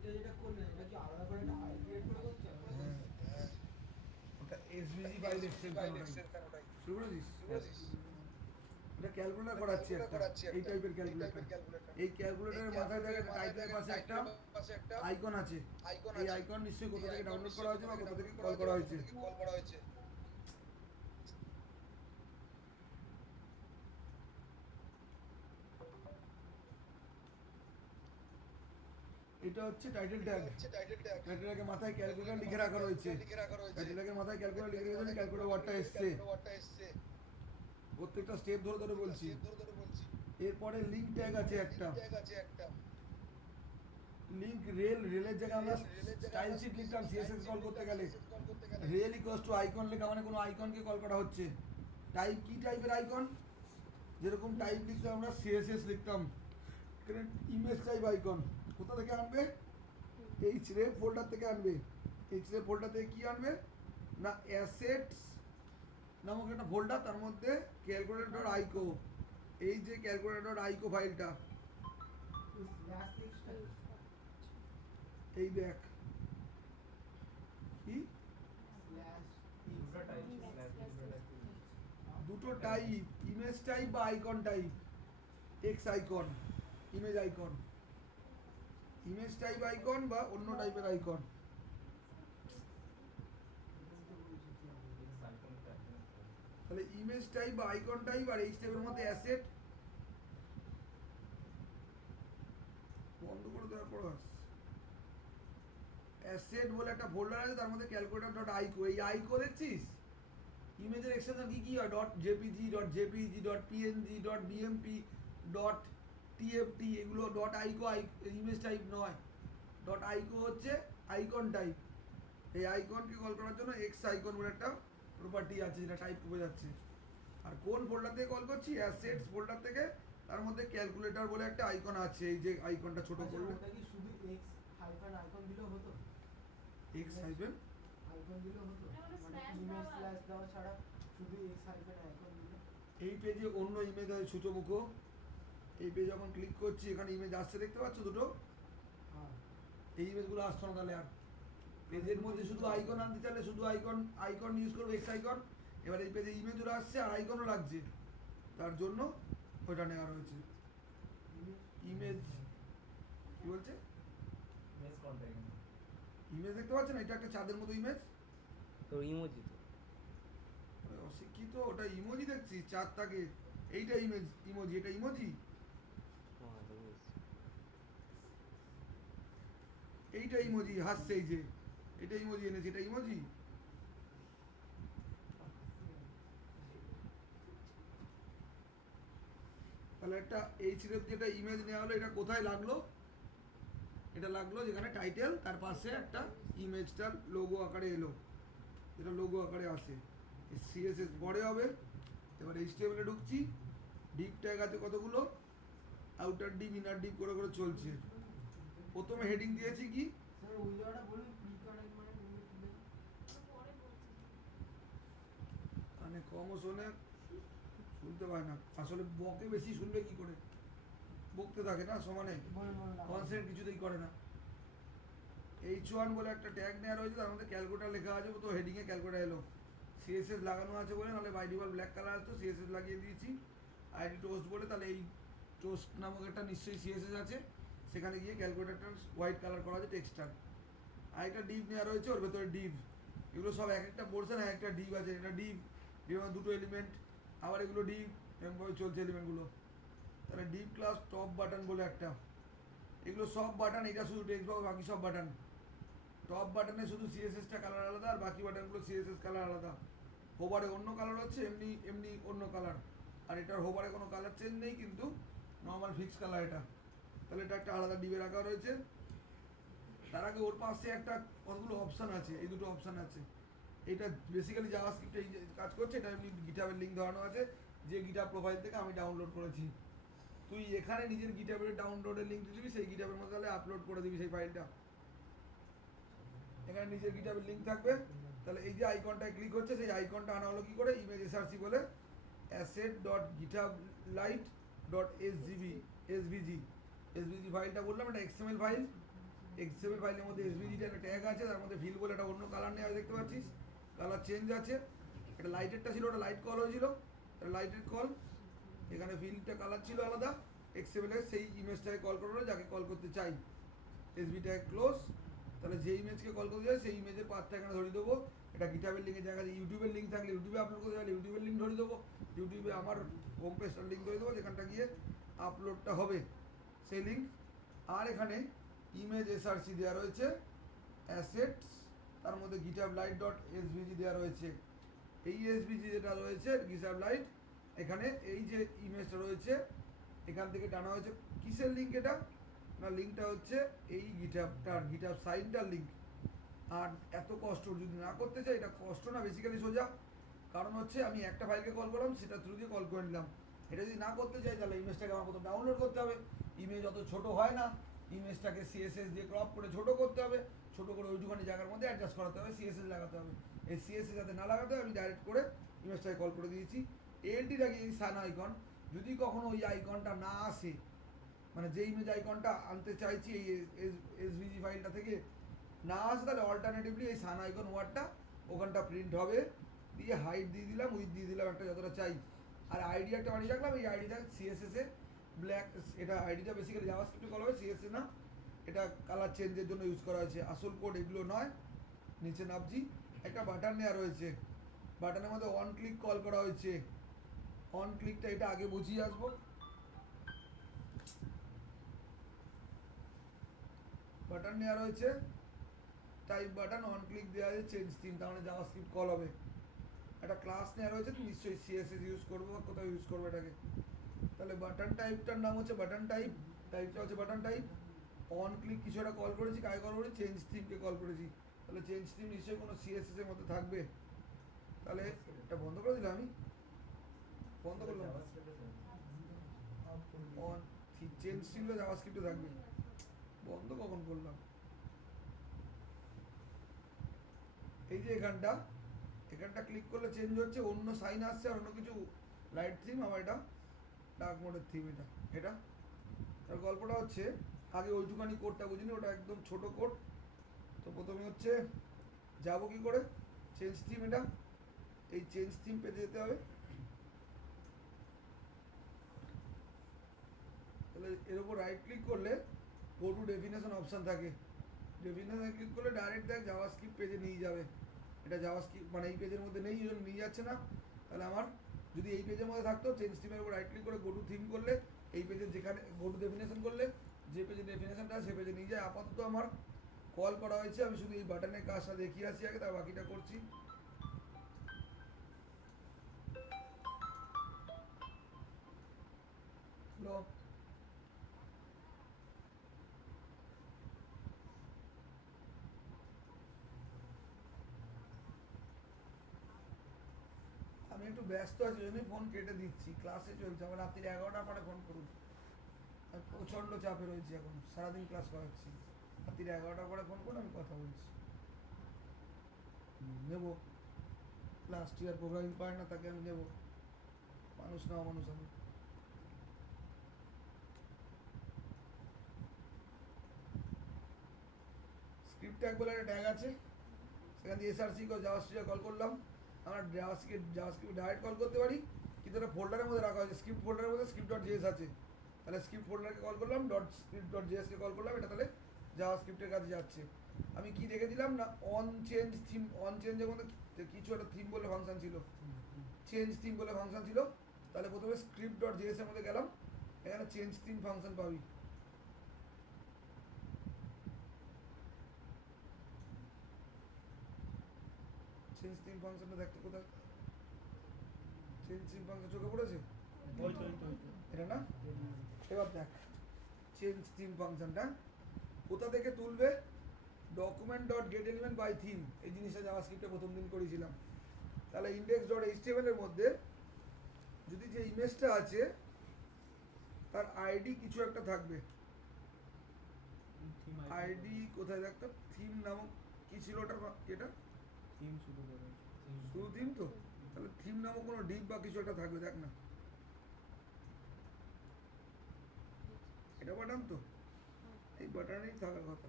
ওইটা যেটা করলেন এটা কি আলাদা করে একটা ফাইল ক্রিয়েট করে করতে হবে? হ্যাঁ, ওটা এসভিজি ফাইল এক্সটেনশন ওটাই। শুরু করেছিস? এটা ক্যালকুলেটর করাচ্ছি একটা, এই টাইপের ক্যালকুলেটর। এই ক্যালকুলেটরের মাথায় দেখে টাইটেলের পাশে একটা আইকন আছে। এই আইকন নিশ্চয়ই কোথা থেকে ডাউনলোড করা হয়েছে বা কোথা থেকে কল করা হয়েছে। এটা হচ্ছে টাইটেল ট্যাগ। টাইটেল ট্যাগের মাথায় ক্যালকুলেটর লিখে রাখা রয়েছে। টাইটেল ট্যাগের মাথায় ক্যালকুলেটর লিখে রেখেছে, ক্যালকুলেটর ওয়ার্ডটা এসছে। প্রত্যেকটা স্টেপ ধরে ধরে বলছি। এরপরে লিঙ্ক ট্যাগ আছে একটা। লিঙ্ক রেলের জায়গায় আমরা স্টাইল শিট লিখতাম সিএসএস কল করতে গেলে। রেল ইকুয়ালস টু আইকন লেখা মানে কোনো আইকনকে কল করা হচ্ছে। টাইপ কি টাইপের আইকন? যেরকম টাইপ লিখতাম আমরা সিএসএস লিখতাম। এখানে ইমেজ টাইপ আইকন কোথা থেকে আনবে? এইচরেফ ফোল্ডার থেকে আনবে। এইচরেফ ফোল্ডার থেকে কি আনবে না অ্যাসেটস নামক একটা ফোল্ডার, তার মধ্যে ক্যালকুলেটর ডট আইকো, এই যে ক্যালকুলেটর ডট আইকো ফাইলটা, এই দেখ কি দুটো টাইপ, ইমেজ টাইপ বা icon type. Text icon, image icon, image type icon বা অন্য টাইপের আইকন। তাহলে ইমেজ টাইপ বা আইকন টাইপ আর এইচ টাইপের মধ্যে অ্যাসেট বন্ধ করে দেওয়ার পর অ্যাসেট বলে একটা ফোল্ডার আছে, তার মধ্যে ক্যালকুলেটর ডট আইকো। এই আইকো দেখছিস ইমেজের এক্সটেনশন কি কি হয়? Dot JPG, dot JPG, dot PNG, dot BMP, dot TFT, এগুলো ডট আইকো ইমেজ টাইপ নয়। ডট আইকো হচ্ছে আইকন টাইপ। এই আইকনকে কল করার জন্য এক্স আইকন বলে একটা প্রপার্টি আছে যেটা টাইপ করে যাচ্ছে। আর কোন ফোল্ডার থেকে কল করছি? অ্যাসেটস ফোল্ডার থেকে, তার মধ্যে ক্যালকুলেটর বলে একটা আইকন আছে। এই যে আইকনটা ছোট করলে ওটা কি শুধু এক্স হাইফেন আইকন দিলেও হতো? এক্স হাইফেন আইকন দিলেও হতো, মানে ইমেজ স্ল্যাশ দেওয়া ছাড়া শুধু এক্স হাইফেন আইকন দিলে? এই পেজে অন্য ইমেজ আছে সূচমুখ। এই পেজে যখন ক্লিক করছি এখানে ইমেজ আসছে, দেখতে পাচ্ছ দুটো? হ্যাঁ। এই ইমেজগুলো আসতো না তাহলে আর। পেজের মধ্যে শুধু আইকন আনতে চাইলে শুধু আইকন ইউজ করবো, এক্স আইকন। এবার এই পেজে ইমেজও আসছে আর আইকনও লাগছে, তার জন্য ওইটা নেওয়া রয়েছে। ইমেজ কি বলছে? ইমেজ দেখতে পাচ্ছেন? এটা একটা চাঁদের মতো ইমেজ। তো ইমোজি তো অশিক্ষিত, ওটা ইমোজি দেখছি চাঁদ থাকে। এইটা ইমেজ ইমোজি, এটা ইমোজি। এইটা ইমোজি হাসছে, এই যে এটা ইমোজি এনেছে, এটা ইমোজি। তাহলে একটা এইচরেফ যেটা ইমেজ নেওয়া হলো, এটা কোথায় লাগলো? এটা লাগলো যেখানে টাইটেল, তার পাশে একটা ইমেজটার লোগো আকারে এলো, এটা লোগো আকারে আসে। সিএসএস পরে হবে। এবার এইচটিএমএলে ঢুকছি। ডিপ ট্যাগ আছে কতগুলো, আউটার ডিপ ইনার ডিপ করে করে চলছে। প্রথমে হেডিং দিয়েছি কি, স্যার ওই জায়গাটা বলুন প্রি কানেক্ট মানে মানে কমও শোনে, শুনতে পায় না আসলে। বকে বেশি, শুনবে কি করে? বকতে থাকে না সমানে, কনসেন্ট কিছুতেই করে না। H1 বলে একটা ট্যাগ নেওয়া রয়েছে, তার মধ্যে ক্যালকুলেটর লেখা আছে, তো হেডিংয়ে ক্যালকুলেটর এলো। সিএসএস লাগানো আছে বলে, নাহলে বাই ডিফল্ট ব্ল্যাক কালার আসতো, সিএসএস লাগিয়ে দিয়েছি। আইডি টোস্ট বলে, তাহলে এই টোস্ট নামক একটা নিশ্চয়ই সিএসএস আছে, সেখানে গিয়ে ক্যালকুলেটরটা হোয়াইট কালার করা আছে টেক্সটার। আর একটা ডিভ নেওয়া রয়েছে, ওর ভেতরে ডিভ। এগুলো সব এক একটা পোর্শন, একটা ডিভ আছে। এটা ডিভ, ডিভের দুটো এলিমেন্ট, আবার এগুলো ডিভ, এরকমভাবে চলছে এলিমেন্টগুলো। তাহলে ডিভ ক্লাস টপ বাটন বলে একটা, এগুলো সব বাটন, এটা শুধু টেক্সট বক্স, বাকি সব বাটন। টপ বাটনে শুধু সিএসএসটা কালার আলাদা, আর বাকি বাটনগুলো সিএসএস কালার আলাদা। হোবারে অন্য কালার হচ্ছে, এমনি এমনি অন্য কালার। আর এটার হোবারে কোনো কালার চেঞ্জ নেই, কিন্তু নর্মাল ফিক্স কালার এটা। তাহলে এটা একটা আলাদা ডিবে রাখা রয়েছে। তার আগে ওর পাশে একটা কতগুলো অপশান আছে, এই দুটো অপশান আছে। এটা বেসিক্যালি জাভাস্ক্রিপ্টে এই কাজ করছে, এটা এমনি গিটহাবের লিঙ্ক ধরানো আছে, যে গিটহাব প্রোফাইল থেকে আমি ডাউনলোড করেছি। তুই এখানে নিজের গিটহাবের ডাউনলোডের লিঙ্ক দিয়ে দিবি, সেই গিটহাবের মধ্যে তাহলে আপলোড করে দিবি সেই ফাইলটা। এখানে নিজের গিটহাবের লিঙ্ক থাকবে। তাহলে এই যে আইকনটায় ক্লিক হচ্ছে, সেই আইকনটা আনা হলো কী করে? ইমেজ এসআরসি বলে asset dot GitHub light dot SVG ফাইলটা বললাম, এটা এক্সএমএল ফাইল। এক্সএমএল ফাইলের মধ্যে এসভিজি একটা ট্যাগ আছে, তার মধ্যে ফিল বলে একটা অন্য কালার নেওয়া দেখতে পাচ্ছিস, কালার চেঞ্জ আছে। এটা লাইটেরটা ছিল, ওটা লাইট কল হয়েছিল, এটা লাইটের কল। এখানে ফিল্ডটা কালার ছিল আলাদা। এক্সএমএল এর সেই ইমেজটাকে কল করবো যাকে কল করতে চাই, এসভি ট্যাগ ক্লোজ। তাহলে যে ইমেজকে কল করতে চাই সেই ইমেজের পাথটা এখানে ধরিয়ে দেবো। এটা গিটহাবের লিঙ্কের জায়গায় ইউটিউবের লিঙ্ক থাকলে ইউটিউবে আপলোড করতে চাইলে ইউটিউবের লিঙ্ক ধরিয়ে দেবো, ইউটিউবে আমার হোম পেজটার লিঙ্ক ধরিয়ে দেবো যেখানটা গিয়ে আপলোডটা হবে সেই লিঙ্ক। আর এখানে ইমেজ এসআরসি দেওয়া রয়েছে, অ্যাসেটস, তার মধ্যে গিটহাব লাইট ডট এসভিজি দেওয়া রয়েছে। এই এসভিজি যেটা রয়েছে গিটহাব লাইট, এখানে এই যে ইমেজটা রয়েছে এখান থেকে টানা হয়েছে। কিসের লিঙ্ক এটা না, লিঙ্কটা হচ্ছে এই গিটহাবটার, গিটহাব সাইনটার লিঙ্ক। আর এত কষ্ট যদি না করতে চাই, এটা কষ্ট না, বেসিক্যালি সোজা। কারণ হচ্ছে আমি একটা ফাইলকে কল করলাম, সেটা থ্রু দিয়ে কল করে নিলাম। এটা যদি না করতে চাই তাহলে ইমেজটাকে আমার কোথাও ডাউনলোড করতে হবে। ইমেজ অত ছোট হয় না, ইমেজটাকে সিএসএস দিয়ে ক্রপ করে ছোট করতে হবে, ছোট করে ওইটুখানি জায়গার মধ্যে অ্যাডজাস্ট করাতে হবে, সিএসএস লাগাতে হবে। এই সিএসএস যাতে না লাগাতে হবে আমি ডাইরেক্ট করে ইমেজটাকে কল করে দিয়েছি। এলটিটাকে এই সান আইকন, যদি কখনো ওই আইকনটা না আসে, মানে যে ইমেজ আইকনটা আনতে চাইছি এই এসভিজি ফাইলটা থেকে না আসে, তাহলে অল্টারনেটিভলি এই সান আইকন ওয়ার্ডটা ওখানটা প্রিন্ট হবে। দিয়ে হাইট দিয়ে দিলাম, উইথ দিয়ে দিলাম একটা যতটা চাই। আর আইডি একটা বানিয়ে রাখলাম, এই আইডিটা সিএসএস এ ব্ল্যাক, এটা আইডিটা বেসিক্যালি জাভাস্ক্রিপ্টে কল হবে, সিএসএস না, এটা কালার চেঞ্জের জন্য ইউজ করা হয়েছে, আসল কোড এগুলো নয়। নিচে নামছি, একটা বাটন নেওয়া রয়েছে, বাটনের মধ্যে অন ক্লিক কল করা হয়েছে। অন ক্লিকটা এটা আগে বুঝিয়ে আসবো। বাটন নেওয়া রয়েছে, টাইপ বাটন, অন ক্লিক দেওয়া আছে, চেঞ্জ থিম, তার মানে জাভাস্ক্রিপ্ট কল হবে। একটা ক্লাস নেওয়া রয়েছে, নিশ্চয়ই সিএসএস ইউজ করবো বা কোথাও ইউজ করবো এটাকে। তাহলে বাটন টাইপটার নাম হচ্ছে বাটন টাইপ, টাইপটা হচ্ছে বাটন টাইপ। অন ক্লিক কিছু একটা কল করেছি, কাকে কল করেছি, চেঞ্জ থিমকে কল করেছি। তাহলে চেঞ্জ থিম নিশ্চয়ই কোনো সিএসএস এর মধ্যে থাকবে। তাহলে এটা বন্ধ করে দিলাম, আমি বন্ধ করলাম। অন চেঞ্জ থিমটা জাভাস্ক্রিপ্টে থাকবে, বন্ধ কখন করলাম। এই যে এখানটা ক্লিক করলে চেঞ্জ হচ্ছে, অন্য সাইন আসছে আর অন্য কিছু লাইট থিম, আমার এটা ডার্ক মোডের থিম। এটা তার গল্পটা হচ্ছে, আগে ওইটুখানি কোডটা বুঝিনি, ওটা একদম ছোট কোড। তো প্রথমে হচ্ছে যাবো কি করে, চেঞ্জ থিম, এটা এই চেঞ্জ থিম পেজে যেতে হবে। তাহলে এর উপর রাইট ক্লিক করলে গো টু ডেফিনেশন অপশান থাকে, ডেফিনেশনে ক্লিক করলে ডাইরেক্ট দেখ জাভাস্ক্রিপ্ট পেজে নিয়ে যাবে। এটা জাভাস্ক্রিপ্ট মানে এই পেজের মধ্যে নেই, এই জন্য নিয়ে যাচ্ছে না। তাহলে আমার যদি এই পেজের মধ্যে থাকতো, চেঞ্জ থিমের উপর রাইট ক্লিক করে গো টু থিম করলে এই পেজে, যেখানে গো টু ডেফিনেশন করলে যে পেজে ডেফিনেশনটা সে পেজে নিয়ে যায়। আপাতত আমার কল করা হয়েছে, আমি শুধু এই বাটনের কাজটা দেখিয়ে আসি আগে, তার বাকিটা করছি। হ্যালো, আমি একটু ব্যস্ত আছি, জন্যই ফোন কেটে দিচ্ছি, ক্লাসে চলছে, আমার রাত্রি 11টার পরে ফোন করুন। আমি প্রচণ্ড চাপে রয়েছি এখন, সারাদিন ক্লাস করাচ্ছি, রাত্রি 11টার পরে ফোন করুন, আমি কথা বলছি। নেবো, লাস্ট ইয়ার প্রোগ্রামিং পারে না তাকে আমি নেবো, মানুষ না মানুষ আমি। স্ক্রিপ্ট ট্যাগ বলে একটা ট্যাগ আছে, সেখান দিয়ে এসআরসি জাভাস্ক্রিপ্টে কল করলাম। আমরা জাভাস্ক্রিপ্ট ডাইরেক্ট কল করতে পারি, কিন্তু একটা ফোল্ডারের মধ্যে রাখা হয়েছে, স্ক্রিপ্ট ফোল্ডারের মধ্যে স্ক্রিপ্ট ডট জেএস আছে। তাহলে স্ক্রিপ্ট ফোল্ডারকে কল করলাম, স্ক্রিপ্ট ডট জেএসকে কল করলাম, এটা তাহলে জাভাস্ক্রিপ্টের কাছে যাচ্ছে। আমি কি রেখে দিলাম না, অন চেঞ্জ থিম, অন চেঞ্জের মধ্যে কিছু একটা থিম বলে ফাংশন ছিল, চেঞ্জ থিম বলে ফাংশন ছিল। তাহলে প্রথমে স্ক্রিপ্ট ডট জেএস এর মধ্যে গেলাম, এখানে চেঞ্জ থিম ফাংশন পাবি। চেঞ্জ থিম ফাংশনটা দেখতে কোথায়, চেঞ্জ থিম ফাংশন চোখে পড়েছে এটা না। এবার দেখ চেঞ্জ থিম ফাংশনটা কোথা থেকে তুলবে, document dot get element by theme, এই জিনিসটা জাভাস্ক্রিপ্টে প্রথম দিন করেছিলাম। তাহলে ইন্ডেক্স ডট এইচটিএমএল এর মধ্যে যদি যে ইমেজটা আছে তার আইডি কিছু একটা থাকবে, আইডি কোথায় দেখতো, থিম নামক কি ছিল ওটা, এটা থিম শুধু থিম তো, তাহলে থিম নামক কোনো ডিপ বা কিছু একটা থাকবে, দেখ না এটা বাটন তো, এই বাটনেই থাকার কথা।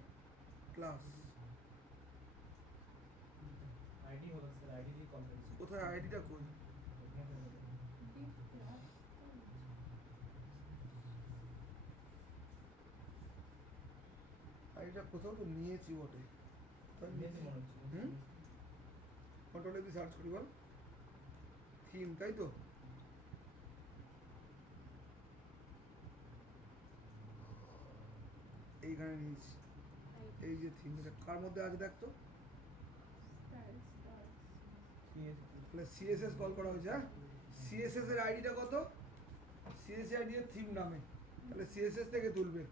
ক্লাস आईडी होगा सर आईडी की कॉन्फ्रेंस কোথায় আইডিটা কই আইডিটা কোথাও তো নিয়েছি বটে কোথায় নিয়েছি নিয়েছি? মনে হচ্ছে হুম? কন্ট্রোলে কি সার্চ করি বল থিম তাই তো এইখানে নিয়েছি এই যে থিম এটা কার মধ্যে আছে দেখ তো তাহলে সিএসএস কল করা হয়েছে হ্যাঁ সিএসএস এর আইডিটা কত সিএসএস আইডি এর থিম নামে তাহলে সিএসএস থেকে তুলবে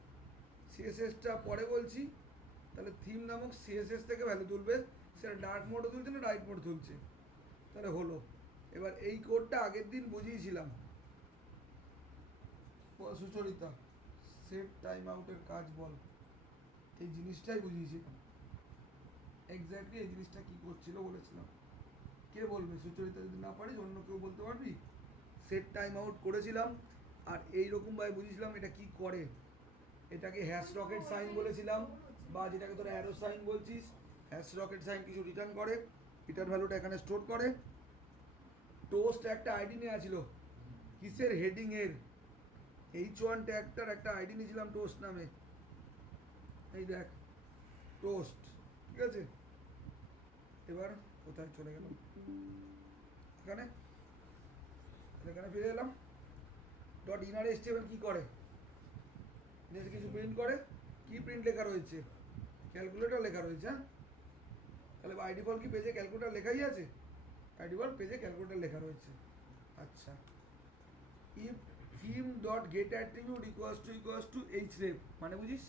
সিএসএসটা পরে বলছি তাহলে থিম নামক সিএসএস থেকে ভ্যালু তুলবে সেটা ডার্ক মোডে তুলছে না লাইট মোড তুলছে তাহলে হলো এবার এই কোডটা আগের দিন বুঝিয়েছিলাম বল সুচরিতা সেট টাইম আউটের কাজ বল এই জিনিসটাই বুঝিয়েছিলাম এক্স্যাক্টলি এই জিনিসটা কি করছিল বলেছিলাম কে বলবে সুচরিতা যদি না পারিস অন্য কেউ বলতে পারবি সেট টাইম আউট করেছিলাম আর এইরকমভাবে বুঝিয়েছিলাম এটা কি করে এটাকে হ্যাশ রকেট সাইন বলেছিলাম বা যেটাকে তোরা অ্যারো সাইন বলছিস হ্যাশ রকেট সাইন কিছু রিটার্ন করে রিটার্ন ভ্যালুটা এখানে স্টোর করে টোস্ট একটা আইডি নেওয়া ছিল কিসের হেডিং এর H1 ট্যাগটার একটা আইডি নিয়েছিলাম টোস্ট নামে এই দেখ টোস্ট ঠিক আছে এবার কোথায় চলে গেলাম এখানে এখানে ফিরে এলাম ডট ইনার এসটিএমএল কি করে ইনারে কিছু প্রিন্ট করে কি প্রিন্ট লেখা রয়েছে ক্যালকুলেটর লেখা রয়েছে হ্যাঁ তাহলে আইডি বল কি পেজে ক্যালকুলেটর লেখাই আছে আইডি বল পেজে ক্যালকুলেটর লেখা রয়েছে আচ্ছা if theme dot get attribute equals to href মানে বুঝিস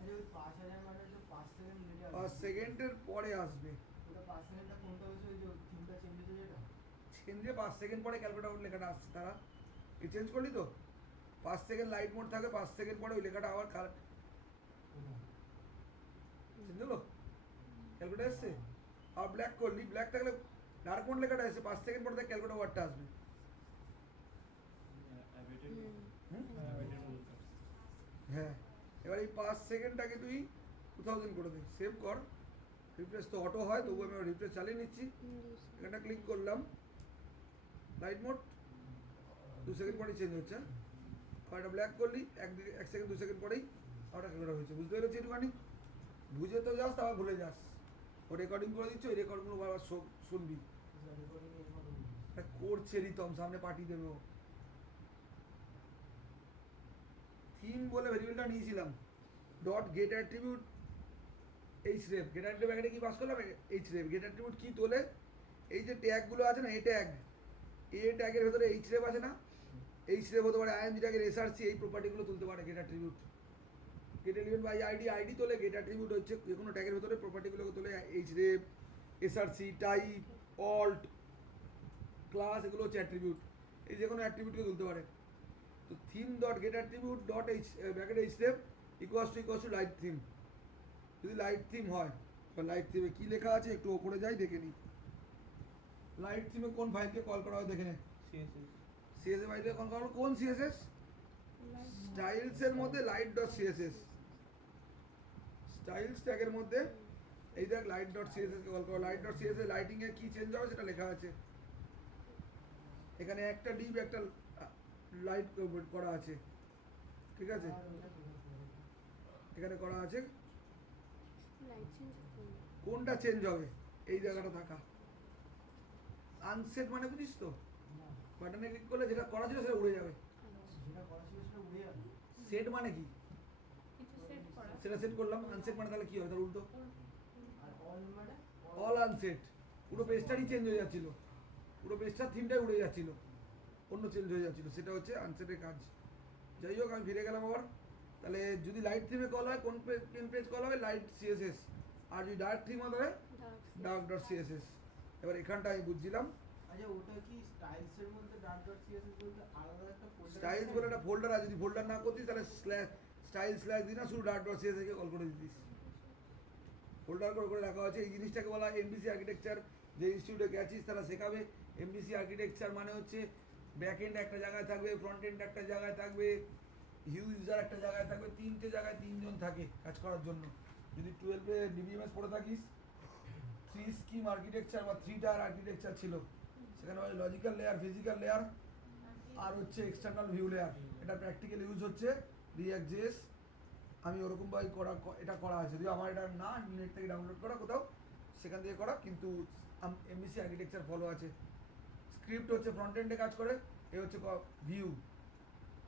আরে ওই 5000 মানে তো 5 সেকেন্ড লেগে আসবে 5 সেকেন্ডের পরে আসবে ওটা 5 সেকেন্ডটা কোনটা হচ্ছে ওই যে থিমটা চেঞ্জ হয়েছে যেটা চেঞ্জে 5 সেকেন্ড পরে ক্যালকুলেটর লেখাটা আসছে তারা এই চেঞ্জ করলি তো 5 সেকেন্ড লাইট মোড থাকে 5 সেকেন্ড পরে ওই লেখাটা আবার চেঞ্জ হলো ক্যালকুলেটর এসছে আর ব্ল্যাক করলি ব্ল্যাক থাকলে ডার্ক মোড লেখাটা এসে 5 সেকেন্ড পরে দেখ ক্যালকুলেটর ওয়ার্ডটা আসবে হুম? হ্যাঁ এবার এই 5 সেকেন্ডটাকে তুই 2000 করে দে সেভ কর রিফ্রেশ তো অটো হয় তবু আমি রিফ্রেশ চালিয়ে নিচ্ছি এখানটা ক্লিক করলাম লাইট মোড 2 সেকেন্ড পরেই চেঞ্জ হচ্ছে আর এটা ব্ল্যাক করলি 1 সেকেন্ড 2 সেকেন্ড পরেই ওটা ক্যালকুলেটর হয়েছে বুঝতে পেরেছি একটুখানি বুঝে তো যাস আবার ভুলে যাস ও রেকর্ডিং করে দিচ্ছ ওই রেকর্ডগুলো আবার শুনবি রেকর্ডিং এর মতো এটা করছে রিতম সামনে পাঠিয়ে দেবে ও থিম বলে ভেরিয়েবলটা নিয়েছিলাম dot get attribute href get attribute ব্যাকেটে কি পাস করলাম href গেট অ্যাট্রিবিউট কি তোলে এই যে ট্যাগগুলো আছে না এ ট্যাগের ভেতরে href আছে না href হতে পারে img ট্যাগের src এই প্রপার্টিগুলো তুলতে পারে get attribute get element by ID তোলে গেট অ্যাট্রিবিউট হচ্ছে যে কোনো ট্যাগের ভেতরে প্রপার্টিগুলোকে তোলে href src type alt class এগুলো হচ্ছে অ্যাট্রিবিউট এই যে কোনো অ্যাট্রিবিউটকে তুলতে পারে তো theme dot get attribute dot bracket href equals to light theme যদি লাইট থিম হয় বা লাইট থিমে কী লেখা আছে একটু ওপরে যাই দেখে নিই লাইট থিমে কোন ফাইলকে কল করা হয় দেখে নে সিএসএস ফাইলকে কল করা হলো কোন সিএসএস স্টাইলসের মধ্যে লাইট ডট সিএসএস স্টাইলস ট্যাগের মধ্যে এই দেখ লাইট ডট সিএসএস কে কল করো লাইট ডট সিএসএস লাইটিং এ কি চেঞ্জ হবে সেটা লেখা আছে এখানে একটা ডিপ একটা লাইট করা আছে ঠিক আছে এখানে করা আছে কোনটা চেঞ্জ হবে এই জায়গাটা থাকা আনসেট মানে বুঝিস তো বাটনে ক্লিক করলে যেটা করা ছিল সেটা উড়ে যাবে যেটা করা ছিল সেটা উড়ে যাবে সেট মানে কি সেটা সেট করলাম আনসেট মানে তাহলে কি হয় তার উল্টো আর অল মানে অল আনসেট পুরো পেজটারই চেঞ্জ হয়ে যাচ্ছিল পুরো পেজটার থিমটাই উড়ে যাচ্ছিল অন্য চেঞ্জ হয়ে যাচ্ছিল সেটা হচ্ছে আনসেটের কাজ যাই হোক আমি ফিরে গেলাম আবার তাহলে যদি লাইট থিমে কল হয় কোন পেজ কল হবে লাইট সিএসএস আর যদি ডার্ক থিম হবে ডার্ক ডট সিএসএস এবার এখানটা আমি বুঝছিলাম আচ্ছা ওটা কি স্টাইলসের মধ্যে ডার্ক ডট সিএসএস বলতে আলাদা একটা ফোল্ডার স্টাইলস বলে একটা ফোল্ডার আছে যদি ফোল্ডার না করতিস তাহলে স্টাইল স্ল্যাশ দিস না শুধু ডার্ক ডট সিএসএস কে কল করে দিতিস ফোল্ডার করে রাখা আছে এই জিনিসটাকে বলা হয় এমবিসি আর্কিটেকচার যে ইনস্টিটিউটে গেছিস তারা শেখাবে এমবিসি আর্কিটেকচার মানে হচ্ছে ব্যাক এন্ড একটা জায়গায় থাকবে ফ্রন্ট এন্ড একটা জায়গায় থাকবে ইউজার একটা জায়গায় থাকবে তিনটে জায়গায় তিনজন থাকে কাজ করার জন্য যদি 12-এ ডিবিএমএস পড়ে থাকিস 3 স্কিম আর্কিটেকচার বা 3 টায়ার আর্কিটেকচার ছিল, সেখানে লজিক্যাল লেয়ার, ফিজিক্যাল লেয়ার আর হচ্ছে এক্সটার্নাল ভিউ লেয়ার। এটা প্র্যাকটিক্যাল ইউজ হচ্ছে রিঅ্যাক্ট জেএস। আমি ওরকমভাবে এটা করা আছে, যদিও আমার এটা না নেট থেকে ডাউনলোড করা কোথাও, সেখান থেকে করা, কিন্তু এমবিসি আর্কিটেকচার ফলো আছে। স্ক্রিপ্ট হচ্ছে ফ্রন্ট এন্ডে কাজ করে, এ হচ্ছে ভিউ।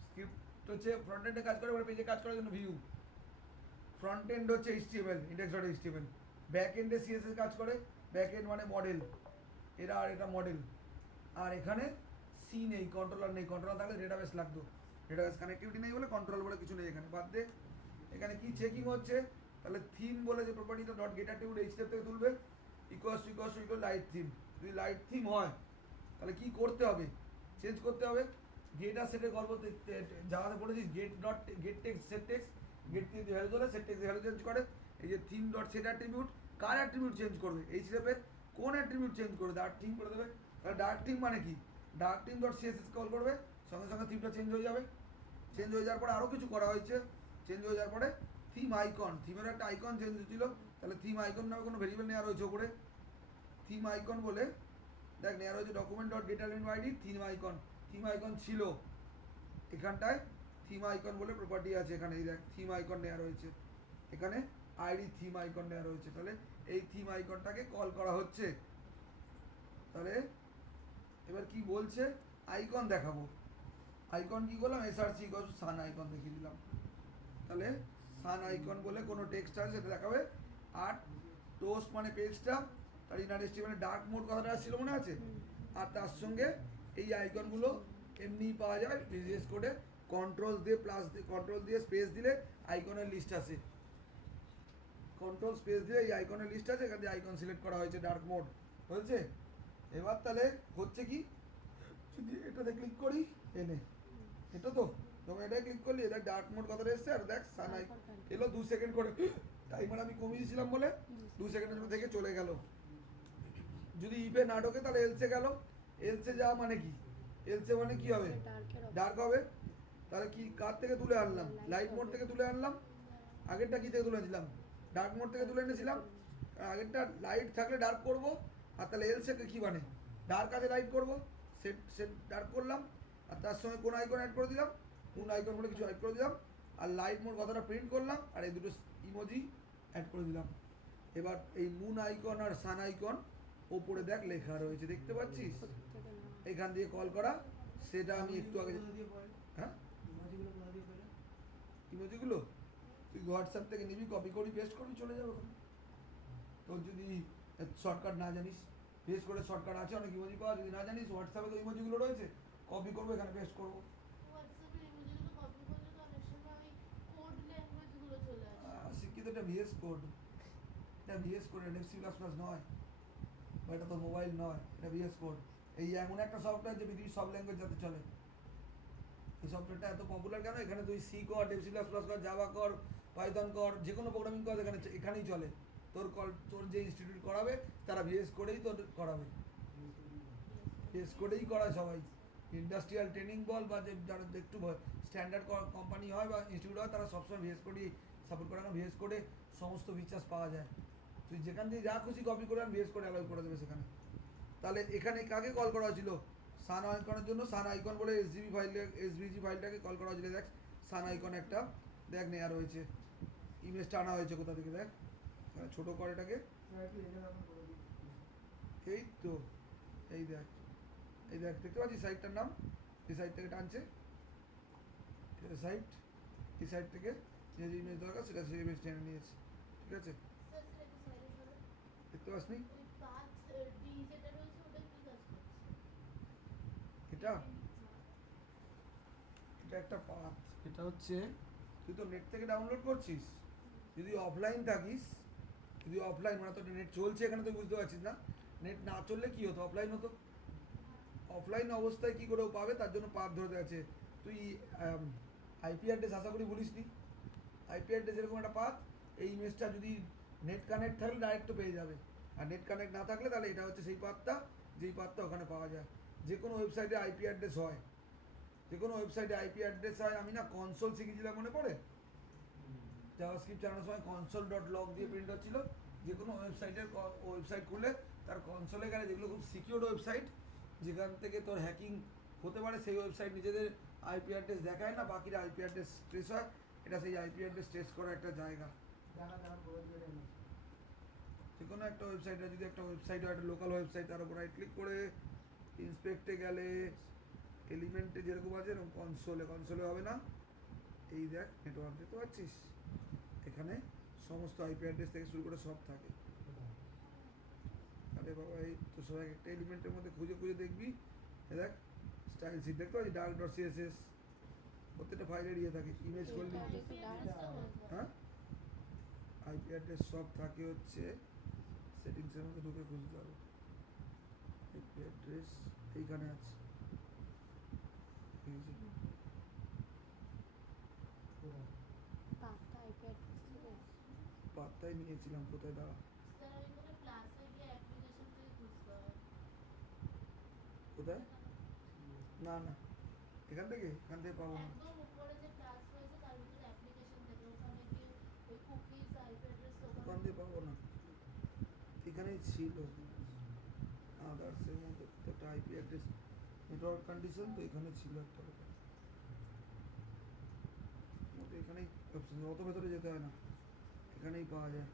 স্ক্রিপ্ট হচ্ছে ফ্রন্ট এন্ডে কাজ করে, এবার পেজে কাজ করার জন্য ভিউ। ফ্রন্ট এন্ড হচ্ছে HTML, index.html। ব্যাক এন্ডে CSS কাজ করে, ব্যাক এন্ড মানে মডেল, এরা আর এটা মডেল। আর এখানে সি নেই, কন্ট্রোলার নেই, কন্ট্রোলার থাকলে ডেটাবেস লাগতো, ডেটাবেস কানেক্টিভিটি নেই বলে কন্ট্রোল বলে কিছু নেই এখানে, বাদ দে। এখানে কি চেকিং হচ্ছে, তাহলে থিম বলে যে প্রপার্টিটা ডট গেট অ্যাট্রিবিউট এই স্টেপ থেকে তুলবে, ইকুয়ালস টু লাইট থিম। যদি লাইট থিম হয় তাহলে কি করতে হবে, চেঞ্জ করতে হবে। গেট আর সেটের গল্প যাওয়াতে পড়েছিস, get text set text, get থেকে ভ্যালু তোলে, সেট টেক্সট ভ্যালু চেঞ্জ করে। এই যে থিম ডট সেট অ্যাট্রিবিউট, কার অ্যাট্রিবিউট চেঞ্জ করবে, এই স্টেপের কোন অ্যাট্রিবিউট চেঞ্জ করবে, ডার্ক থিম করে দেবে। তাহলে ডার্ক থিম মানে কি, dark theme dot CSS call করবে, সঙ্গে সঙ্গে থিমটা চেঞ্জ হয়ে যাবে। চেঞ্জ হয়ে যাওয়ার পরে আরও কিছু করা হয়েছে, চেঞ্জ হয়ে যাওয়ার পরে থিম আইকন, থিমের একটা আইকন চেঞ্জ হয়েছিল, তাহলে থিম আইকন নামে কোনো ভেরিয়েবল নেওয়া রয়েছে ওপরে, থিম আইকন বলে দেখ নেওয়া রয়েছে document dot get element ID theme icon. Theme icon ছিল এখানটায়, থিম আইকন বলে প্রপার্টি আছে এখানে, এই দেখ থিম আইকন নেওয়া রয়েছে এখানে, আইডি থিম আইকন নেওয়া রয়েছে। তাহলে এই থিম আইকনটাকে কল করা হচ্ছে। তাহলে এবার কি বলছে, আইকন দেখাবো, আইকন কি করলাম, এসআরসি সান আইকন দেখিয়ে দিলাম। তাহলে সান আইকন বলে কোনো টেক্সট আছে সেটা দেখাবে। আর টোস্ট মানে পেজটা, তার ইনার স্টিমের ডার্ক মোড কথাটা আসছিল মনে আছে, আর তার সঙ্গে এই আইকনগুলো এমনি পাওয়া যায় ভিজিএস কোডে, কন্ট্রোল দিয়ে প্লাস দিয়ে কন্ট্রোল দিয়ে স্পেস দিলে আইকনের লিস্ট আসে, কন্ট্রোল স্পেস দিয়ে এই আইকনের লিস্ট আছে, এখান দিয়ে আইকন সিলেক্ট করা হয়েছে ডার্ক মোড হয়েছে। এবার তাহলে হচ্ছে কি, যদি এটাতে ক্লিক করি এনে, এটা তো তবে এটা ক্লিক করলি এটা ডার্ক মোড কথাটা এসছে, আর দেখ সান আইকন এলো 2 সেকেন্ড করে, টাইমার আমি কমিয়েছিলাম বলে 2 সেকেন্ডের জন্য থেকে চলে গেল। যদি ইফে না ঢোকে তাহলে এলসে গেল, এলসে যাওয়া মানে কি, এলসে মানে কি হবে, ডার্ক হবে। তাহলে কি কার থেকে তুলে আনলাম, লাইট মোড থেকে তুলে আনলাম, আগেরটা কি থেকে তুলে এনেছিলাম, ডার্ক মোড থেকে তুলে এনেছিলাম। আগেরটা লাইট থাকলে ডার্ক করব, আর তাহলে এলসেকে কি মানে ডার্ক আছে লাইট করব, সেট সেট ডার্ক করলাম, আর তার সঙ্গে কোন আইকন অ্যাড করে দিলাম, কোন আইকন বলে কিছু অ্যাড করে দিলাম, আর লাইট মোড কথাটা প্রিন্ট করলাম, আর এই দুটো ইমোজি অ্যাড করে দিলাম। এবার এই মুন আইকন আর সান আইকন ওপরে দেখ লেখা রয়েছে, দেখতে পাচ্ছিস, এখান দিয়ে কল করা, সেটা আমি একটু আগে, হ্যাঁ ইমোজিগুলো তুই হোয়াটসঅ্যাপ থেকে নিবি, কপি করি পেস্ট করবি, চলে যাবে ওখানে। তোর যদি শর্টকাট না জানিস, পেস্ট করে শর্টকাট আছে অনেক ইমোজি পাওয়া, যদি না জানিস হোয়াটসঅ্যাপে তো ইমোজিগুলো রয়েছে, কপি করবো এখানে পেস্ট করবো। শিক্ষিত এটা ভিএস কোড, এটা ভিএস কোড, এটা C++ নয়, বা এটা তো মোবাইল নয়, এটা ভিএস কোড। এই এমন একটা সফটওয়্যার যে পৃথিবীর সব ল্যাঙ্গুয়েজ যাতে চলে। এই সফটওয়্যারটা এত পপুলার কেন, এখানে তুই সি কর, C++ কর, জাভা কর, পাইথন কর, যে কোনো প্রোগ্রামিং কর, এখানেই চলে। তোর যে ইনস্টিটিউট করাবে তারা ভিএস কোডেই তোর করাবে, ভিএস কোডেই করায় সবাই। ইন্ডাস্ট্রিয়াল ট্রেনিং বল বা যে যারা একটু স্ট্যান্ডার্ড কোম্পানি হয় বা ইনস্টিটিউট হয়, তারা সবসময় ভিএস কোডই সাপোর্ট করে, কারণ ভিএস কোডে সমস্ত ফিচার্স পাওয়া যায়। তুই যেখান দিয়ে যা খুশি কপি করে আমি ভিএস কোড অ্যালাউ করে দেবে সেখানে। তাহলে এখানে কাকে কল করা হয়েছিল, সান আইকনের জন্য সান আইকন বলে এসভিজি ফাইলটাকে কল করা হয়েছিল। দেখ সান আইকন একটা দেখ নেওয়া রয়েছে, ইমেজটা আনা হয়েছে কোথা থেকে, দেখ ছোটো কর এটাকে, এই তো এই দেখ, এই দেখ দেখতে পাচ্ছিস সাইটটার নাম, এই সাইট থেকে টানছে, সাইট এই সাইট থেকে যে ইমেজ দরকার সেটা সেই ইমেজ টেনে নিয়েছে, ঠিক আছে, দেখতে পাসনি এটা, এটা একটা পাথ, এটা হচ্ছে তুই তো নেট থেকে ডাউনলোড করছিস, যদি অফলাইন থাকিস, যদি অফলাইন মানে তো নেট চলছে এখানে তুই বুঝতে পারছিস না, নেট না চললে কী হতো, অফলাইন হতো, অফলাইন অবস্থায় কী করেও পাবে, তার জন্য পাথ ধরতে আছে। তুই আইপি অ্যাড্রেস আশা করি বলিসনি, আইপি অ্যাড্রেস এরকম একটা পাথ, এই ইমেজটা যদি নেট কানেক্ট থাকলে ডাইরেক্ট তো পেয়ে যাবে, আর নেট কানেক্ট না থাকলে তাহলে এটা হচ্ছে সেই পাথটা, যেই পাথটা ওখানে পাওয়া যায়। যে কোনো ওয়েবসাইটে আইপি অ্যাড্রেস হয়, যে কোনো ওয়েবসাইটে আইপি অ্যাড্রেস হয়। আমি না কনসোল শিখেছিলাম মনে পড়ে, জাভাস্ক্রিপ্ট চালানোর সময় console.log দিয়ে প্রিন্ট হচ্ছিল। যে কোনো ওয়েবসাইট খুললে তার কনসোলে গেলে যেগুলো খুব সিকিউর ওয়েবসাইট, যেখান থেকে তোর হ্যাকিং হতে পারে, সেই ওয়েবসাইট নিজেদের আইপি অ্যাড্রেস দেখায় না, বাকিরা আইপি অ্যাড্রেস ট্রেস হয়। এটা সেই আইপি অ্যাড্রেস ট্রেস করার একটা জায়গা। যে কোনো একটা ওয়েবসাইটে, যদি একটা ওয়েবসাইট হয়, একটা লোকাল ওয়েবসাইট, তার উপর রাইট ক্লিক করে ইন্সপেক্টে গেলে এলিমেন্টে যেরকম আছে এরকম কনসোলে হবে না। এই দেখ নেটওয়ার্ক দেখতে পাচ্ছিস, এখানে সমস্ত আইপি অ্যাড্রেস থেকে শুরু করে সব থাকে। আরে বাবা, এই তো সবাই একটা এলিমেন্টের মধ্যে খুঁজে খুঁজে দেখবি। এ দেখ স্টাইল শিট দেখতে পাচ্ছিস, ডার্ক ডট সিএসএস, প্রত্যেকটা ফাইলের ইয়ে থাকে। ইমেজ করলি, হ্যাঁ আইপি অ্যাড্রেস সব থাকে হচ্ছে সেটিংসের মধ্যে ঢুকে খুঁজতে হবে। আইপি অ্যাড্রেস এইখানে আছে, এই যে পাত্তাই নিয়েছিলাম, কোথায় দাঁড়া, কোথায়, না না এখান থেকে পাবো না। ওখান দিয়ে পাবো না, এখানেই ছিল আদার্সের মধ্যে একটা আইপি অ্যাড্রেস নেটওয়ার্ক কন্ডিশন, তো এখানে ছিল একটা ব্যাপার। এখানেই অপশন, অত ভেতরে যেতে হয় না, এখানেই পাওয়া যায়।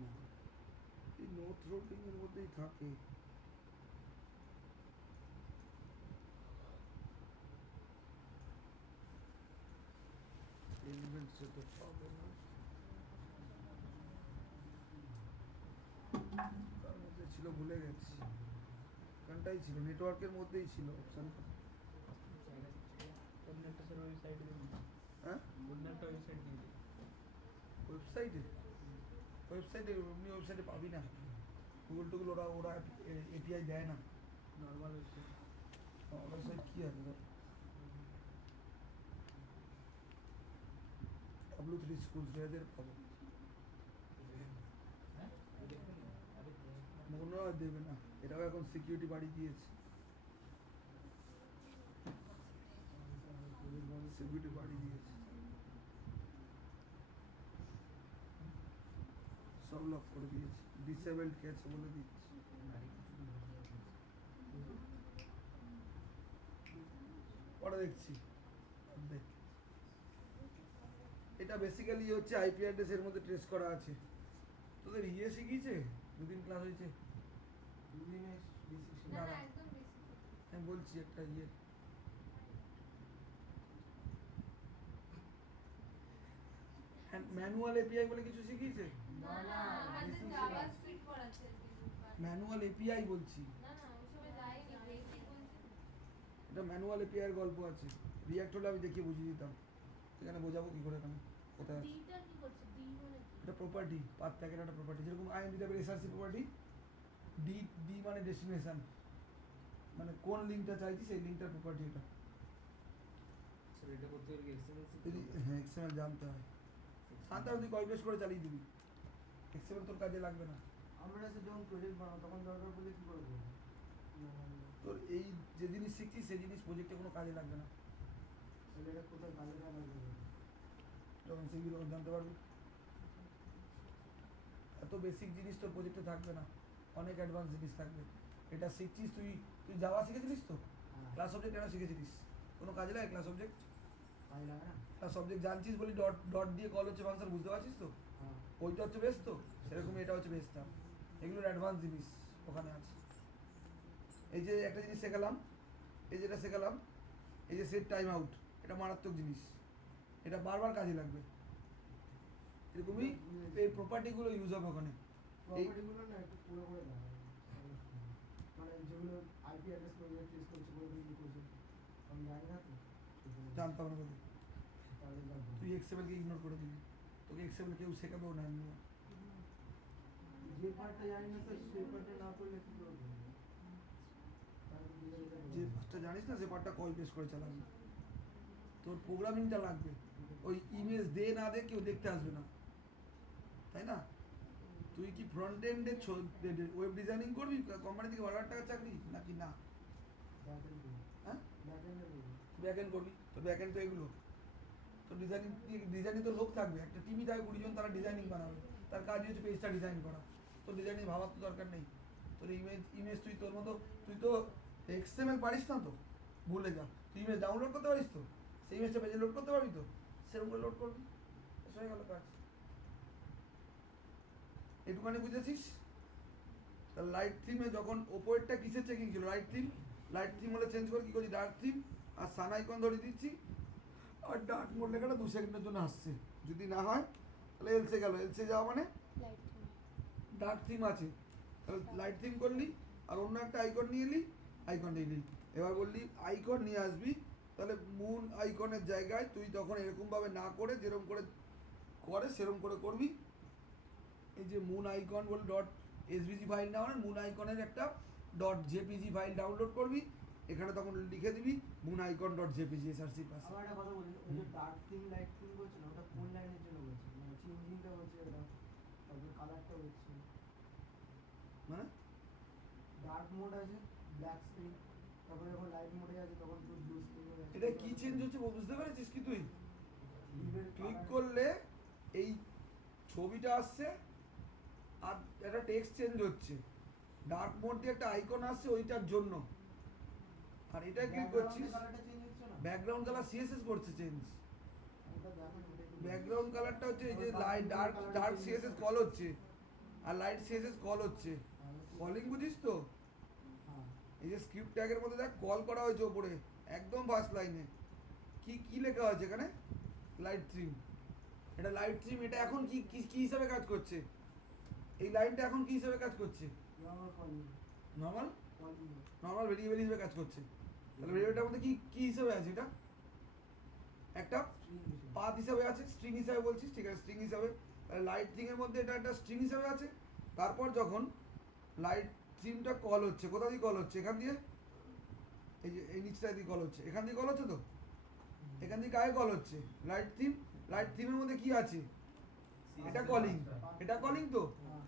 না, এই নো থ্রোটলিং এর মধ্যেই থাকে। এলিমেন্টসে তো পাবো না, তার মধ্যে ছিল, ভুলে গেছি এখানটাই ছিল, নেটওয়ার্কের মধ্যেই ছিল অপশনটা। হ্যাঁ ওয়েবসাইটে এমনি ওয়েবসাইটে পাবি না, গুগল ওরা এপিআই দেয় না। নর্মাল ওয়েবসাইট কী আছে ধর, W3 স্কুলস এদের পাবো, মনে হয় দেবে না, এটাও এখন সিকিউরিটি বাড়িয়ে দিয়েছে, সিকিউরিটি বাড়িয়ে দিয়েছে, সব লক করে দিয়েছে, ডিসেবলড কে আছে বলে দিচ্ছে। পরে দেখছি, এটা বেসিক্যালি হচ্ছে আইপি অ্যাড্রেসের মধ্যে ট্রেস করা আছে। তোদের ইয়ে শিখিয়েছে, দুদিন ক্লাস হয়েছে, আমি বলছি একটা ইয়ে ম্যানুয়াল এপিআই বলে কিছু শিখিয়েছে, ম্যানুয়াল এপিআই বলছি, এটা ম্যানুয়াল এপিআই এর গল্প আছে। রিঅ্যাক্ট হলে আমি দেখিয়ে বুঝিয়ে দিতাম, এখানে বোঝাবো কি করে, এখানে কোথায় আছে এটা প্রপার্টি, পাথ ট্যাগের একটা প্রপার্টি, যেরকম আইএমডি টাইপের এসআরসি প্রপার্টি। ডি মানে ডেস্টিনেশন, মানে কোন লিঙ্কটা চাইছি সেই লিঙ্কটার প্রপার্টি এটা। এটা করতে গেলে যদি হ্যাঁ এক্সএমএল জানতে হয়, তাহলে তুই কপি পেস্ট করে চালিয়ে দিবি, এক্সএমএল তোর কাজে লাগবে না। আমরা যখন প্রজেক্ট বানাবো তখন দরকার পড়লে কি করবো, তোর এই যে জিনিস শিখছিস সেই জিনিস প্রজেক্টে কোনো কাজে লাগবে না, এটা কোথায় কাজে লাগাবো, যখন শিখবি তখন জানতে পারবি। এত বেসিক জিনিস তোর প্রজেক্টে থাকবে না, অনেক অ্যাডভান্স জিনিস থাকবে। এটা শিখছিস তুই, তুই জাভা শিখেছিলিস তো, ক্লাস অবজেক্ট কেন শিখেছিলিস, কোনো কাজে লাগে ক্লাস অবজেক্ট, ক্লাস অবজেক্ট জানছিস বলি ডট দিয়ে কল হচ্ছে ফাংশন, বুঝতে পারছিস তো, ওইটা হচ্ছে বেস, তো সেরকম এটা হচ্ছে বেসটা, এগুলোর অ্যাডভান্স জিনিস ওখানে আছে। এই যে একটা জিনিস শেখালাম, এই যেটা শেখালাম, এই যে সেট টাইম আউট, এটা মারাত্মক জিনিস, এটা বারবার কাজে লাগবে। এরকমই এই প্রপার্টিগুলো ইউজ হবে ওখানে, প্রপার্টিগুলো না একটু পুরো করে দাও, মানে যেগুলো আইপি অ্যাড্রেস করে ট্রেস করছে বলে কি করছে আমি জানি না তো, জানতাম না বলে তাহলে জানবো। তুই এক্সএমএলকে ইগনোর করে দিবি, তোকে এক্সএমএল কেউ শেখাবেও না এমনি। যে পার্টটা জানি না স্যার সেই পার্টটা না করলে কি করবো, যে পার্টটা জানিস না সে পার্টটা কপি পেস্ট করে চালাবি, তোর প্রোগ্রামিংটা লাগবে, ওই ইমেজ দে না দে কেউ দেখতে আসবে না, তাই না? তুই কি ফ্রন্ট এন্ডে ওয়েব ডিজাইনিং করবি কোম্পানি থেকে 12,000 টাকার চাকরি নাকি না? ব্যাক এন্ড করবো, হ্যাঁ ব্যাক এন্ডে করবো। ব্যাক এন্ড করবি, তো ব্যাক এন্ড তো এগুলো তো ডিজাইনিং তো লোক থাকবে, একটা টিমই থাকবে 20 জন, তারা ডিজাইনিং বানাবে, তার কাজ হচ্ছে পেজটা ডিজাইন করা। তো ডিজাইনিং ভাবার তো দরকার নেই, তোর ইমেজ তুই তোর মতো, তুই তো এক্সএমএল পারিস না তো, ভুলে যা, তুই ইমেজ ডাউনলোড করতে পারিস তো, সেই ইমেজটা পেজে লোড করতে পারবি তো, সেরকম করে লোড করবি, এসে হয়ে গেল কাজ। এটুখানি বুঝেছিস? তা লাইট থিমে যখন ওপরেরটা কিসের চেকিং ছিল, লাইট থিম হলে চেঞ্জ করে কী করছি, ডার্ক থিম আর সান আইকন ধরে দিচ্ছি, আর ডার্ক মোড লেখাটা 2 সেকেন্ডের জন্য আসছে, যদি না হয় তাহলে এলসে গেল, এলসে যাওয়া মানে ডার্ক থিম আছে, তাহলে লাইট থিম করলি আর অন্য একটা আইকন নিয়ে এলি, আইকন নিয়ে এলি, এবার বললি আইকন নিয়ে আসবি, তাহলে মুন আইকনের জায়গায় তুই তখন এরকমভাবে না করে যেরকম করে সেরকম করে করবি। এই যে মুন আইকন বলে .svg ফাইল না, মুন আইকনের একটা .jpg ফাইল ডাউনলোড করবি, এখানে তখন লিখে দিবি মুন আইকন .jpg এসআরসি পাশে। আমার একটা কথা বলি, ওই যে ডার্ক থিম লাইট থিম বলছে না, ওটা কোন লাইনের জন্য বলছে? মানে চেঞ্জিংটা হচ্ছে ওটা, তারপর কালারটা হচ্ছে, মানে ডার্ক মোড আছে, ব্ল্যাক স্ক্রিন, তারপরে যখন লাইট মোডে আছে তখন পুরো ব্লু স্ক্রিন হয়ে যাচ্ছে। এটা কি চেঞ্জ হচ্ছে বুঝতে পেরেছিস কি তুই? লিভের ক্লিক colour- করলে এই ছবিটা আসছে আর একটা টেক্সট চেঞ্জ হচ্ছে, ডার্ক মোড দিয়ে একটা আইকন আসছে ওইটার জন্য, আর এটা ক্লিক করছিস, কালারটা চেঞ্জ হচ্ছে না, ব্যাকগ্রাউন্ড কালার সিএসএস করছে চেঞ্জ, ওটা দেখো ওটা একটু- ব্যাকগ্রাউন্ড কালারটা হচ্ছে এই যে লাইট ডার্ক সিএসএস কল হচ্ছে আর লাইট সিএসএস কল হচ্ছে, কলিং বুঝিস তো? হ্যাঁ, এই যে স্ক্রিপ্ট ট্যাগের মধ্যে দেখ কল করা হয়েছে ওপরে একদম ফার্স্ট লাইনে, কি লেখা হয়েছে এখানে, লাইট থিম, এটা লাইট থিম, এটা এখন কি কি কি হিসাবে কাজ করছে, এই লাইনটা এখন কি হিসাবে কাজ করছে, আমার কলিং নর্মাল কলিং ভেরিয়েবল হিসেবে কাজ করছে, তাহলে ভেরিয়েবলটার মধ্যে কি হিসাবে আছে, এটা একটা স্ট্রিং পাথ হিসাবে আছে, স্ট্রিং হিসাবে বলছিস, ঠিক আছে, স্ট্রিং হিসাবে, তাহলে লাইট থিমের মধ্যে এটা একটা স্ট্রিং হিসাবে আছে। তারপর যখন লাইট থিমটা কল হচ্ছে, কোথা দিয়ে কল হচ্ছে, এখান দিয়ে, এই যে এই নিচটা দিয়ে কল হচ্ছে, এখান দিয়ে কল হচ্ছে তো, এখান দিয়ে কাকে কল হচ্ছে, লাইট থিমের মধ্যে কি আছে, এটা কলিং তো,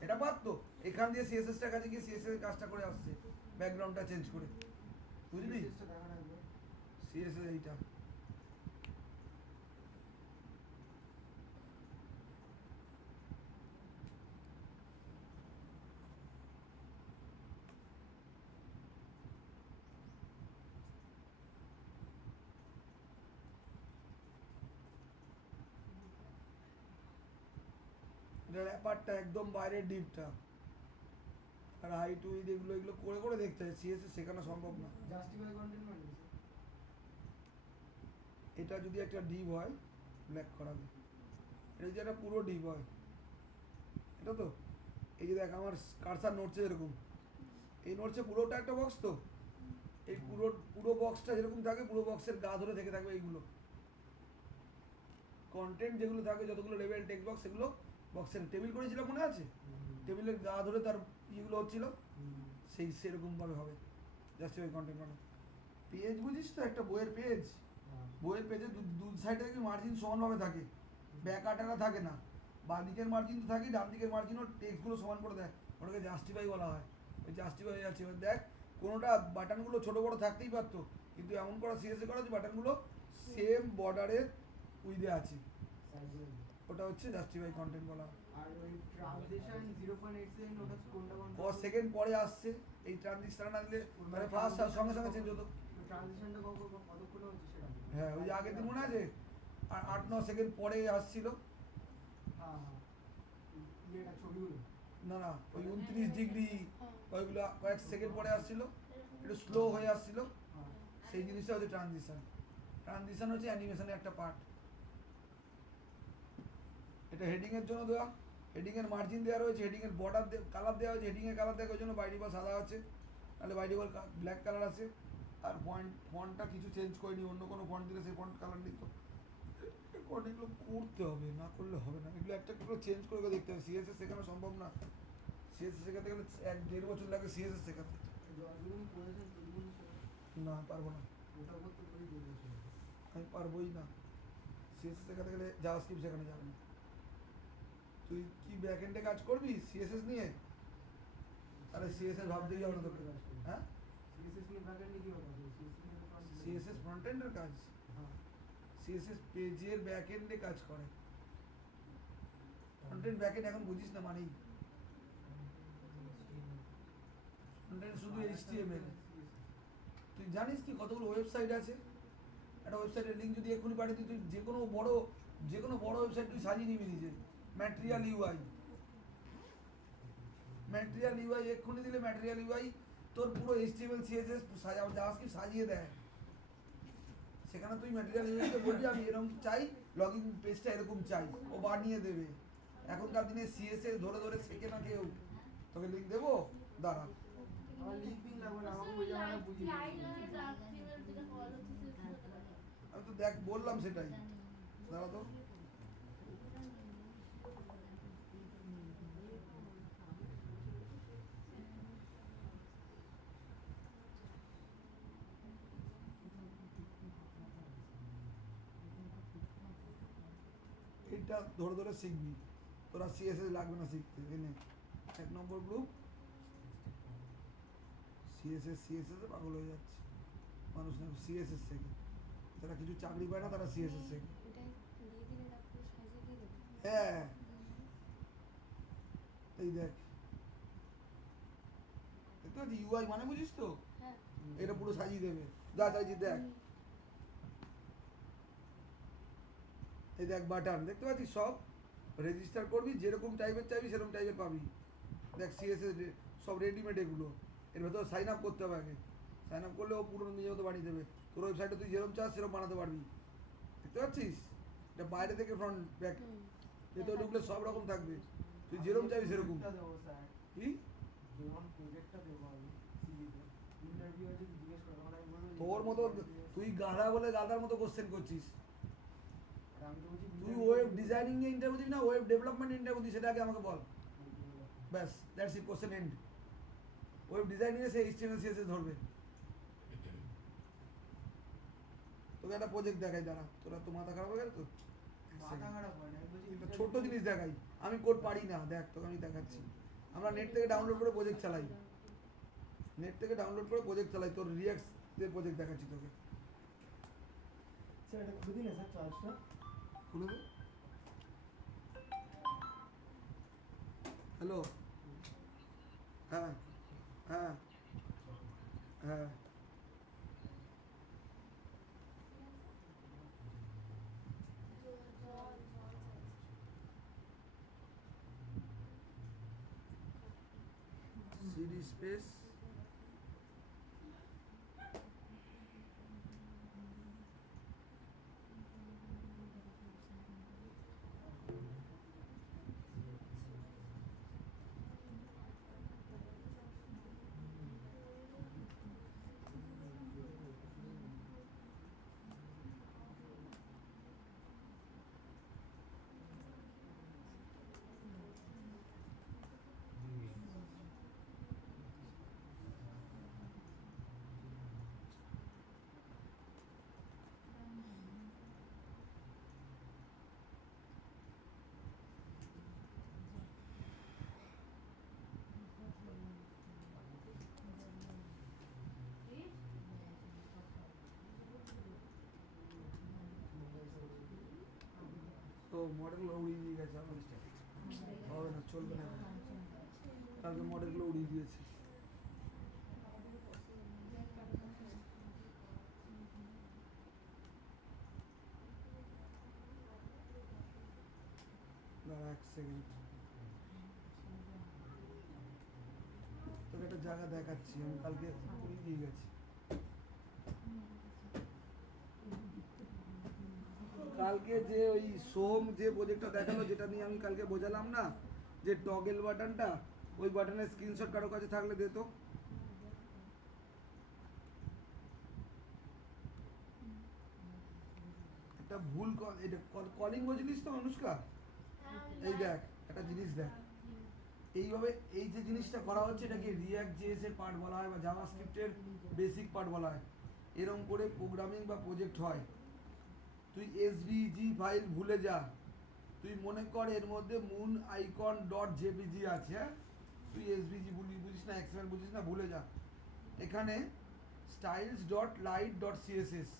এটা পাথ তো, এখান দিয়ে সিএসএসটা কাছে গিয়ে সিএসএস কাজটা করে আসছে, ব্যাকগ্রাউন্ডটা চেঞ্জ করে, বুঝলি? সিস্টেমটা দেখা রাখবে। সিএসএস এইটা এটা র্যাপারটা একদম বাইরের ডিপটা, আর হাইট উইথ এগুলো করে দেখতে হয়, সিএসএস শেখানো সম্ভব না। জাস্টিফাই কন্টেন্ট মানে কি? এটা যদি একটা ডিপ হয় ব্ল্যাক করাবে, এটা যদি একটা পুরো ডিপ হয়, এটা তো এই যে দেখ আমার কারসার নড়ছে এরকম, এই নড়ছে পুরোটা একটা বক্স তো, এই পুরো বক্সটা যেরকম থাকে পুরো বক্সের গা ধরে থেকে থাকবে এইগুলো কন্টেন্ট যেগুলো থাকে, যতগুলো লেভেল টেক্সট বক্স, সেগুলো বক্সের টেবিল করেছিলাম মনে আছে, টেবিলের গা ধরে তার ইয়েগুলো হচ্ছিল, সেরকমভাবে হবে জাস্টিফাই কন্টেন্ট মানে। পেজ বুঝিস তো, একটা বইয়ের পেজ, বইয়ের পেজে দু সাইডে কি মার্জিন সমানভাবে থাকে, ব্যাক আটানা থাকে না, বাঁ দিকের মার্জিন তো থাকে, ডান দিকের মার্জিনও টেক্সটগুলো সমান করে দেয়, ওটাকে জাস্টিফাই বলা হয়, ওই জাস্টিফাই হয়ে যাচ্ছে। এবার দেখ কোনোটা বাটনগুলো ছোটো বড়ো থাকতেই পারতো, কিন্তু এমন করা সিএসএ করা যে বাটনগুলো সেম বর্ডারের উইথে আছে, ওটা হচ্ছে জাস্টিফাই কন্টেন্ট বলা হয়। আর ওই ট্রানজিশন 0.8 সেকেন্ড, ওটা কোনটা কত সেকেন্ড পরে আসছে, এই ট্রানজিশন না দিলে মানে ফার্স্ট আর সঙ্গে সঙ্গে চেঞ্জ হতো। ট্রানজিশনটা কতক্ষণ হচ্ছে সেটা? হ্যাঁ ওই যে আগের দিন মনে আছে, আর 8-9 সেকেন্ড পরে আসছিল, হ্যাঁ হ্যাঁ, এটা ছবিগুলো না ওই 29 ডিগ্রি ওইগুলো কয়েক সেকেন্ড পরে আসছিল, একটু স্লো হয়ে আসছিল, হ্যাঁ, সেই জিনিসটা হচ্ছে ট্রানজিশন হচ্ছে অ্যানিমেশনের একটা পার্ট। এটা হেডিংয়ের জন্য দেওয়া, হেডিংয়ের মার্জিন দেওয়া রয়েছে, হেডিংয়ের বর্ডার কালার দেওয়া হয়েছে, হেডিংয়ের কালার দেওয়া ওই জন্য বাই ডিফল্ট সাদা আছে, নাহলে বাই ডিফল্ট ব্ল্যাক কালার আছে, আর ফন্টটা কিছু চেঞ্জ করিনি, অন্য কোনো ফন্ট দিলে সেই ফন্ট কালার নিত, এগুলো করতে হবে, না করলে হবে না, এগুলো একটা করে চেঞ্জ করে দেখতে হবে, সিএসএস শেখানো সম্ভব না, সিএসএস শেখাতে গেলে 1-1.5 বছর লাগে সিএসএস শেখাতে। যতদিন করেছেন ততদিন না পারবো না, ওটা করতে পারি 2 বছর। আমি পারবোই না, সিএসএস শেখাতে গেলে জাভাস্ক্রিপ্ট শেখানো যাবে না। তুই কি ব্যাকএন্ডে কাজ করবি সিএসএস নিয়ে, তাহলে সিএসএস ভাবতেই যাবে না তোকে, হ্যাঁ সিএসএস নিয়ে ব্যাকএন্ডে কি হবে? সিএসএস ফ্রন্ট এন্ডের কাজ, হ্যাঁ সিএসএস পেজের ব্যাক এন্ডে কাজ করে। ফ্রন্ট এন্ড ব্যাক এন্ড এখন বুঝিস না মানেই, ফ্রন্ট এন্ড শুধু এইচটিএমএল। তুই জানিস কি কতগুলো ওয়েবসাইট আছে? একটা ওয়েবসাইটের লিঙ্ক যদি এক্ষুনি পাঠিয়ে দিই, তুই যে কোনো বড় ওয়েবসাইট তুই সাজিয়ে নিবি নিজে। ম্যাটেরিয়াল ইউআই এক্ষুনি দিলে ম্যাটেরিয়াল ইউআই তোর পুরো এইচটিএমএল সিএসএস জাভাস্ক্রিপ্ট সাজিয়ে দেয়। সেখানে তুই ম্যাটেরিয়াল ইউআইকে বলবি আমি এরকম চাই, লগইন পেজটা এরকম চাই, ও বানিয়ে দেবে। এখনকার দিনে সিএসএস ধরে ধরে শেখে না কেউ। তোকে লিঙ্ক দেবো, দাঁড়া। আমার লিঙ্ক ফিঙ্ক লাগবে না, আমাকে ওই জায়গাটা বুঝিয়ে দিবি। আমি তো দেখ বললাম সেটাই, দাঁড়া তো। এইটা ধরে ধরে শিখবি, তোরা সিএসএস লাগবে না শিখতে। এনে 1 নম্বর গ্রুপ সিএসএস পাগল হয়ে যাচ্ছে মানুষ, না সিএসএস শেখে। যারা কিছু চাকরি পায় না তারা সিএসএস শেখে। হ্যাঁ এই দেখ, দেখতে পাচ্ছি ইউআই মানে বুঝিস তো? এটা পুরো সাজিয়ে দেবে, যা চাইছি দেখ। এই দেখ বাটন দেখতে পাচ্ছিস, সব রেজিস্টার করবি, যেরকম টাইপের চাইবি সেরকম টাইপের পাবি। দেখ সিএসএস সব রেডিমেড এগুলো, এর ভেতর সাইন আপ করতে হবে আগে। সাইন আপ করলে ও পুরো নিজের মতো বানিয়ে দেবে। তোর ওয়েবসাইটে তুই যেরকম চাস সেরকম বানাতে পারবি। দেখতে পাচ্ছিস, এটা বাইরে থেকে ফ্রন্ট ব্যাক, ভেতরে ঢুকলে সব রকম থাকবে, তুই যেরকম চাইবি সেরকম। প্রজেক্টটা দেবো স্যার, কি যখন প্রজেক্টটা দেবো আমি সিভিতে, ইন্টারভিউ আছে জিজ্ঞেস করবো, তখন আমি বলবো তোর মতো তুই গাধা বলে গাধার মতো কোশ্চেন করছিস। আর আমি তো বলছি তুই ওয়েব ডিজাইনিং নিয়ে ইন্টারভিউ দিস না ওয়েব ডেভেলপমেন্ট ইন্টারভিউ দিস, সেটা আগে আমাকে বল। ব্যাস, that's it, question end. Web designing এ সে এইচটিএমএল সিএসএস ধরবে। তোকে একটা প্রজেক্ট দেখাই, দাঁড়া। তোরা তো মাথা খারাপ হয়ে গেল তো। মাথা খারাপ হয় না, আমি বলছি একটা ছোট্ট জিনিস দেখাই, আমি কোড পারি না, দেখ তোকে আমি দেখাচ্ছি। আমরা নেট থেকে ডাউনলোড করে প্রজেক্ট চালাই, তোর রিয়াক্ট এর প্রজেক্ট দেখাচ্ছি তোকে। স্যার এটা খুলে দিলে স্যার চার্জটা খুলে দে। হ্যালো, হ্যাঁ হ্যাঁ হ্যাঁ সিডি স্পেস তো মডেলগুলো উড়িয়ে দিয়ে গেছে আমার, হবে না, চলবে না। কালকে মডেলগুলো উড়িয়ে দিয়েছে। দাঁড়া 1 সেকেন্ড, তোকে একটা জায়গা দেখাচ্ছি, আমি কালকে উড়িয়ে দিয়ে গেছি। কালকে যে ওই সোম যে প্রজেক্টটা দেখালো, যেটা নিয়ে আমি কালকে বোঝালাম না, যে টগেল বাটনটা, ওই বাটনের স্ক্রিনশট কারো কাছে থাকলে দে তো। একটা ভুল এটা কলিং বুঝলিস তো অনুষ্কা? এই দেখ একটা জিনিস দেখ, এইভাবে এই যে জিনিসটা করা হচ্ছে এটাকে রিঅ্যাক্ট জেএস এর পার্ট বলা হয় বা জাভাস্ক্রিপ্টের বেসিক পার্ট বলা হয়। এরকম করে প্রোগ্রামিং বা প্রজেক্ট হয়। তুই এসভিজি ফাইল ভুলে যা, তুই মনে কর এর মধ্যে মুন আইকন ডট জেপিজি আছে, হ্যাঁ তুই এসভিজি বুঝিস না, এক্সএমএল বুঝিস না, ভুলে যা। এখানে styles dot light dot CSS,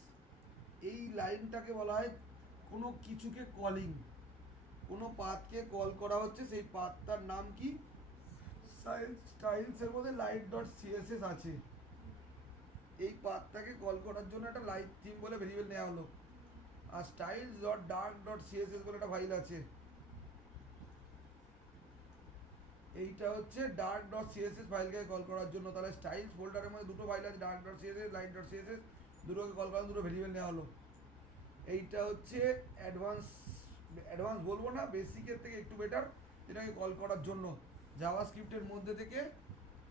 এই লাইনটাকে বলা হয় কোনো কিছুকে কলিং, কোনো পাথকে কল করা হচ্ছে, সেই পাথটার নাম কি? স্টাইলসের মধ্যে লাইট ডট সিএসএস আছে, এই পাথটাকে কল করার জন্য একটা লাইট থিম বলে ভেরিয়েবল নেওয়া হলো। আর styles dot dark dot CSS বলে একটা ফাইল আছে, এইটা হচ্ছে ডার্ক ডট সিএসএস ফাইলকে কল করার জন্য। তাহলে স্টাইলস ফোল্ডারের মধ্যে দুটো ফাইল আছে, dark dot CSS, light dot CSS, দুটোকে কল করার দুটো ভেরিয়েবল নেওয়া হলো। এইটা হচ্ছে অ্যাডভান্স বলবো না, বেসিকের থেকে একটু বেটার, এটাকে কল করার জন্য জাভাস্ক্রিপ্টের মধ্যে থেকে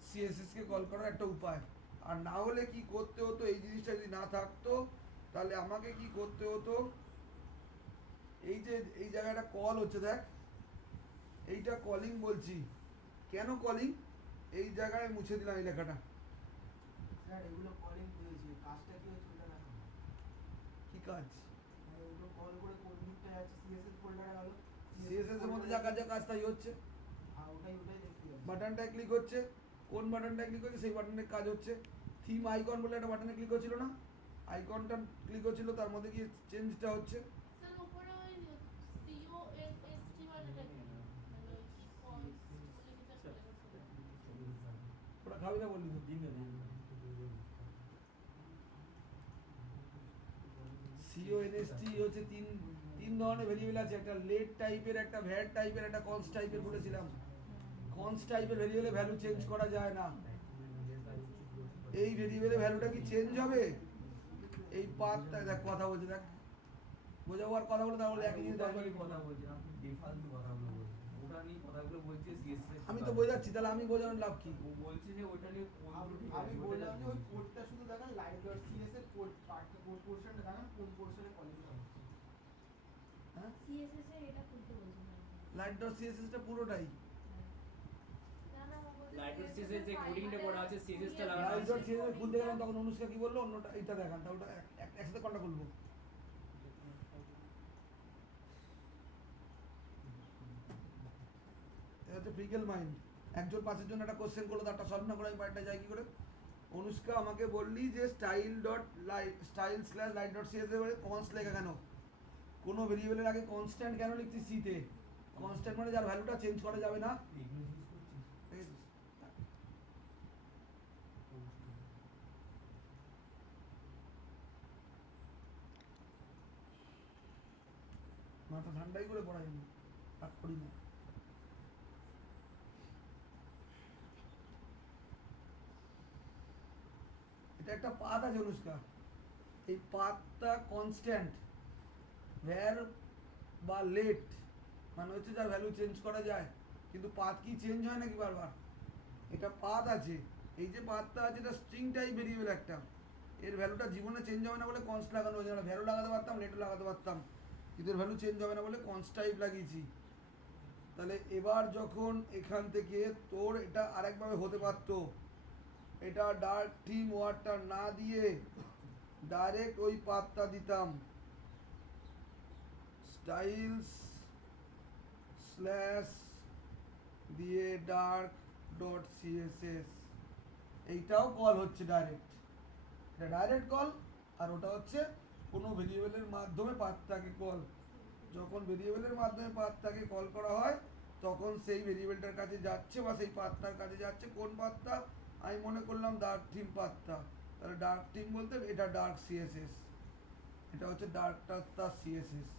সিএসএসকে কল করার একটা উপায়। আর না হলে কি করতে হতো, এই জিনিসটা যদি না থাকতো তাহলে আমাকে কি করতে হতো, এই যে এই জায়গাটা কল হচ্ছে দেখ, এইটা কলিং বলছি, কেন কলিং, এই জায়গায় মুছে দিলাম এই লেখাটা। স্যার এগুলো কলিং হয়েছে, কাজটা কি হচ্ছে ওটা দেখো। কি কাজ? মানে ওগুলো কল করে কোন দিকটা যাচ্ছে, সিএসএস ফোল্ডারে গেল, সিএসএস এর মধ্যে যা কাজ তাই হচ্ছে, হ্যাঁ ওটাই দেখতে যাচ্ছে। বাটনটায় ক্লিক হচ্ছে, কোন বাটনটায় ক্লিক হচ্ছে সেই বাটনের কাজ হচ্ছে। থিম আইকন বলে একটা বাটনে ক্লিক হচ্ছিল না, আইকনটা ক্লিক হচ্ছিল, তার মধ্যে গিয়ে চেঞ্জটা হচ্ছে। স্যার উপরে ওই COSST ওয়ালাটা কি? মানে ওই ফন্ট বলে কিছু একটা লেখা ছিল। ওটা খাবি না বললি তো। CONST হচ্ছে তিন ধরনের ভেরিয়েবল আছে, একটা লেট টাইপের, একটা ভ্যাট টাইপের, একটা কনস্ট টাইপের বলেছিলাম। কনস্ট টাইপের ভেরিয়েবলে ভ্যালু চেঞ্জ করা যায় না। এই ভেরিয়েবলের ভ্যালুটা কি চেঞ্জ হবে? এই পাথটা দেখ, কথা বলছে দেখ, বোঝাবো আর কথা বলে তাহলে একই জিনিস দরকারি কথা। বেফালতু কথাগুলো বলছে, ওটা নিয়ে কথাগুলো বলছে সিএসএস। আমি তো বোঝাচ্ছি, তাহলে আমি বোঝানোর লাভ কি? ও বলছে যে ওটা নিয়ে আমি বললাম যে ওই কোডটা শুধু দেখান, লাইট ডট সিএসএস কোড পার্টটা, কোড পোরশনটা দেখান, কোন পোরশনে কলিং হচ্ছে। হ্যাঁ, CSS এর এটা খুলতে বলছি না। লাইট ডট সিএসএসটা পুরোটাই। না না ও বলছে লাইট ডট CSS যে কোডিংটা করা আছে, CSS টা লাগানো লাইট আছে। ডট সিএসএস খুলতে গেলাম, তখন অনুষ্কা কি বললো, অন্যটা এটা দেখান, তা ওটা একসাথে কোনটা খুলবো? এটা হচ্ছে ফ্রিকেল মাইন্ড। একজন পাশের জন্য একটা কোশ্চেন করলো, তারটা সলভ না করে আমি পার্টটা যাই কি করে? অনুষ্কা আমাকে বললি যে style slash light dot CSS এর কনস্ট লেখা কেন? কোনো ভেরিয়েবলের আগে কনস্ট্যান্ট কেন লিখছি সিতে? কনস্ট্যান্ট মানে যার ভ্যালুটা চেঞ্জ করা যাবে না। মাথা ঠান্ডাই করে পড়াই আমি, রাগ করি না। এটা একটা পাথ আছে অনুষ্কা, এই পাথটা কনস্ট্যান্ট, ভ্যার বা লেট মানে হচ্ছে যার ভ্যালু চেঞ্জ করা যায়, কিন্তু পাথ কি চেঞ্জ হয় নাকি বারবার? এটা পাথ আছে, এই যে পাথটা আছে এটা স্ট্রিং টাইপ ভেরিয়েবল একটা, এর ভ্যালুটা জীবনে চেঞ্জ হবে না বলে কনস্ট লাগানো হয়েছে। আমরা ভ্যালু লাগাতে পারতাম, লেটও লাগাতে পারতাম, কিন্তু এর ভ্যালু চেঞ্জ হবে না বলে কনস্ট টাইপ লাগিয়েছি। তাহলে এবার যখন এখান থেকে তোর এটা আরেকভাবে হতে পারতো, এটা ডার্ক থিম ওয়ার্ডটা না দিয়ে ডাইরেক্ট ওই পাথটা দিতাম, স্টাইলস স্ল্যাশ দিয়ে ডার্ক ডট সিএসএস, এইটাও কল হচ্ছে ডাইরেক্ট, এটা ডাইরেক্ট কল। আর ওটা হচ্ছে কোনো ভেরিয়েবলের মাধ্যমে পাথটাকে কল। যখন ভেরিয়েবলের মাধ্যমে পাথটাকে কল করা হয় তখন সেই ভেরিয়েবলটার কাছে যাচ্ছে বা সেই পাথটার কাছে যাচ্ছে, কোন পাথটা? আমি মনে করলাম ডার্ক থিম পাথটা, তাহলে ডার্ক থিম বলতে এটা ডার্ক সিএসএস, এটা হচ্ছে ডার্কটা তার সিএসএস।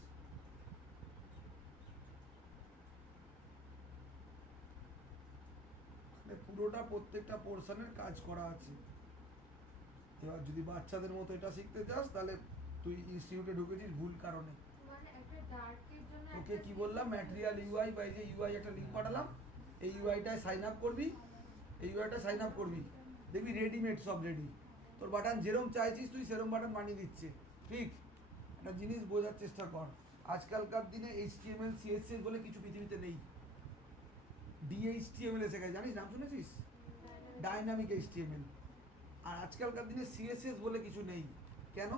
পুরোটা প্রত্যেকটা পোর্শনের কাজ করা আছে। এবার যদি বাচ্চাদের মতো এটা শিখতে চাস তাহলে তুই ইনস্টিটিউটে ঢুকেছিস ভুল কারণে। মানে একটা ডার্কের জন্য ওকে কি বললাম, ম্যাটেরিয়াল ইউআই বা এই যে ইউআই একটা লিঙ্ক পাঠালাম, এই ইউআইটায় সাইন আপ করবি, এই ইউআইটা সাইন আপ করবি, দেখবি রেডিমেড সব রেডি, তোর বাটন যেরকম চাইছিস তুই সেরকম বাটন বানিয়ে দিচ্ছে। ঠিক, একটা জিনিস বোঝার চেষ্টা কর, আজকালকার দিনে HTML CSS বলে কিছু পৃথিবীতে নেই, DHTML এসে গেছে, জানিস, নাম শুনেছিস? Dynamic HTML। আর আজকালকার দিনে CSS বলে কিছু নেই। কেন?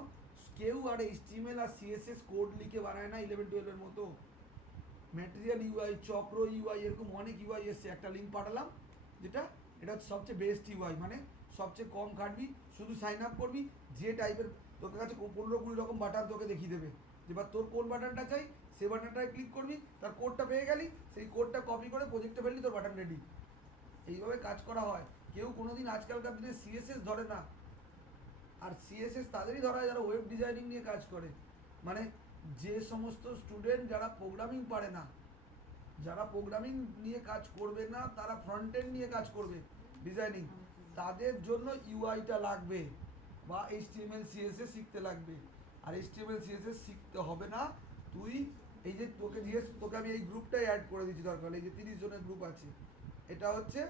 কেউ আর HTML আর CSS কোড লিখে বানায় না 11-12 এর মতো। ম্যাটেরিয়াল ইউআই, চক্র ইউআই, এরকম অনেক ইউআই এসছে। একটা লিঙ্ক পাঠালাম যেটা, এটা হচ্ছে সবচেয়ে বেস্ট ইউআই, মানে সবচেয়ে কম খাটবি, শুধু সাইন আপ করবি, যে টাইপের তোর কাছে 15-20 রকম বাটন তোকে দেখিয়ে দেবে, এবার তোর কোন বাটনটা চাই সেই বাটনটায় ক্লিক করবি, তার কোডটা পেয়ে গেলি, সেই কোডটা কপি করে প্রজেক্টে ফেললি, তোর বাটন রেডি। এইভাবে কাজ করা হয়। কেউ কোনোদিন আজকালকার দিনে সিএসএস ধরে না, আর সিএসএস তাদেরই ধরা হয় যারা ওয়েব ডিজাইনিং নিয়ে কাজ করে। মানে যে সমস্ত স্টুডেন্ট যারা প্রোগ্রামিং পারে না, যারা প্রোগ্রামিং নিয়ে কাজ করবে না, তারা ফ্রন্ট এন্ড নিয়ে কাজ করবে ডিজাইনিং, তাদের জন্য ইউআইটা লাগবে বা এইচটিএমএল সিএসএস শিখতে লাগবে। আর এইচটিএমএল সিএসএস শিখতে হবে না, তুই এই যে তোকে আমি এই গ্রুপটাই অ্যাড করে দিচ্ছি, দরকার এই যে 30 জনের গ্রুপ আছে, এটা হচ্ছে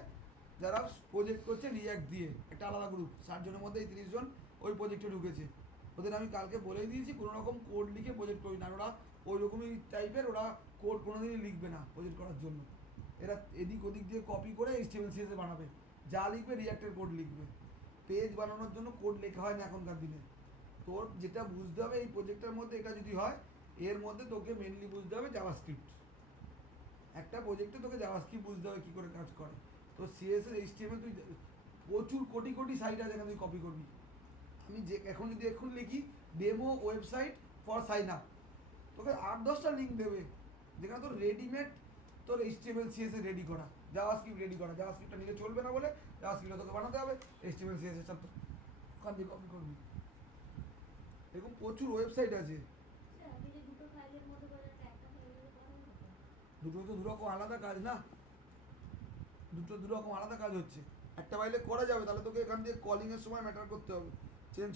যারা প্রজেক্ট করছে রিঅ্যাক্ট দিয়ে, একটা আলাদা গ্রুপ, 60 জনের মধ্যে এই 30 জন ওই প্রজেক্টে ঢুকেছে। ওদের আমি কালকে বলেই দিয়েছি কোনো রকম কোড লিখে প্রজেক্ট করি না, আর ওরা ওই রকমই টাইপের, ওরা কোড কোনোদিনই লিখবে না প্রজেক্ট করার জন্য। এরা এদিক ওদিক দিয়ে কপি করে এইচটিএমএল সিএসএস বানাবে, যা লিখবে রিঅ্যাক্টের কোড লিখবে। পেজ বানানোর জন্য কোড লেখা হয় না এখনকার দিনে। তোর যেটা বুঝতে হবে এই প্রজেক্টের মধ্যে, এটা যদি হয় এর মধ্যে তোকে মেনলি বুঝতে হবে জাভাস্ক্রিপ্ট। একটা প্রজেক্টে তোকে জাভাস্ক্রিপ্ট বুঝতে হবে কী করে কাজ করে। তো সিএসএস এইচটিএমএল তুই প্রচুর কোটি কোটি সাইট আছে যেখানে তুই কপি করবি। আমি যে এখন লিখি demo website for sign up, তোকে 8-10টা লিঙ্ক দেবে যেখানে তোর রেডিমেড তোর এইচটিএমএল সিএসএস রেডি করা, জাভাস্ক্রিপ্ট রেডি করা। জাভাস্ক্রিপ্টটা নিলে চলবে না বলে জাভাস্ক্রিপ্টটা তোকে বানাতে হবে, এইচটিএমএল সিএসএসটা ওখান দিয়ে কপি করবি। এরকম প্রচুর ওয়েবসাইট আছে। দুটো তো দুরকম আলাদা কাজ না, দুটো দুরকম আলাদা কাজ হচ্ছে। একটা ফাইলে করা যাবে, তাহলে তোকে এখান দিয়ে কলিংয়ের সময় ম্যাটার করতে হবে, চেঞ্জ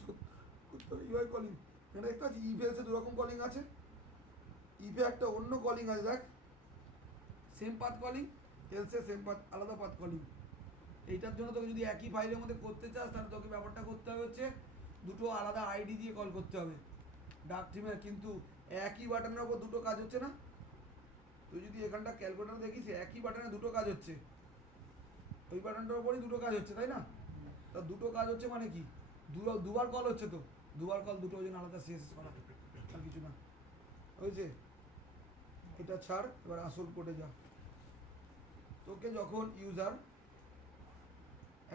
করতে হবে। ইউআই কলিং এটা দেখতে পাচ্ছি, ইভেলসে দুরকম কলিং আছে, ইভে একটা অন্য কলিং আছে, দেখ same path calling, else same path আলাদা পাথ কলিং। এইটার জন্য তোকে যদি একই ফাইলের মধ্যে করতে চাস, তাহলে তোকে ব্যাপারটা করতে হবে হচ্ছে দুটো আলাদা আইডি দিয়ে কল করতে হবে ডাক টিমের। কিন্তু একই বাটনের ওপর দুটো কাজ হচ্ছে না। তুই যদি এখানটা ক্যালকুলেটার দেখিস, একই বাটনে দুটো কাজ হচ্ছে, ওই বাটনটার ওপরই দুটো কাজ হচ্ছে, তাই না? তা দুটো কাজ হচ্ছে মানে কি, দুবার কল হচ্ছে, তো দুবার কল, দুটো ওই জন্য আলাদা সিএসএস করা, আর কিছু না। হয়েছে? এটা ছাড়, এবার আসল কোডে যা। তোকে যখন ইউজার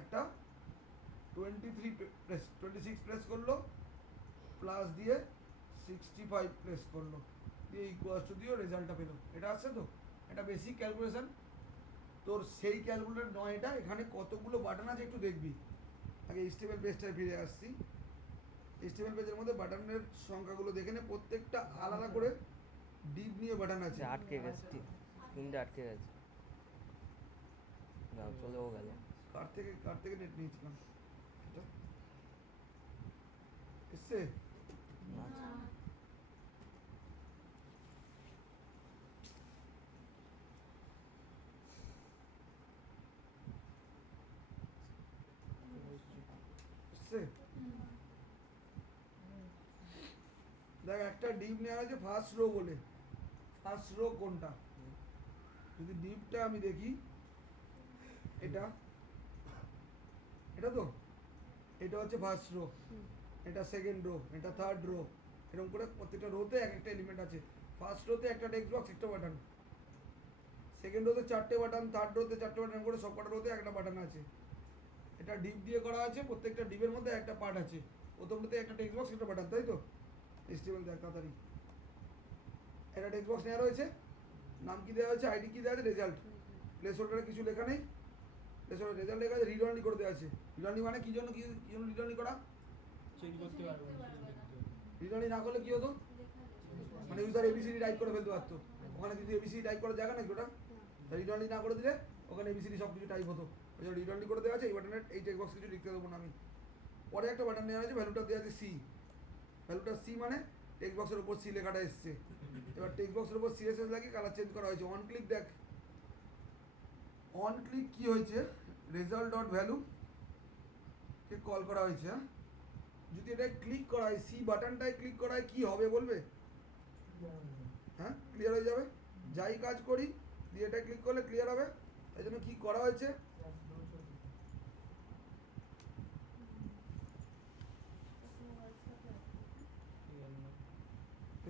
একটা 26 প্রেস করলো, প্লাস দিয়ে 65 প্রেস করলো, দিয়ে ইকুয়ালস টু দিয়ে রেজাল্টটা পেলো, এটা আসছে তো? এটা বেসিক ক্যালকুলেশন। তোর সেই ক্যালকুলেটর নয়, এটা এখানে কতগুলো বাটন আছে একটু দেখবি। আগে এইচটিএমএল পেজটায় ফিরে আসছি। এইচটিএমএল পেজের মধ্যে বাটনের সংখ্যাগুলো দেখে নে, প্রত্যেকটা আলাদা করে ডিপ নিয়ে বাটন আছে। আটকে গেছে, তিনটে আটকে গেছে, না চলেও গেল। কার থেকে নেট নিয়েছিলাম এটা এসছে? দেখ একটা ডিপ নেওয়া হয়েছে ফার্স্ট রো বলে। ফার্স্ট রো কোনটা? যদি ডিপটা আমি দেখি, এটা তো এটা হচ্ছে ফার্স্ট রো, এটা সেকেন্ড রো, এটা থার্ড রো, এরকম করে প্রত্যেকটা রোতে এক একটা এলিমেন্ট আছে। ফার্স্ট রোতে একটা টেক্সট বক্স, একটা বাটন, সেকেন্ড রোতে 4টে বাটন, থার্ড রোতে 4টে বাটন, করে সবকটা রোতে একটা বাটন আছে। এটা ডিপ দিয়ে করা আছে, প্রত্যেকটা ডিপের মধ্যে একটা পার্ট আছে। প্রথমটাতে একটা টেক্সট বক্স, একটা বাটন, তাই তো? এইচটিএমএল দেখ তাড়াতাড়ি, একটা টেক্সট বক্স নেওয়া রয়েছে, নাম কি দেওয়া হয়েছে, আইডি কি দেওয়া আছে, রেজাল্ট, প্লেস হোল্ডারে কিছু লেখা নেই, প্লেস হোল্ডার রেজাল্ট লেখা আছে, রিড অনলি করে দেওয়া আছে। রিড অনলি মানে কি জন্য রিড অনলি করা? চেঞ্জ করতে পারবো না। রিড অনলি না করলে কি হতো, মানে ইউজার এবিসিডি টাইপ করে ফেলতে পারতো। ওখানে কিন্তু এবিসিডি টাইপ করার জায়গা নাকি ওটা, রিড অনলি না করে দিলে ওখানে এবিসিডি সব কিছু টাইপ হতো। ওই জন্য রিড অনলি করে দেওয়া আছে। এই বাটনের এই টেক্সট বক্স কিছু লিখতে দেবো না আমি। পরে একটা বাটন নেওয়া আছে, ভ্যালুটা দেওয়া আছে সি, ভ্যালুটা সি মানে টেক্সট বক্সের উপর সি লেখাটা এসছে। এবার টেক্সট বক্সের উপর সিএসএস লাগিয়ে কালার চেঞ্জ করা হয়েছে। অন ক্লিক দেখ, অন ক্লিক কি হয়েছে, রেজাল্ট ডট ভ্যালু কে কল করা হয়েছে। যদি এটা ক্লিক করা হয়, সি বাটনটায় ক্লিক করা হয়, কি হবে বলবে? হ্যাঁ, ক্লিয়ার হয়ে যাবে। যাই কাজ করি দিয়ে এটা ক্লিক করলে ক্লিয়ার হবে। এই জন্য কি করা হয়েছে,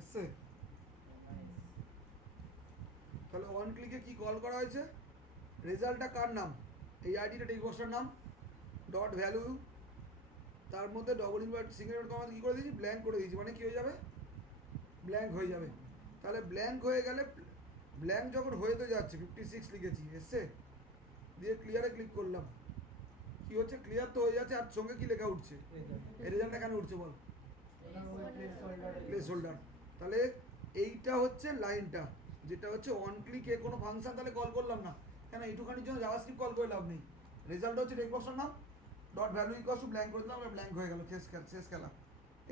এসছে? তাহলে ওয়ান ক্লিকে কি কল করা হয়েছে, রেজাল্টটা কার নাম, এই আইডিটা টেক্সট বক্সটার নাম, ডট ভ্যালু তার মধ্যে double invert single invert comma কী করে দিয়েছি ব্ল্যাঙ্ক করে দিয়েছি মানে কী হয়ে যাবে ব্ল্যাঙ্ক হয়ে যাবে তাহলে ব্ল্যাঙ্ক হয়ে গেলে ব্ল্যাঙ্ক যখন হয়ে তো যাচ্ছে 56 লিখেছি এসছে দিয়ে ক্লিয়ারে ক্লিক করলাম কি হচ্ছে ক্লিয়ার তো হয়ে যাচ্ছে আর সঙ্গে কি লেখা উঠছে এই রেজাল্টটা কেন উঠছে বল প্লেস হোল্ডার তাহলে এইটা হচ্ছে লাইনটা যেটা হচ্ছে অন ক্লিকে কোনো ফাংশন তাহলে কল করলাম না কেন এইটুখানির জন্য জাভাস্ক্রিপ্ট কল করে লাভ নেই রেজাল্ট হচ্ছে টেক্সট বক্সের নাম dot value equals to blank করে দিলাম আমরা ব্ল্যাঙ্ক হয়ে গেল শেষ খেলা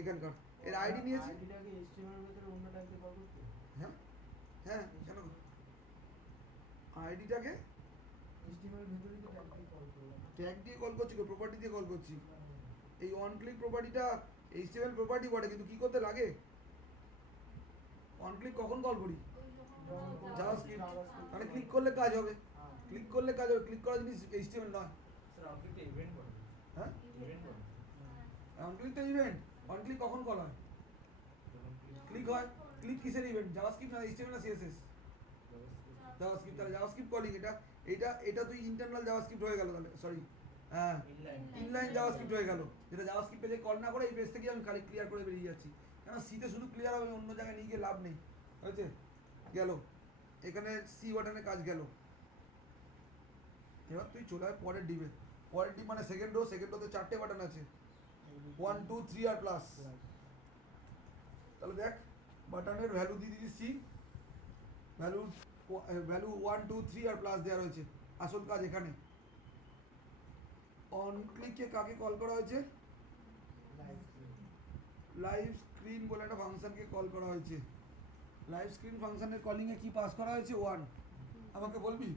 এখানকার এর আইডি নিয়েছি আইডিটাকে HTML এর ভিতরে অন্য টাইপ দিয়ে কল করতে হ্যাঁ হ্যাঁ কেন আইডিটাকে HTML এর ভিতরে তো টাইপ দিয়ে কল করলাম ট্যাগ দিয়ে কল করছি প্রপার্টি দিয়ে কল করছি এই অন ক্লিক প্রপার্টিটা HTML প্রপার্টি বটে কিন্তু কি করতে লাগে অন ক্লিক কখন কল করি জাভাস্ক্রিপ্ট মানে ক্লিক করলে কাজ হবে ক্লিক করলে কাজ হবে ক্লিক করা জিনিস HTML নয় স্যার আপনি একটা ইভেন্ট করেন হ্যাঁ ইভেন্ট করেন অন ক্লিক তো ইভেন্ট অন ক্লিক কখন কল হয় ক্লিক হয় ক্লিক কিসের ইভেন্ট জাভাস্ক্রিপ্ট না HTML না CSS জাভাস্ক্রিপ্ট তাহলে জাভাস্ক্রিপ্ট কলিং এটা তুই ইন্টারনাল জাভাস্ক্রিপ্ট হয়ে গেল তাহলে সরি হ্যাঁ ইনলাইন জাভাস্ক্রিপ্ট হয়ে গেল যেটা জাভাস্ক্রিপ্ট পেজে কল না করে এই পেজ থেকে আমি খালি ক্লিয়ার করে বেরিয়ে যাচ্ছি কেন সিতে শুধু ক্লিয়ার হবে অন্য জায়গায় নিয়ে গিয়ে লাভ নেই হয়েছে গেল এখানে সি বাটনে কাজ গেল এবার তুই চলে আয় পরের ডিপে পরের ডিপ মানে সেকেন্ড রোতে 4টে বাটন আছে 1 2 3 আর প্লাস তাহলে দেখ বাটনের ভ্যালু দিয়ে দিয়েছি সি ভ্যালু 1 2 3 আর প্লাস দেওয়া রয়েছে আসল কাজ এখানে অন ক্লিকে কাকে কল করা হয়েছে লাইভ স্ক্রিন বলে একটা ফাংশনকে কল করা হয়েছে লাইভ স্ক্রিন ফাংশনের কলিংয়ে কি পাস করা হয়েছে 1 আমাকে বলবি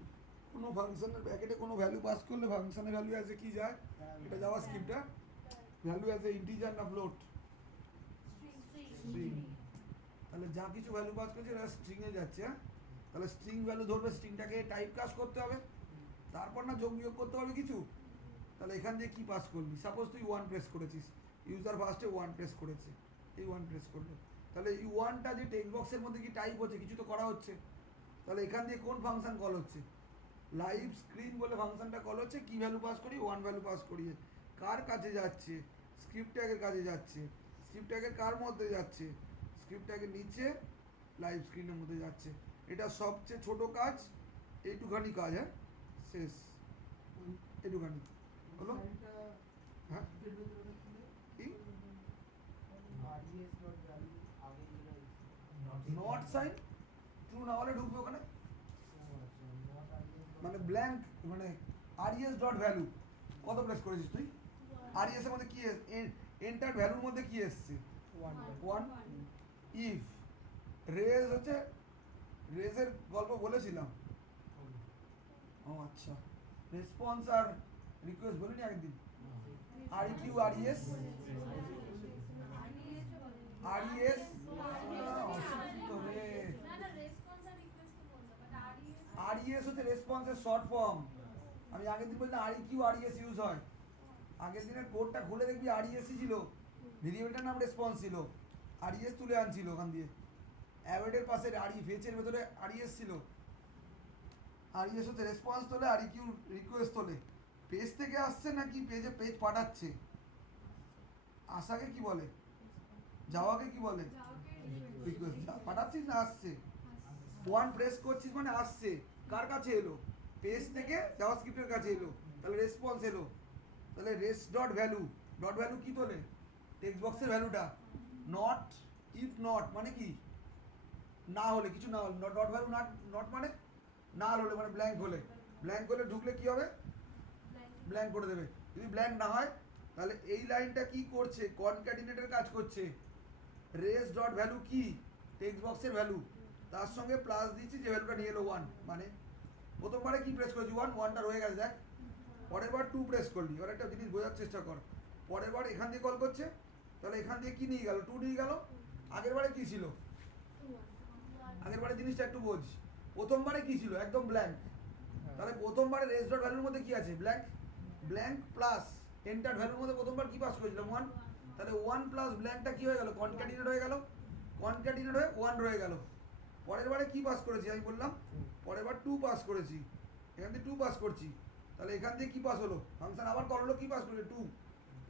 কোনো ফাংশনের ব্র্যাকেটে কোনো ভ্যালু পাস করলে ফাংশনের ভ্যালু অ্যাজ এ কি যায় এটা জাভাস্ক্রিপ্টটা ভ্যালু অ্যাজ এ ইন্টিজার না ফ্লোট স্ট্রিং তাহলে যা কিছু ভ্যালু পাস করছে এটা স্ট্রিংয়ে যাচ্ছে হ্যাঁ তাহলে স্ট্রিং ভ্যালু ধরবে স্ট্রিংটাকে টাইপ কাজ করতে হবে তারপর না যোগ বিয়োগ করতে হবে কিছু তাহলে এখান দিয়ে কি পাস করবি সাপোজ তুই 1 প্রেস করেছিস ইউজার ফার্স্টে 1 প্রেস করেছে এই 1 প্রেস করলো তাহলে এই 1টা যে টেক্সট বক্সের মধ্যে কি টাইপ হচ্ছে কিছু তো করা হচ্ছে তাহলে এখান দিয়ে কোন ফাংশন কল হচ্ছে লাইভ স্ক্রিন বলে ফাংশনটা কল হচ্ছে কি ভ্যালু পাস করি 1 ভ্যালু পাস করিয়ে কার কাছে যাচ্ছে স্ক্রিপ্ট ট্যাগের কাছে যাচ্ছে স্ক্রিপ্ট ট্যাগের কার মধ্যে যাচ্ছে স্ক্রিপ্ট ট্যাগের নিচে লাইভ স্ক্রিনের মধ্যে যাচ্ছে এটা সবচেয়ে ছোট কাজ এইটুখানি কাজ হ্যাঁ শেষ এইটুখানি হলো হ্যাঁ কি নট সাইন ট্রু না হলে ঢুকবে ওখানে মানে ব্ল্যাঙ্ক মানে আরইএস ডট ভ্যালু কত প্রেস করেছিস তুই আরইএস এর মধ্যে কি এন্টার ভ্যালুর মধ্যে কি এসছে 1 ইফ রেজ হচ্ছে রেজের গল্প বলেছিলাম ও আচ্ছা রেসপন্স আর রিকোয়েস্ট বলিনি একদিন আরইকিউ আরইএস আরইএস আরইএস হচ্ছে রেসপন্সের শর্ট ফর্ম আমি আগের দিন বললাম আরইকিউ আরইএস ইউজ হয় আগের দিনের কোডটা খুলে দেখবি আরইএসই ছিল ভেরিয়েবলটার নাম রেসপন্স ছিল আরইএস তুলে আনছিল ওখান দিয়ে অ্যাওয়েডের পাশে আরই ফেচের ভেতরে আরইএস ছিল আরইএস হচ্ছে রেসপন্স তোলে আরইকিউ রিকোয়েস্ট তোলে পেজ থেকে আসছে নাকি পেজ পাঠাচ্ছে আসাকে কি বলে যাওয়াকে কি বলে রিকোয়েস্ট পাঠাচ্ছিস না আসছে 1 প্রেস করছিস মানে আসছে কার কাছে এলো পেজ থেকে জাভাস্ক্রিপ্টের কাছে এলো তাহলে রেসপন্স এলো তাহলে রেস ডট ভ্যালু কি তোলে টেক্সট বক্সের ভ্যালুটা নট ইফ নট মানে কি না হলে কিছু না হলে ডট ভ্যালু নট মানে না হলে মানে ব্ল্যাঙ্ক হলে ঢুকলে কি হবে ব্ল্যাঙ্ক করে দেবে যদি ব্ল্যাঙ্ক না হয় তাহলে এই লাইনটা কি করছে কনক্যাটিনেটের কাজ করছে রেস ডট ভ্যালু কি টেক্সট বক্সের ভ্যালু তার সঙ্গে প্লাস দিচ্ছি যে ভ্যালুটা নিয়ে এলো 1 মানে প্রথমবারে কি প্রেস করেছি 1টা রয়ে গেছে দেখ পরের বার 2 প্রেস করলি এবার একটা জিনিস বোঝার চেষ্টা কর পরের বার এখান দিয়ে কল করছে তাহলে এখান দিয়ে কি নিয়ে গেল 2 নিয়ে গেল আগের বারে কি ছিল আগের বারে জিনিসটা একটু বোঝ প্রথমবারে কি ছিল একদম ব্ল্যাঙ্ক তাহলে প্রথমবারে রেস ডট ভ্যালুর মধ্যে কি আছে ব্ল্যাঙ্ক প্লাস এন্টার ভ্যালুর মধ্যে প্রথমবার কি পাস করেছিলাম 1 তাহলে 1 প্লাস ব্ল্যাঙ্কটা কি হয়ে গেল কনক্যাটিনেট হয়ে গেল কনক্যাটিনেট হয়ে 1 রয়ে গেল পরের বারে কি পাস করেছি আমি বললাম পরের বার 2 পাস করেছি এখান থেকে 2 পাস করছি তাহলে এখান দিয়ে কি পাস হলো, ফাংশন আবার কল হলো, কি পাস করলো 2,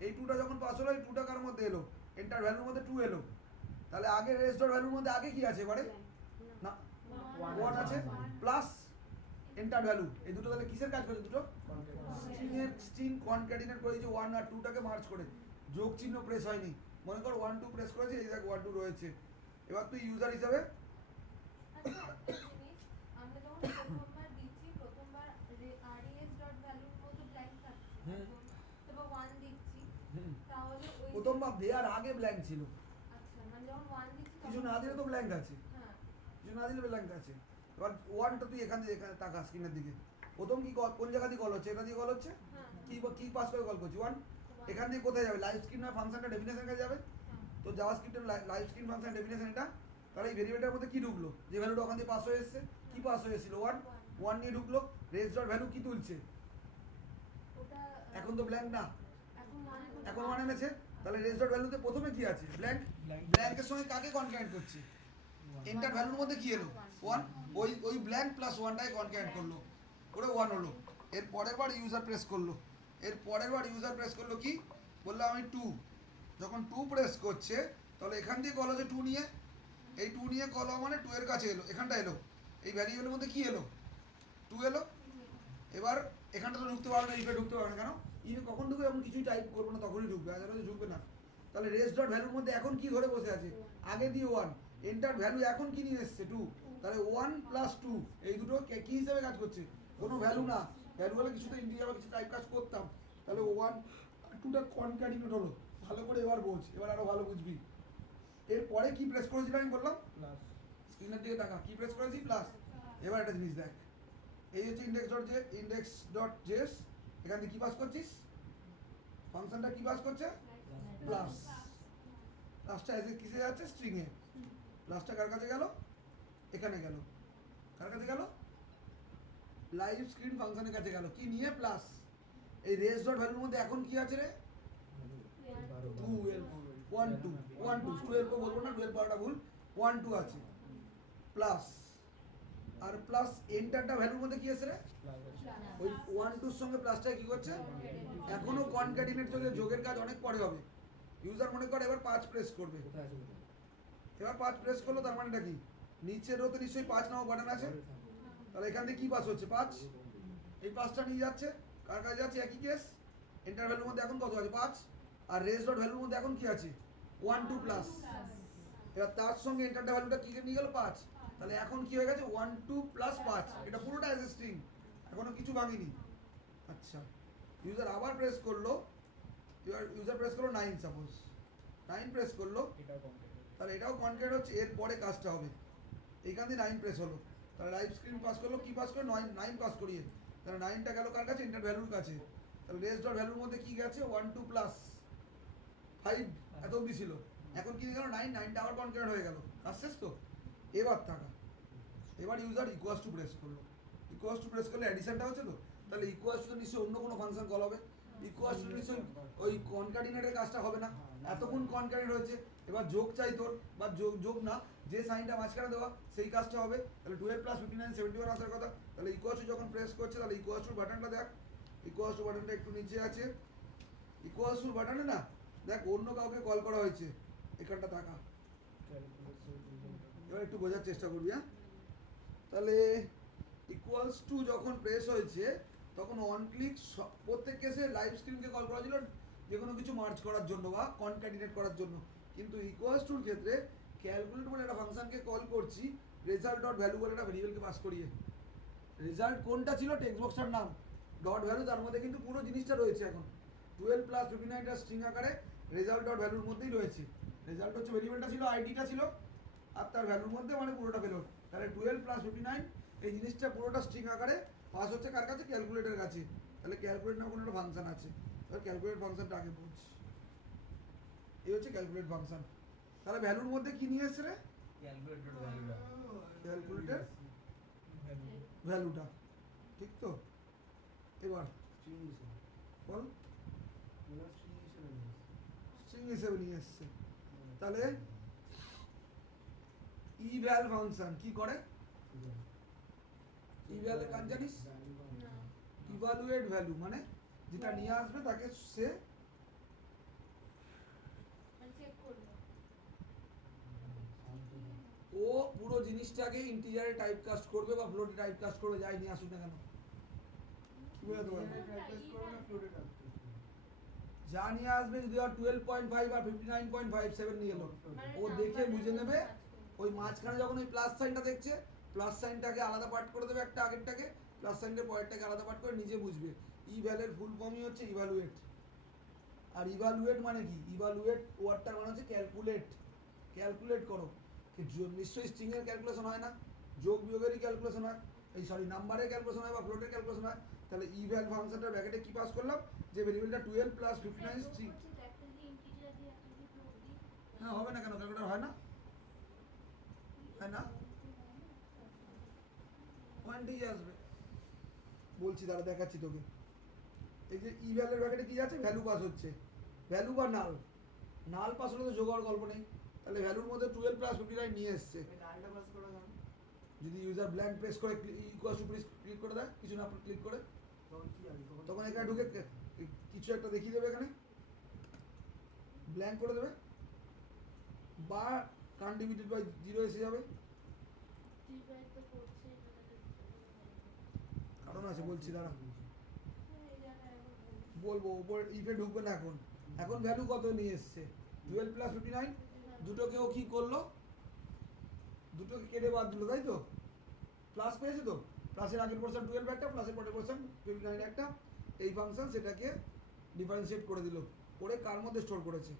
এই 2টা যখন পাস হলো এই 2টা কার মধ্যে এলো, এন্টার ভ্যালুর মধ্যে 2 এলো, তাহলে আগে রেস ডট ভ্যালুর মধ্যে আগে কি আছে এবারে না 1 আছে প্লাস এন্টার ভ্যালু, এই দুটো তাহলে কিসের কাজ করছে, দুটো স্ট্রিং কনক্যাটিনেট করে দিয়েছে 1 আর 2টাকে মার্জ করে, যোগ চিহ্ন প্রেস হয়নি, মনে কর 1 2 প্রেস করেছে, এই দেখ 1 2 রয়েছে, এবার তুই ইউজার হিসাবে আচ্ছা একটা জিনিস, আমরা যখন প্রথমবার দিচ্ছি প্রথমবার res ডট ভ্যালুর মধ্যে ব্ল্যাঙ্ক থাকছে, হুম। তারপর 1 দিচ্ছি, হুম, তাহলে ওই প্রথমবার দেওয়ার আগে ব্ল্যাঙ্ক ছিল, আচ্ছা মানে যখন 1 দিচ্ছি কিছু না দিলে তো ব্ল্যাঙ্ক আছে, হ্যাঁ কিছু না দিলে ব্ল্যাঙ্ক আছে। এবার 1টা তুই এখান থেকে এখানে তাকা স্ক্রিনের দিকে, প্রথম কি কোন জায়গা দিয়ে কল হচ্ছে, এটা দিয়ে কল হচ্ছে, হ্যাঁ কি পাস করে কল করছি 1, এখান দিয়ে কোথায় যাবে, লাইভ স্ক্রিন ফাংশনটা ডেফিনেশন কাছে যাবে, তো জাভাস্ক্রিপ্টের লাইভ স্ক্রিন ফাংশন ডেফিনেশন এটা, তাহলে এই ভেরিয়েবলটার মধ্যে কি ঢুকলো, যে ভ্যালুটা ওখান দিয়ে পাস হয়ে এসেছে, কি পাস হয়ে এসেছিল 1 নিয়ে ঢুকলো, রেস ডট ভ্যালু কি তুলছে, ওটা এখন তো ব্ল্যাঙ্ক না, এখন 1 এখন 1 এনেছে, তাহলে রেস ডট ভ্যালুতে প্রথমে কি আছে ব্ল্যাঙ্ক, ব্ল্যাঙ্কের সঙ্গে কাকে কনক্যাট করছে, এন্টার ভ্যালুর মধ্যে কি এলো 1, ওই ব্ল্যাঙ্ক প্লাস 1টাকে কনক্যাট করলো করে 1 হলো, এর পরের বার ইউজার প্রেস করলো, এর পরের বার ইউজার প্রেস করলো কি বললাম আমি 2, যখন 2 প্রেস করছে তাহলে এখান দিয়ে কল হচ্ছে 2 নিয়ে, এই 2 নিয়ে কল মানে 2 এর কাছে এলো, এখানটা এলো, এই ভ্যারিয়েবলের মধ্যে কি এলো 2 এলো, এবার এখানটা তো ঢুকতে পারবে না, ইফে ঢুকতে পারবে না, কেন ইফে কখন ঢুকবে, যখন কিছুই টাইপ করবো না তখনই ঢুকবে, আজ ঢুকবে না, তাহলে রেস ডট ভ্যালুর মধ্যে এখন কি ধরে বসে আছে, আগে দিয়ে 1, এন্টার ভ্যালু এখন কি নিয়ে এসছে 2, তাহলে 1 প্লাস 2 এই দুটো কি হিসাবে কাজ করছে, কোনো ভ্যালু না, ভ্যালু হলে কিছু তো ইন্টিজার বা কিছু টাইপ কাজ করতাম, তাহলে 1 আর 2টা কনক্যাটিনেট হলো, ভালো করে এবার বোঝ, এবার আরো ভালো বুঝবি, এরপরে কি প্রেস করেছিলাম আমি বললাম, স্ক্রিনের দিকে তাকা, কি প্রেস করেছি প্লাস, এবার একটা জিনিস দেখ, এই হচ্ছে index.js, এখান থেকে কি পাস করছিস, ফাংশনটা কি পাস করছে প্লাস, প্লাসটা এসে কিসে যাচ্ছে স্ট্রিং এ, প্লাসটা কার কাছে গেল, এখানে গেল, কার কাছে গেল, লাইভ স্ক্রিন ফাংশনের কাছে গেল, কি নিয়ে প্লাস, এই রেস ডট ভ্যালুর মধ্যে এখন কি আছে রে 12 12 বলবো না, 12 পাওয়াটা ভুল, 1 2 আছে প্লাস, আর প্লাস এন্টারটা ভ্যালুর মধ্যে কি আছে রে, ওই 1 2 এর সঙ্গে প্লাসটা কি করছে, এখনো কনক্যাটিনেট চলছে, যোগের কাজ অনেক পরে হবে, ইউজার মনে করে এবার 5 প্রেস করবে, এবার 5 প্রেস করলো, তার মানেটা কি নিচের রোতে নিশ্চয়ই 5 নাও বাটন আছে, তাহলে এখান থেকে কি পাস হচ্ছে 5, এই 5টা নিয়ে যাচ্ছে কার কাছে যাচ্ছে, একই কেস, এন্টার ভ্যালুর মধ্যে এখন কত আছে 5, আর রেস ডট ভ্যালুর মধ্যে এখন কি আছে 1 2 প্লাস, এবার তার সঙ্গে এন্টারটা ভ্যালুটা কি নিয়ে গেল 5, তাহলে এখন কি হয়ে গেছে 1 2 প্লাস 5, এটা পুরোটা অ্যাজ এ স্ট্রিং, এখনো কিছু ভাঙিনি। আচ্ছা ইউজার আবার প্রেস করলো, ইউজার প্রেস করলো 9 সাপোজ, 9 প্রেস করলো, তাহলে এটাও কনক্যাট হচ্ছে, এর পরে কাজটা হবে, এইখান দিয়ে 9 প্রেস হলো, তাহলে লাইভ স্ক্রিন পাস করলো, কি পাস করে 9 পাস করিয়ে, তাহলে 9টা গেল কার কাছে, এন্টার ভ্যালুর কাছে, তাহলে রেস ডট ভ্যালুর মধ্যে কি গেছে 1 2 প্লাস 5 এত অবধি ছিল, এখন কি গেল 9টা আবার কনক্যাট হয়ে গেল, কাজ শেষ তো, এবার থাকা, এবার ইউজার ইকুয়ালস টু প্রেস করলো, ইকুয়ালস টু প্রেস করলে অ্যাডিশনটা হচ্ছে তো, তাহলে ইকুয়ালস টু নিশ্চয়ই অন্য কোনো ফাংশন কল হবে, ইকুয়ালস টু নিশ্চয়ই ওই কনক্যাটিনেটের কাজটা হবে না, এতক্ষণ কনক্যাটিনেট হয়েছে, এবার যোগ চাই তোর, বা যোগ না, যে সাইনটা মাঝখানে দেওয়া সেই কাজটা হবে, তাহলে 12 প্লাস 59 71 আসার কথা, তাহলে ইকুয়ালস টু যখন প্রেস করছে, তাহলে ইকুয়ালস টু বাটনটা দেখ, ইকুয়ালস টু বাটনটা একটু নিচে আছে, ইকুয়ালস টু বাটনে না দেখ অন্য কাউকে কল করা হয়েছে, এখানটা থাকা, এবার একটু বোঝার চেষ্টা করবি, হ্যাঁ, তাহলে ইকুয়ালস টু যখন প্রেস হয়েছে তখন অন ক্লিক প্রত্যেক কেসে লাইভ স্ক্রিনকে কল করা ছিল যে কোনো কিছু মার্জ করার জন্য বা কনক্যাটিনেট করার জন্য, কিন্তু ইকুয়ালস টুর ক্ষেত্রে ক্যালকুলেট বলে একটা ফাংশনকে কল করছি, রেজাল্ট ডট ভ্যালু বলে একটা ভেরিয়েবলকে পাস করিয়ে, রেজাল্ট কোনটা ছিল টেক্সট বক্সটার নাম, ডট ভ্যালু তার মধ্যে কিন্তু পুরো জিনিসটা রয়েছে, এখন 12 প্লাস 59টা স্ট্রিং আকারে রেজাল্ট ডট ভ্যালুর মধ্যেই রয়েছে, রেজাল্ট হচ্ছে ভেরিয়েবলটা ছিল, আইডিটা ছিল, আর তার ভ্যালুর মধ্যে মানে পুরোটা পেল, তাহলে 12 প্লাস 59 এই জিনিসটা পুরোটা স্ট্রিং আকারে পাস হচ্ছে কার কাছে, ক্যালকুলেটরের কাছে, তাহলে ক্যালকুলেট না কোনো একটা ফাংশন আছে, তাহলে ক্যালকুলেট ফাংশনটা আগে পড়ছি, এই হচ্ছে ক্যালকুলেট ফাংশন, তাহলে ভ্যালুর মধ্যে কি নিয়ে এসছে রে, ক্যালকুলেটর ভ্যালুটা, ক্যালকুলেটর ভ্যালুটা, ঠিক তো, এবার স্ট্রিং হিসেবে বল স্ট্রিং হিসেবে স্ট্রিং হিসেবে নিয়ে এসেছে। নিয়ে এসছে, তাহলে ইভ্যাল ফাংশন কি করে, ইভ্যাল এর কাজ জানিস, ইভালুয়েট ভ্যালু মানে যেটা নিয়ে আসবে তাকে সে মানে চেক করবে। ও পুরো জিনিসটাকে ইন্টিজারে টাইপ কাস্ট করবে বা ফ্লোটে টাইপ কাস্ট করবে, যাই নিয়ে আসুক না কেন। কি বোঝাতে পারবে? যা নিয়ে আসবে, যদি আর 12.5 আর 59.57 নিয়ে এলো, মানে ও দেখে নাম্বারের বুঝে মধ্যে নেবে। কাজ করবে। ওই মাঝখানে যখন ওই প্লাস সাইনটা দেখছে, প্লাস সাইনটাকে আলাদা পার্ট করে দেবে একটা আগেরটাকে, প্লাস সাইনের পরেরটাকে আলাদা পার্ট করে নিজে বুঝবে। ইভ্যালের ফুল ফর্মই হচ্ছে ইভালুয়েট। আর ইভালুয়েট মানে কি? ইভালুয়েট ওয়ার্ডটার মানে হচ্ছে ক্যালকুলেট। ক্যালকুলেট করো। নিশ্চয়ই স্ট্রিং এর ক্যালকুলেশন হয় না, যোগ বিয়োগেরই ক্যালকুলেশন হয়, এই সরি নাম্বারের ক্যালকুলেশন হয় বা ফ্লোটের ক্যালকুলেশন হয়। তাহলে ইভ্যাল ফাংশনটার ব্র্যাকেটে কি পাস করলাম, যে ভেরিয়েবলটা 12 প্লাস 59 স্ট্রিং। হ্যাঁ হবে না কেন? ক্যালকুলেটর হয় না? হয় না? পয়েন্টেই আসবে। বলছি দাঁড়া দেখাচ্ছি তোকে। এই যে ইভ্যালের ব্র্যাকেটে কি আছে? ভ্যালু পাস হচ্ছে। ভ্যালু বা নাল। নাল পাস হলে তো যোগ হওয়ার গল্প নেই। তাহলে ভ্যালুর মধ্যে 12 প্লাস 59 নিয়ে এসছে। যদি ইউজার ব্ল্যাঙ্ক প্রেস করে ইকুয়াল টু প্রেস ক্লিক করে দেয়, কিছু না ক্লিক করে, তখন এখানে ঢুকে কিছু একটা দেখিয়ে দেবে, এখানে ব্ল্যাঙ্ক করে দেবে বা কান ডিভিডেড বাই 0 এসে যাবে। ডিভাইড তো করছে কারণ আছে বলছি দাঁড়া, এই জায়গায় আবার বলছি। বলবো উপর ইফে ঢুকবে না এখন। এখন ভ্যালু কত নিয়ে এসছে? 12 প্লাস 59। দুটোকে ও কি করলো? দুটোকে কেটে বাদ দিল, তাই তো? প্লাস পেয়েছে তো, প্লাসের আগের পোর্শন 12 একটা, প্লাসের পরের পোর্শন 59 একটা। এই ফাংশন সেটাকে ডিফারেন্সিয়েট করে দিল, করে কার মধ্যে স্টোর করেছে?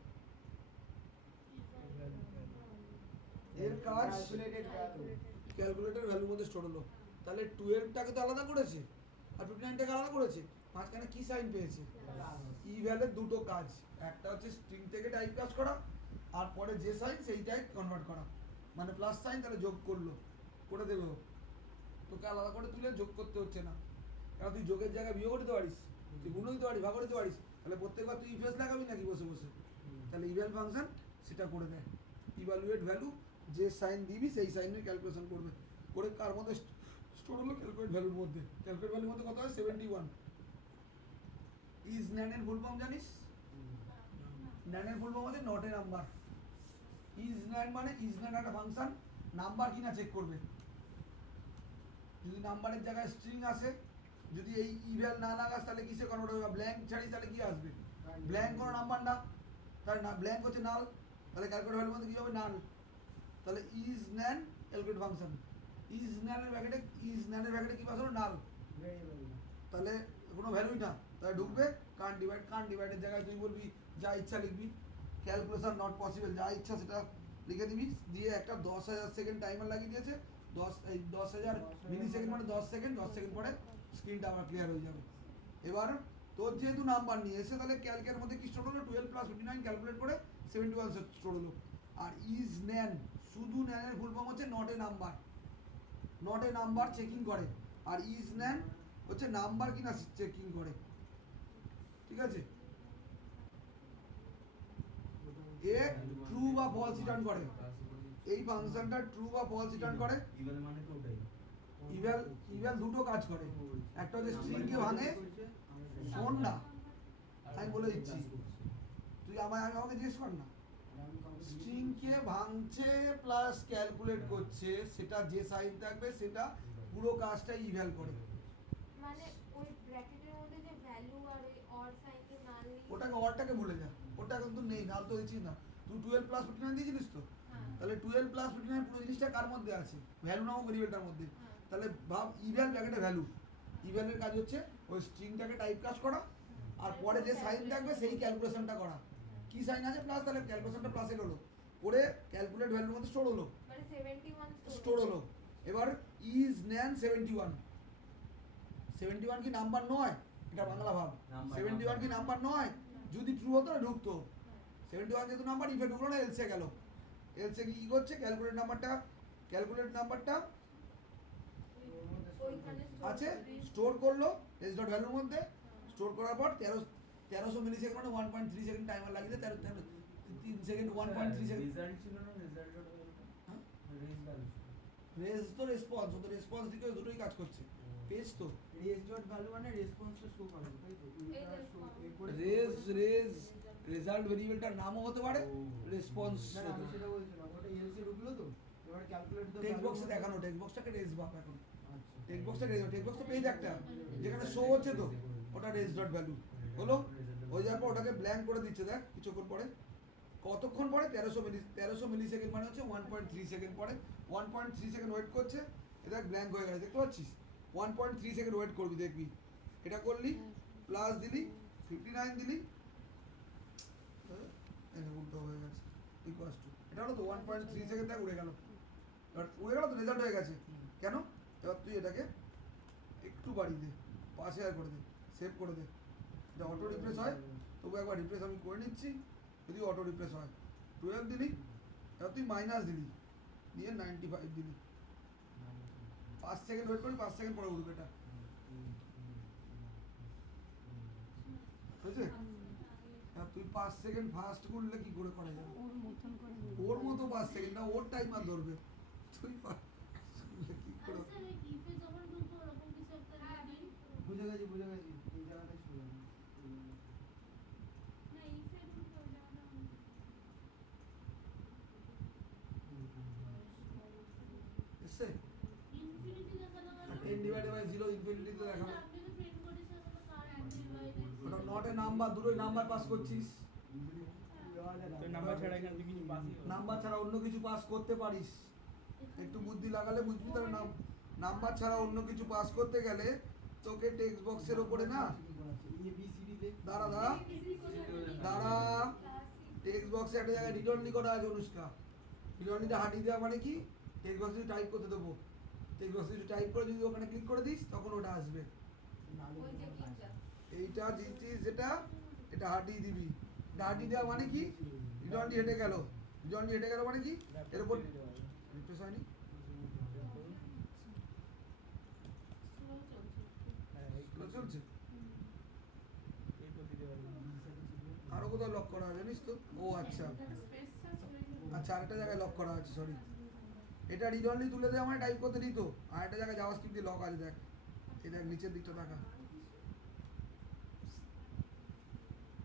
এর কাজ ক্যালকুলেটর ভ্যালুর মধ্যে স্টোর হলো। তাহলে 12টাকে তো আলাদা করেছে আর 59টাকে আলাদা করেছে, মাঝখানে কি সাইন পেয়েছে? ই ভ্যালুর দুটো কাজ, একটা হচ্ছে স্ট্রিং থেকে টাইপ কাস্ট করা, আর পরে যে সাইন সেইটাই কনভার্ট করা। মানে প্লাস সাইন তাহলে যোগ করলো, করে দেবে ও, তোকে আলাদা করে তুলে যোগ করতে হচ্ছে না। কারণ তুই যোগের জায়গায় বিয়োগ দিতে পারিস, তুই গুণ দিতে পারিস, ভাগ দিতে পারিস। তাহলে প্রত্যেকবার তুই ইফেস লাগাবি নাকি বসে বসে? তাহলে ইভ্যাল ফাংশন সেটা করে দেয়। ইভালুয়েট ভ্যালু, যে সাইন দিবি সেই সাইনের ক্যালকুলেশন করবে, করে কার মধ্যে স্টোর হলো? ক্যালকুলেট ভ্যালুর মধ্যে। ক্যালকুলেট ভ্যালুর মধ্যে কত হয়? 71। ইজ ন্যানের ফুল ফর্ম জানিস? ন্যানের ফুল ফর্ম হচ্ছে not a number. Is NAND মানে ইজ ন্যান একটা ফাংশন, নাম্বার কিনা চেক করবে। যদি নাম্বারের জায়গায় স্ট্রিং আসে, যদি এই ইভ্যাল না লাগাস তাহলে কিসে কনভার্ট হবে? ব্ল্যাঙ্ক ছাড়িস তাহলে কি আসবে? ব্ল্যাঙ্ক কোনো নাম্বার না, তার না ব্ল্যাঙ্ক হচ্ছে নাল, তাহলে ক্যালকুলেট ভ্যালুর মধ্যে কি হবে? নাল। তাহলে is NaN calculate function, is ন্যানের ব্র্যাকেটে, ইজ ন্যানের ব্র্যাকেটে কি পাস হলো? নাল। তাহলে কোনো ভ্যালুই না, তাহলে ঢুকবে কান ডিভাইড। কান ডিভাইডের জায়গায় তুই বলবি যা ইচ্ছা লিখবি, ক্যালকুলেশন নট পসিবল, যা ইচ্ছা সেটা লিখে দিবি। দিয়ে একটা 10,000 সেকেন্ড টাইমার লাগিয়ে দিয়েছে, 10,000 মিলি সেকেন্ড মানে 10 সেকেন্ড, 10 সেকেন্ড পরে স্ক্রিনটা আবার ক্লিয়ার হয়ে যাবে। এবার তোর যেহেতু নাম্বার নিয়ে এসে, তাহলে ক্যালকের মধ্যে কি স্টোর হলো? 12 প্লাস 59 ক্যালকুলেট করে 71 স্টোর হলো। আর ইজ ন্যান, শুধু ন্যানের ফুল ফর্ম হচ্ছে not a number. Not a number checking করে, আর ইজ ন্যান হচ্ছে নাম্বার কিনা চেকিং করে। ঠিক আছে? এ ট্রু বা ফলস রিটার্ন করে। এই ফাংশনটা ট্রু বা ফলস রিটার্ন করে। ইভেল মানে তো ওটাই। ইভ্যাল দুটো কাজ করে, একটা হচ্ছে স্ট্রিংকে ভাঙে। শোন না, আমি বলে দিচ্ছি, তুই আমাকে জিজ্ঞেস কর না। স্ট্রিংকে ভাঙছে প্লাস ক্যালকুলেট করছে, সেটা যে সাইন থাকবে সেটা পুরো কাজটা ইভ্যাল করে। মানে ওই ব্র্যাকেটের মধ্যে যে ভ্যালু আর ওই অর সাইনকে না নিয়ে ওটাকে অরটাকে ভুলে যা, ওটা কিন্তু নেই, নাল তো দিচ্ছিস না। তুই 12 প্লাস 59 দিয়েছিলিস তো, হ্যাঁ তাহলে 12 প্লাস 59 পুরো জিনিসটা কার মধ্যে আছে? ভ্যালু নামক ভেরিয়েবলটার মধ্যে। হ্যাঁ তাহলে ভাব ইভ্যাল ব্র্যাকেটে ভ্যালু, ইভ্যালের কাজ হচ্ছে ওই স্ট্রিংটাকে টাইপ কাস্ট করা, আর পরে যে সাইন থাকবে সেই ক্যালকুলেশনটা করা। কি সাইন আছে? প্লাস, তাহলে ক্যালকুলেশনটা প্লাসে হলো, করে ক্যালকুলেট ভ্যালুর মধ্যে স্টোর হলো, মানে 71 স্টোর হলো। এবার ইজ ন্যান 71, 71 কি নাম্বার নয়? এটা বাংলা ভাব। নাম্বার, 71 কি নাম্বার নয়? যদি ট্রু হতো না ঢুকতো। 71 যেহেতু নাম্বার, ইফে ঢুকলো না, এলসে গেল। এলসে কি করছে? ক্যালকুলেট নাম্বারটা ওইখানে আছে, স্টোর করলো এস ডট ভ্যালুর মধ্যে। স্টোর করার পর 1300 মিলি সেকেন্ড মানে 1.3 সেকেন্ড টাইমার লাগিয়ে 3 সেকেন্ড 1.3 সেকেন্ড। রেজাল্ট ছিল না, রেজাল্ট হ্যাঁ? Res value. রেস তো রেসপন্স, ও তো রেসপন্স দিকে দুটোই কাজ করছে। পেজ তো রেজ ডট ভ্যালু মানে রেসপন্সটা শো করে তাই তো এই এটা যে show- এ response। করে রেজ রেজাল্ট ভেরিয়েবলটার নামও হতে পারে রেসপন্স না না, আমি সেটা বলছিলাম ওটা এলসি ঢুকলো তো এবার ক্যালকুলেট দ্য টেক্সট বক্সে দেখানো টেক্সট বক্সটাকে রেজ বাপ এখন আচ্ছা টেক্সট বক্সটাকে রেজ টেক্সট বক্স তো পেজ একটা যেখানে শো হচ্ছে তো ওটা রেজ ডট ভ্যালু হলো হয়ে যাওয়ার পর ওটাকে ব্ল্যাঙ্ক করে দিচ্ছে দেখ কিছুক্ষণ পরে কতক্ষণ পরে 1300 মিলি সেকেন্ড মানে হচ্ছে 1.3 সেকেন্ড পরে 1.3 সেকেন্ড ওয়েট করছে এটা ব্ল্যাঙ্ক হয়ে গেছে দেখতে পাচ্ছিস 1.3 সেকেন্ড ওয়েট করবি দেখবি এটা করলি প্লাস দিলি 59 দিলি এটা উল্টো হয়ে গেছে ইকুয়ালস টু এটা হলো তো 1.3 সেকেন্ড থেকে উড়ে গেল এবার উড়ে গেল তো রেজাল্ট হয়ে গেছে কেন এবার তুই এটাকে একটু বাড়িয়ে দে 5000 করে দে সেভ করে দে এটা অটো রিফ্রেশ হয় তবু একবার রিফ্রেশ আমি করে নিচ্ছি যদি অটো রিফ্রেশ হয় 12 দিলি এবার তুই মাইনাস দিলি দিয়ে 95 দিলি 5 সেকেন্ড ওয়েট করবি 5 সেকেন্ড পরে উঠবে এটা বুঝলি এবার তুই 5 সেকেন্ড ফাস্ট করলে কি করে করা যাবে ওর মতন করে ওর মতো 5 সেকেন্ড না ওর টাইম আর ধরবে তুই fast করলে কি আর করে স্যার এই ইফে যখন ঢুকবো ওরকম কিছু একটা দিন বুঝে গেছি এই জায়গাটাই শুনলাম না ইফে ঢুকবো ওই জায়গাটা এসছে ইনফিনিটি দেখানো গেল 10 ডিভাইডেড বাই 0 ইনফিনিটি তো দেখানো আপনি তো প্রিন্ট করেছেন ওটা কার ডিভাইডেড ওটা নট এ নাম্বার দুটোই নাম্বার পাস করছিস তো নাম্বার ছাড়া এখানে তুই কিছু পাসই নাম্বার ছাড়া অন্য কিছু পাস করতে পারিস একটু বুদ্ধি লাগালে বুঝবি তাহলে নাম্বার ছাড়া অন্য কিছু পাস করতে গেলে তোকে টেক্সট বক্সের ওপরে না দাঁড়া দাঁড়া টেক্সট বক্সে একটা জায়গায় রিটার্নলি করা আছে অনুষ্কা রিটার্নলিটা হাঁটিয়ে দেওয়া মানে কি টেক্সট বক্সে টাইপ করতে দেবো টেক্সট বক্সে যদি টাইপ করে যদি ওখানে ক্লিক করে দিস তখন ওটা আসবে ওই যে কিটা এইটা দিচ্ছিস যেটা এটা হাঁটিয়ে দিবি এটা হাঁটিয়ে দেওয়া মানে কি রিটার্নলি হেঁটে গেল রিটার্নলি হেঁটে গেল মানে কি এর উপর রিফ্রেশ হয়নি স্লো চলছে স্লো চলছে এই তো দিতে পারবি আরো কোথাও লক করা আছে জানিস তো ও আচ্ছা স্পেস সার্চ করে আচ্ছা আরেকটা জায়গায় লক করা আছে সরি এটা রিডনলি তুলে দেওয়া মানে টাইপ করতে দিত আর একটা জায়গায় জাভাস্ক্রিপ্ট দিয়ে লক আছে দেখ এই দেখ নিচের দিকটা দেখা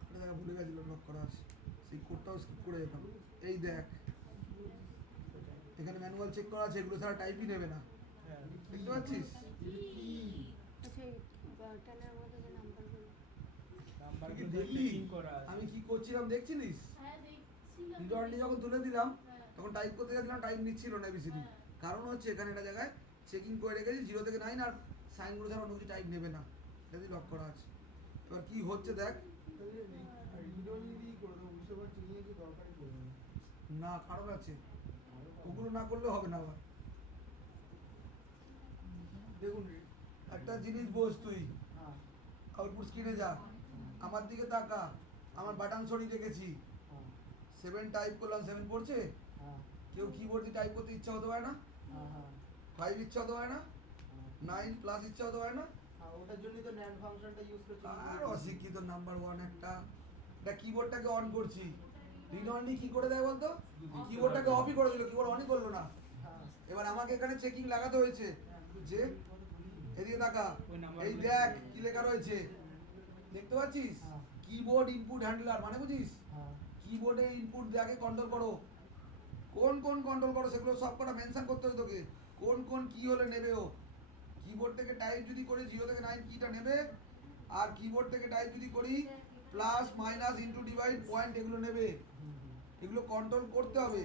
একটা জায়গায় ভুলে গেছিল লক করা আছে সেই কোডটাও স্কিপ করে যেতাম এই দেখ এখানে ম্যানুয়াল চেক করা আছে এগুলো ছাড়া টাইপই নেবে না হ্যাঁ দেখতে পাচ্ছিস আচ্ছা টানের মধ্যে যে নাম্বারগুলো নাম্বার তুই কি গুলো দেখলি? চেকিং করা আছে আমি কি করছিলাম দেখছিলিস হ্যাঁ দেখছিলাম রিডনলি যখন তুলে দিলাম হ্যাঁ তখন টাইপ করতে গেছিলাম টাইপ নিচ্ছিল না এবিসিডি কারণ হচ্ছে এখানে একটা জায়গায় চেকিং করে রেখেছি 0 থেকে 9 আর সাইনগুলো ছাড়া অন্য কিছু টাইপ নেবে না যদি লক করা আছে এবার কি হচ্ছে দেখ না কারণ আছে ওগুলো না করলে হবে না আবার দেখুন একটা জিনিস বোঝ তুই আউটপুট স্ক্রিনে যা আমার দিকে তাকা আমার বাটন সরিয়ে রেখেছি 7 টাইপ করলাম 7 পড়ছে কেউ কিবোর্ড দিয়ে টাইপ করতে ইচ্ছা হতে পারে না 5 ইচ্ছা হতে পারে না 9 প্লাস ইচ্ছা হতে পারে না ওটার জন্যই তো NAND ফাংশনটা ইউজ করছি আর অশিক্ষিত নাম্বার 1 একটা এটা কিবোর্ডটাকে অন করছি রিড অনলি কি করে দেয় বলতো কিবোর্ডটাকে অফই করে দিল কিবোর্ড অনই করলো না এবার আমাকে এখানে চেকিং লাগাতে হয়েছে যে এদিকে তাকা ওই নাম্বার এই দেখ কি লেখা রয়েছে দেখতে পাচ্ছিস কিবোর্ড ইনপুট হ্যান্ডলার মানে বুঝিস কিবোর্ডে ইনপুট দেয়াকে কন্ট্রোল করো কোন কোন কন্ট্রোল করো সেগুলো সব কটা মেনশন করতে হবে তোকে কোন কোন কি হলে নেবে ও কিবোর্ড থেকে টাইপ যদি করি 0 থেকে 9 কিটা নেবে আর কিবোর্ড থেকে টাইপ যদি করি plus minus into divide point এগুলো নেবে এগুলো কন্ট্রোল করতে হবে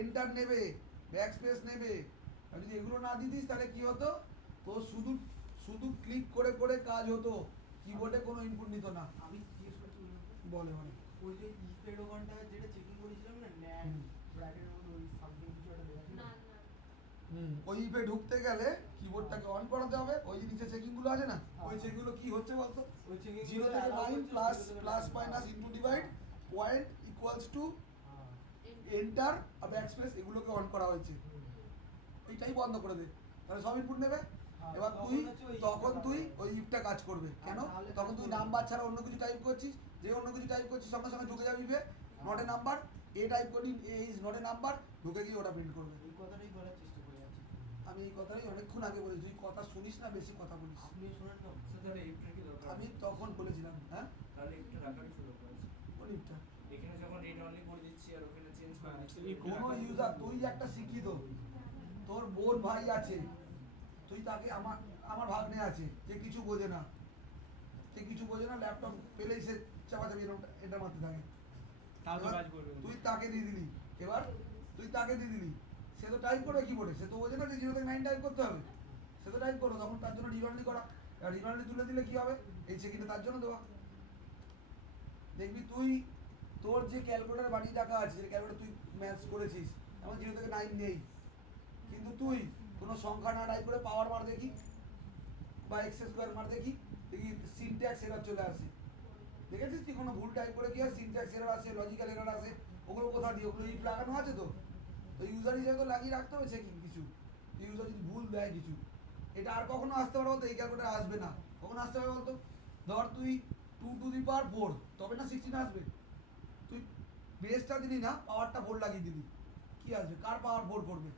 এন্টার নেবে ব্যাকস্পেস নেবে আর যদি এগুলো না দিতিস তাহলে কি হতো তো শুধু শুধু ক্লিক করে করে কাজ হতো কিবোর্ডে কোনো ইনপুট নিত না আমি জিজ্ঞেস করছি বলে বলে ওই যে ইফের ওখানটা যেটা চেকিং করেছিলাম না NAND ব্র্যাকেটের মধ্যে ওই সামথিং কিছু একটা দেওয়া ছিল না ওই ইফে ঢুকতে গেলে কিবোর্ডটাকে অন করাতে হবে ওই যে নিচে চেকিং গুলো আছে না ওই চেকিং গুলো কি হচ্ছে বলতো ওই চেকিং 0 থেকে 9 plus plus minus into divide point equals to enter আর ব্যাকস্পেস এগুলোকে অন করা হয়েছে এইটাই বন্ধ করে দে তাহলে সব ইনপুট নেবে এবার তখন তুই ওই ইফটা কাজ করবে কেন তখন তুই নাম্বার ছাড়া অন্য কিছু টাইপ করছিস যে অন্য কিছু টাইপ করছিস সঙ্গে সঙ্গে ঢুকে যাবি ইফে নট এ নাম্বার এ টাইপ করলি এ ইজ নট এ নাম্বার ঢুকে গিয়ে ওটা প্রিন্ট করবে এই কথাটাই বলার চেষ্টা করে আছি আমি এই কথাই অনেকক্ষণ আগে বলেছি, তুই কথা শুনিস না, বেশি কথা বলিস। আপনি শোনেন তো স্যার, তাহলে ইফটার কি দরকার? আমি তখন বলেছিলাম, হ্যাঁ তাহলে ইফটার রাখারই কি দরকার আছে? কোন ইফটা? এখানে যখন রিড অনলি করে দিচ্ছি আর ওখানে চেঞ্জ করে দিচ্ছি, কোনো ইউজার, তুই একটা শিক্ষিত, তোর বোন ভাই আছে, তুই তাকে আমার ভাগ্নে আছে যে কিছু বোঝে না, সে কিছু বোঝে না, ল্যাপটপ পেলেই সে চাপাচাপি এটা মারতে থাকে, তাহলে এবার কাজ করবে না। তুই তাকে দিয়ে দিলি, এবার তুই তাকে দিয়ে দিলি, সে তো টাইপ করবে কিবোর্ডে, সে তো বোঝে না যে 0 থেকে 9 টাইপ করতে হবে, সে তো টাইপ করো, তখন তার জন্য রিড অনলি করা, আর রিড অনলি তুলে দিলে কি হবে, এই সেকেন্ডে তার জন্য দেওয়া। দেখবি তুই তোর যে ক্যালকুলেটার বাড়ি টাকা আছে, যে ক্যালকুলেটার তুই ম্যাথস করেছিস, এমন 0 থেকে 9 নেই, কিন্তু তুই কোনো সংখ্যা না টাইপ করে পাওয়ার মার দেখি বা এক্স স্কোয়ার মার দেখি, দেখি সিনট্যাক্স এরর চলে আসে। দেখেছিস কি কোনো ভুল টাইপ করে কি হয়, সিনট্যাক্স এরর আসে, লজিক্যাল এরর আসে, ওগুলো কোথা দিয়ে, ওগুলো ইফ লাগানো আছে তো, তো ইউজার হিসেবে তো লাগিয়ে রাখতে হবে চেকিং কিছু, ইউজার যদি ভুল দেয় কিছু, এটা আর কখনো আসতে পারে বলতো, এই ক্যালকুলেটার আসবে না, কখন আসতে পারে বলতো, ধর তুই 2 টু দি পাওয়ার 4, তবে না 16 আসবে, তুই বেসটা দিলি না, পাওয়ারটা 4 লাগিয়ে দিলি, কি আসবে, কার পাওয়ার 4 করবে,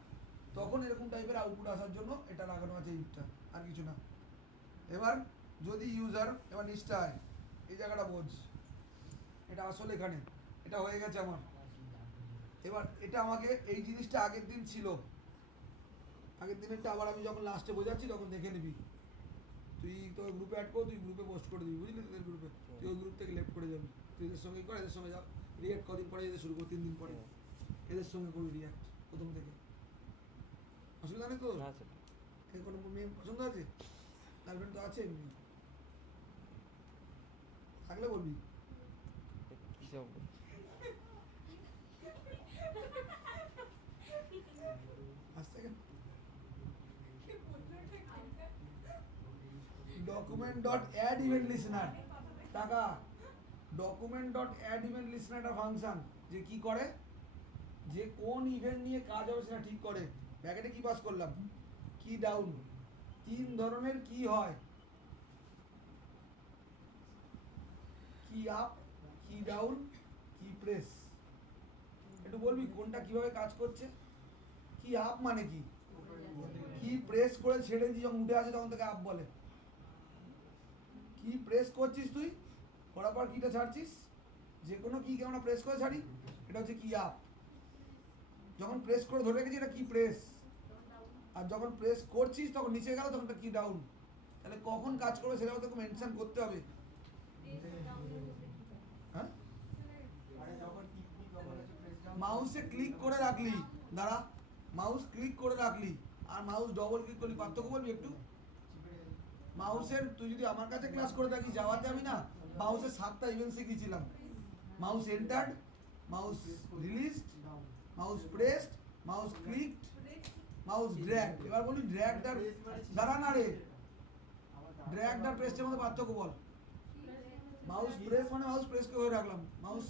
তখন এরকম টাইপের আউটপুট আসার জন্য এটা লাগানো আছে ইফটা, আর কিছু না। এবার যদি ইউজার, এবার নিশ্চয় এই জায়গাটা বোঝ, এটা আসলে এখানে এটা হয়ে গেছে আমার, এবার এটা আমাকে এই জিনিসটা আগের দিন ছিল, আগের দিনেরটা আবার আমি যখন লাস্টে বোঝাচ্ছি তখন দেখে নিবি, তুই তো গ্রুপে অ্যাড কর, তুই গ্রুপে পোস্ট করে দিবি, বুঝলি, তোদের গ্রুপে, তুই ওই গ্রুপ থেকে লেফট করে যাবি, তুই এদের সঙ্গেই কর, এদের সঙ্গে যা রিয়াক্ট, কদিন পরে এদের শুরু কর, 3 দিন পরে এদের সঙ্গে করবি রিয়াক্ট প্রথম থেকে, অসুবিধা নেই তো? না স্যার, এই কোনো মেয়ে পছন্দ আছে, গার্লফ্রেন্ড তো আছে এমনি, থাকলে বলবি, কী সব আসছে কেন? Document dot add event listener, টাকা document dot add event listener একটা ফাংশন, যে কি করে, যে কোন ইভেন্ট নিয়ে কাজ হবে সেটা ঠিক করে। ব্যাকেটে কি পাস করলাম, কি ডাউন, 3 ধরনের কি হয়, কি আপ, কি ডাউন, কি প্রেস, একটু বলবি কোনটা কিভাবে কাজ করছে? কি আপ মানে কি প্রেস করে ছেড়ে দিয়ে যখন উঠে আসে তখন তাকে আপ বলে, কি প্রেস করছিস তুই, করার পর কিটা ছাড়ছিস, যে কোনো কি আমরা প্রেস করে ছাড়ি, এটা হচ্ছে কি আপ, যখন প্রেস করে ধরে রেখেছি এটা কি প্রেস, আর যখন প্রেস করছিস তখন নিচে গেল তখন কি ডাউন, তাহলে কখন কাজ করবে সেটাও তোকে মেনশন করতে হবে, হ্যাঁ, মাউসে ক্লিক করে রাখলি, দাঁড়া, মাউস ক্লিক করে রাখলি আর মাউস ডবল ক্লিক করলি, পার্থক্য বলবি একটু? মাউসের, তুই যদি আমার কাছে ক্লাস করে থাকিস, যাওয়াতে আমি না মাউসের 7টা ইভেন্ট শিখিয়েছিলাম, mouse entered, mouse released, mouse pressed, mouse clicked, mouse drag. এবার বলি ড্র্যাগটার, দাঁড়া না রে, ড্র্যাগটার প্রেসের মধ্যে পার্থক্য বল। মাউস প্রেস মানে মাউস প্রেস করে রাখলাম, মাউস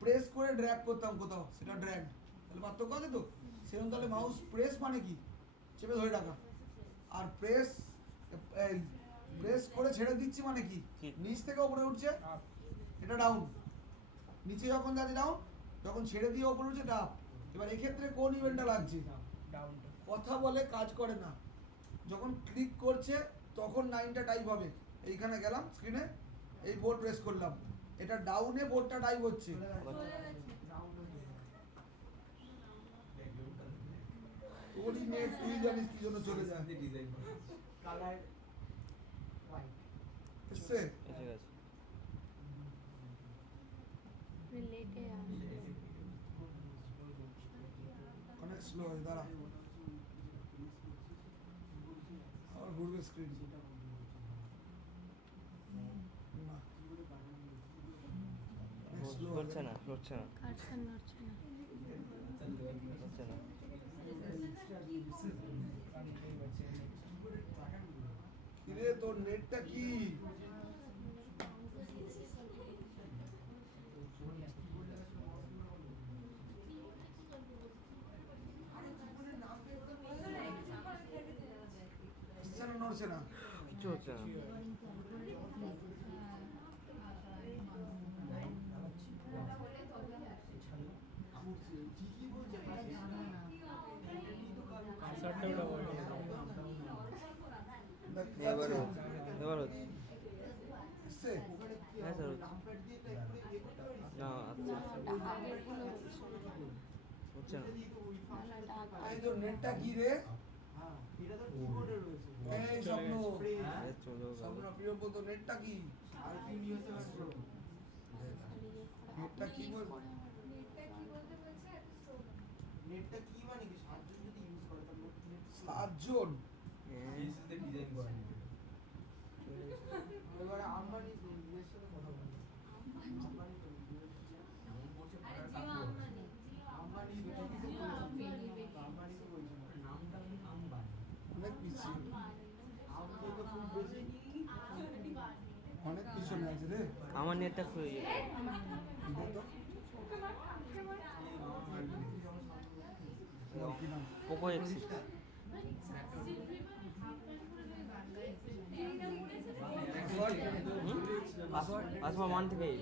প্রেস করে ড্র্যাগ করতাম কোথাও, সেটা ড্র্যাগ, তাহলে পার্থক্য আছে তো? সেরকম তাহলে মাউস প্রেস মানে কি, চেপে ধরে রাখা, আর প্রেস প্রেস করে ছেড়ে দিচ্ছি মানে কি, নিচ থেকে উপরে উঠছে এটা ডাউন, নিচে যখন যাচ্ছে ডাউন, যখন ছেড়ে দিয়ে উপরে উঠছে এটা আপ। এবার এক্ষেত্রে কোন ইভেন্টটা লাগছে, ডাউনটা। কথা বলে কাজ করে না, যখন ক্লিক করছে তখন 9টা টাইপ হবে, এইখানে গেলাম স্ক্রিনে, এই বোর্ড প্রেস করলাম, এটা ডাউনে বোর্ডটা টাইপ হচ্ছে, তোরই নেট, তুই জানিস কি জন্য চলে যায়, ডিজাইন কালার হোয়াইট, এসছে এসে গেছে। লেটে আসবে। অনেক স্লো হয়, দাঁড়া আবার ঘুরবে স্ক্রিন, না স্লো হচ্ছে না, হচ্ছে না, কার্সার নড়ছে না। হচ্ছে না। কিরে তোর নেটটা কি, নড়ছে না, কিছু হচ্ছে না। কার্সারটা ওটা বলে। আগেরগুলো হচ্ছে হচ্ছে না। না এটা আগে এই তো নেটটা কি রে? হ্যাঁ এটা তো কিবোর্ডে রয়েছে এই স্বপ্ন, এ চলেও গেল। স্বপ্ন প্রিয় বলতো নেটটা কি? আইপি নিউজে আসলো নেটটা কি বল? নেটটা কি বলতে বলছে এত স্লো নেটটা কি মানে কি সাতজন যদি ইউজ করে তাহলে নেট 7 জন। CSS তে ডিজাইন করা নেই। এবারে আম্বানি ইয়ের সাথে কথা বলবো আম্বানি তো এমন করছে আরে পাড়ার জিও কাকু। আম্বানি আম্বানি তো বলছে নামটা আমি আম্বানি। অনেক পিছিয়ে, আমাকে তো খুব বেশি অনেক পিছনে আছে রে। আমার নেটটা খুলে যেত। দেখো তো, বল কি নাম? Poco axis. পাসওয়ার্ড 1 থেকে 8।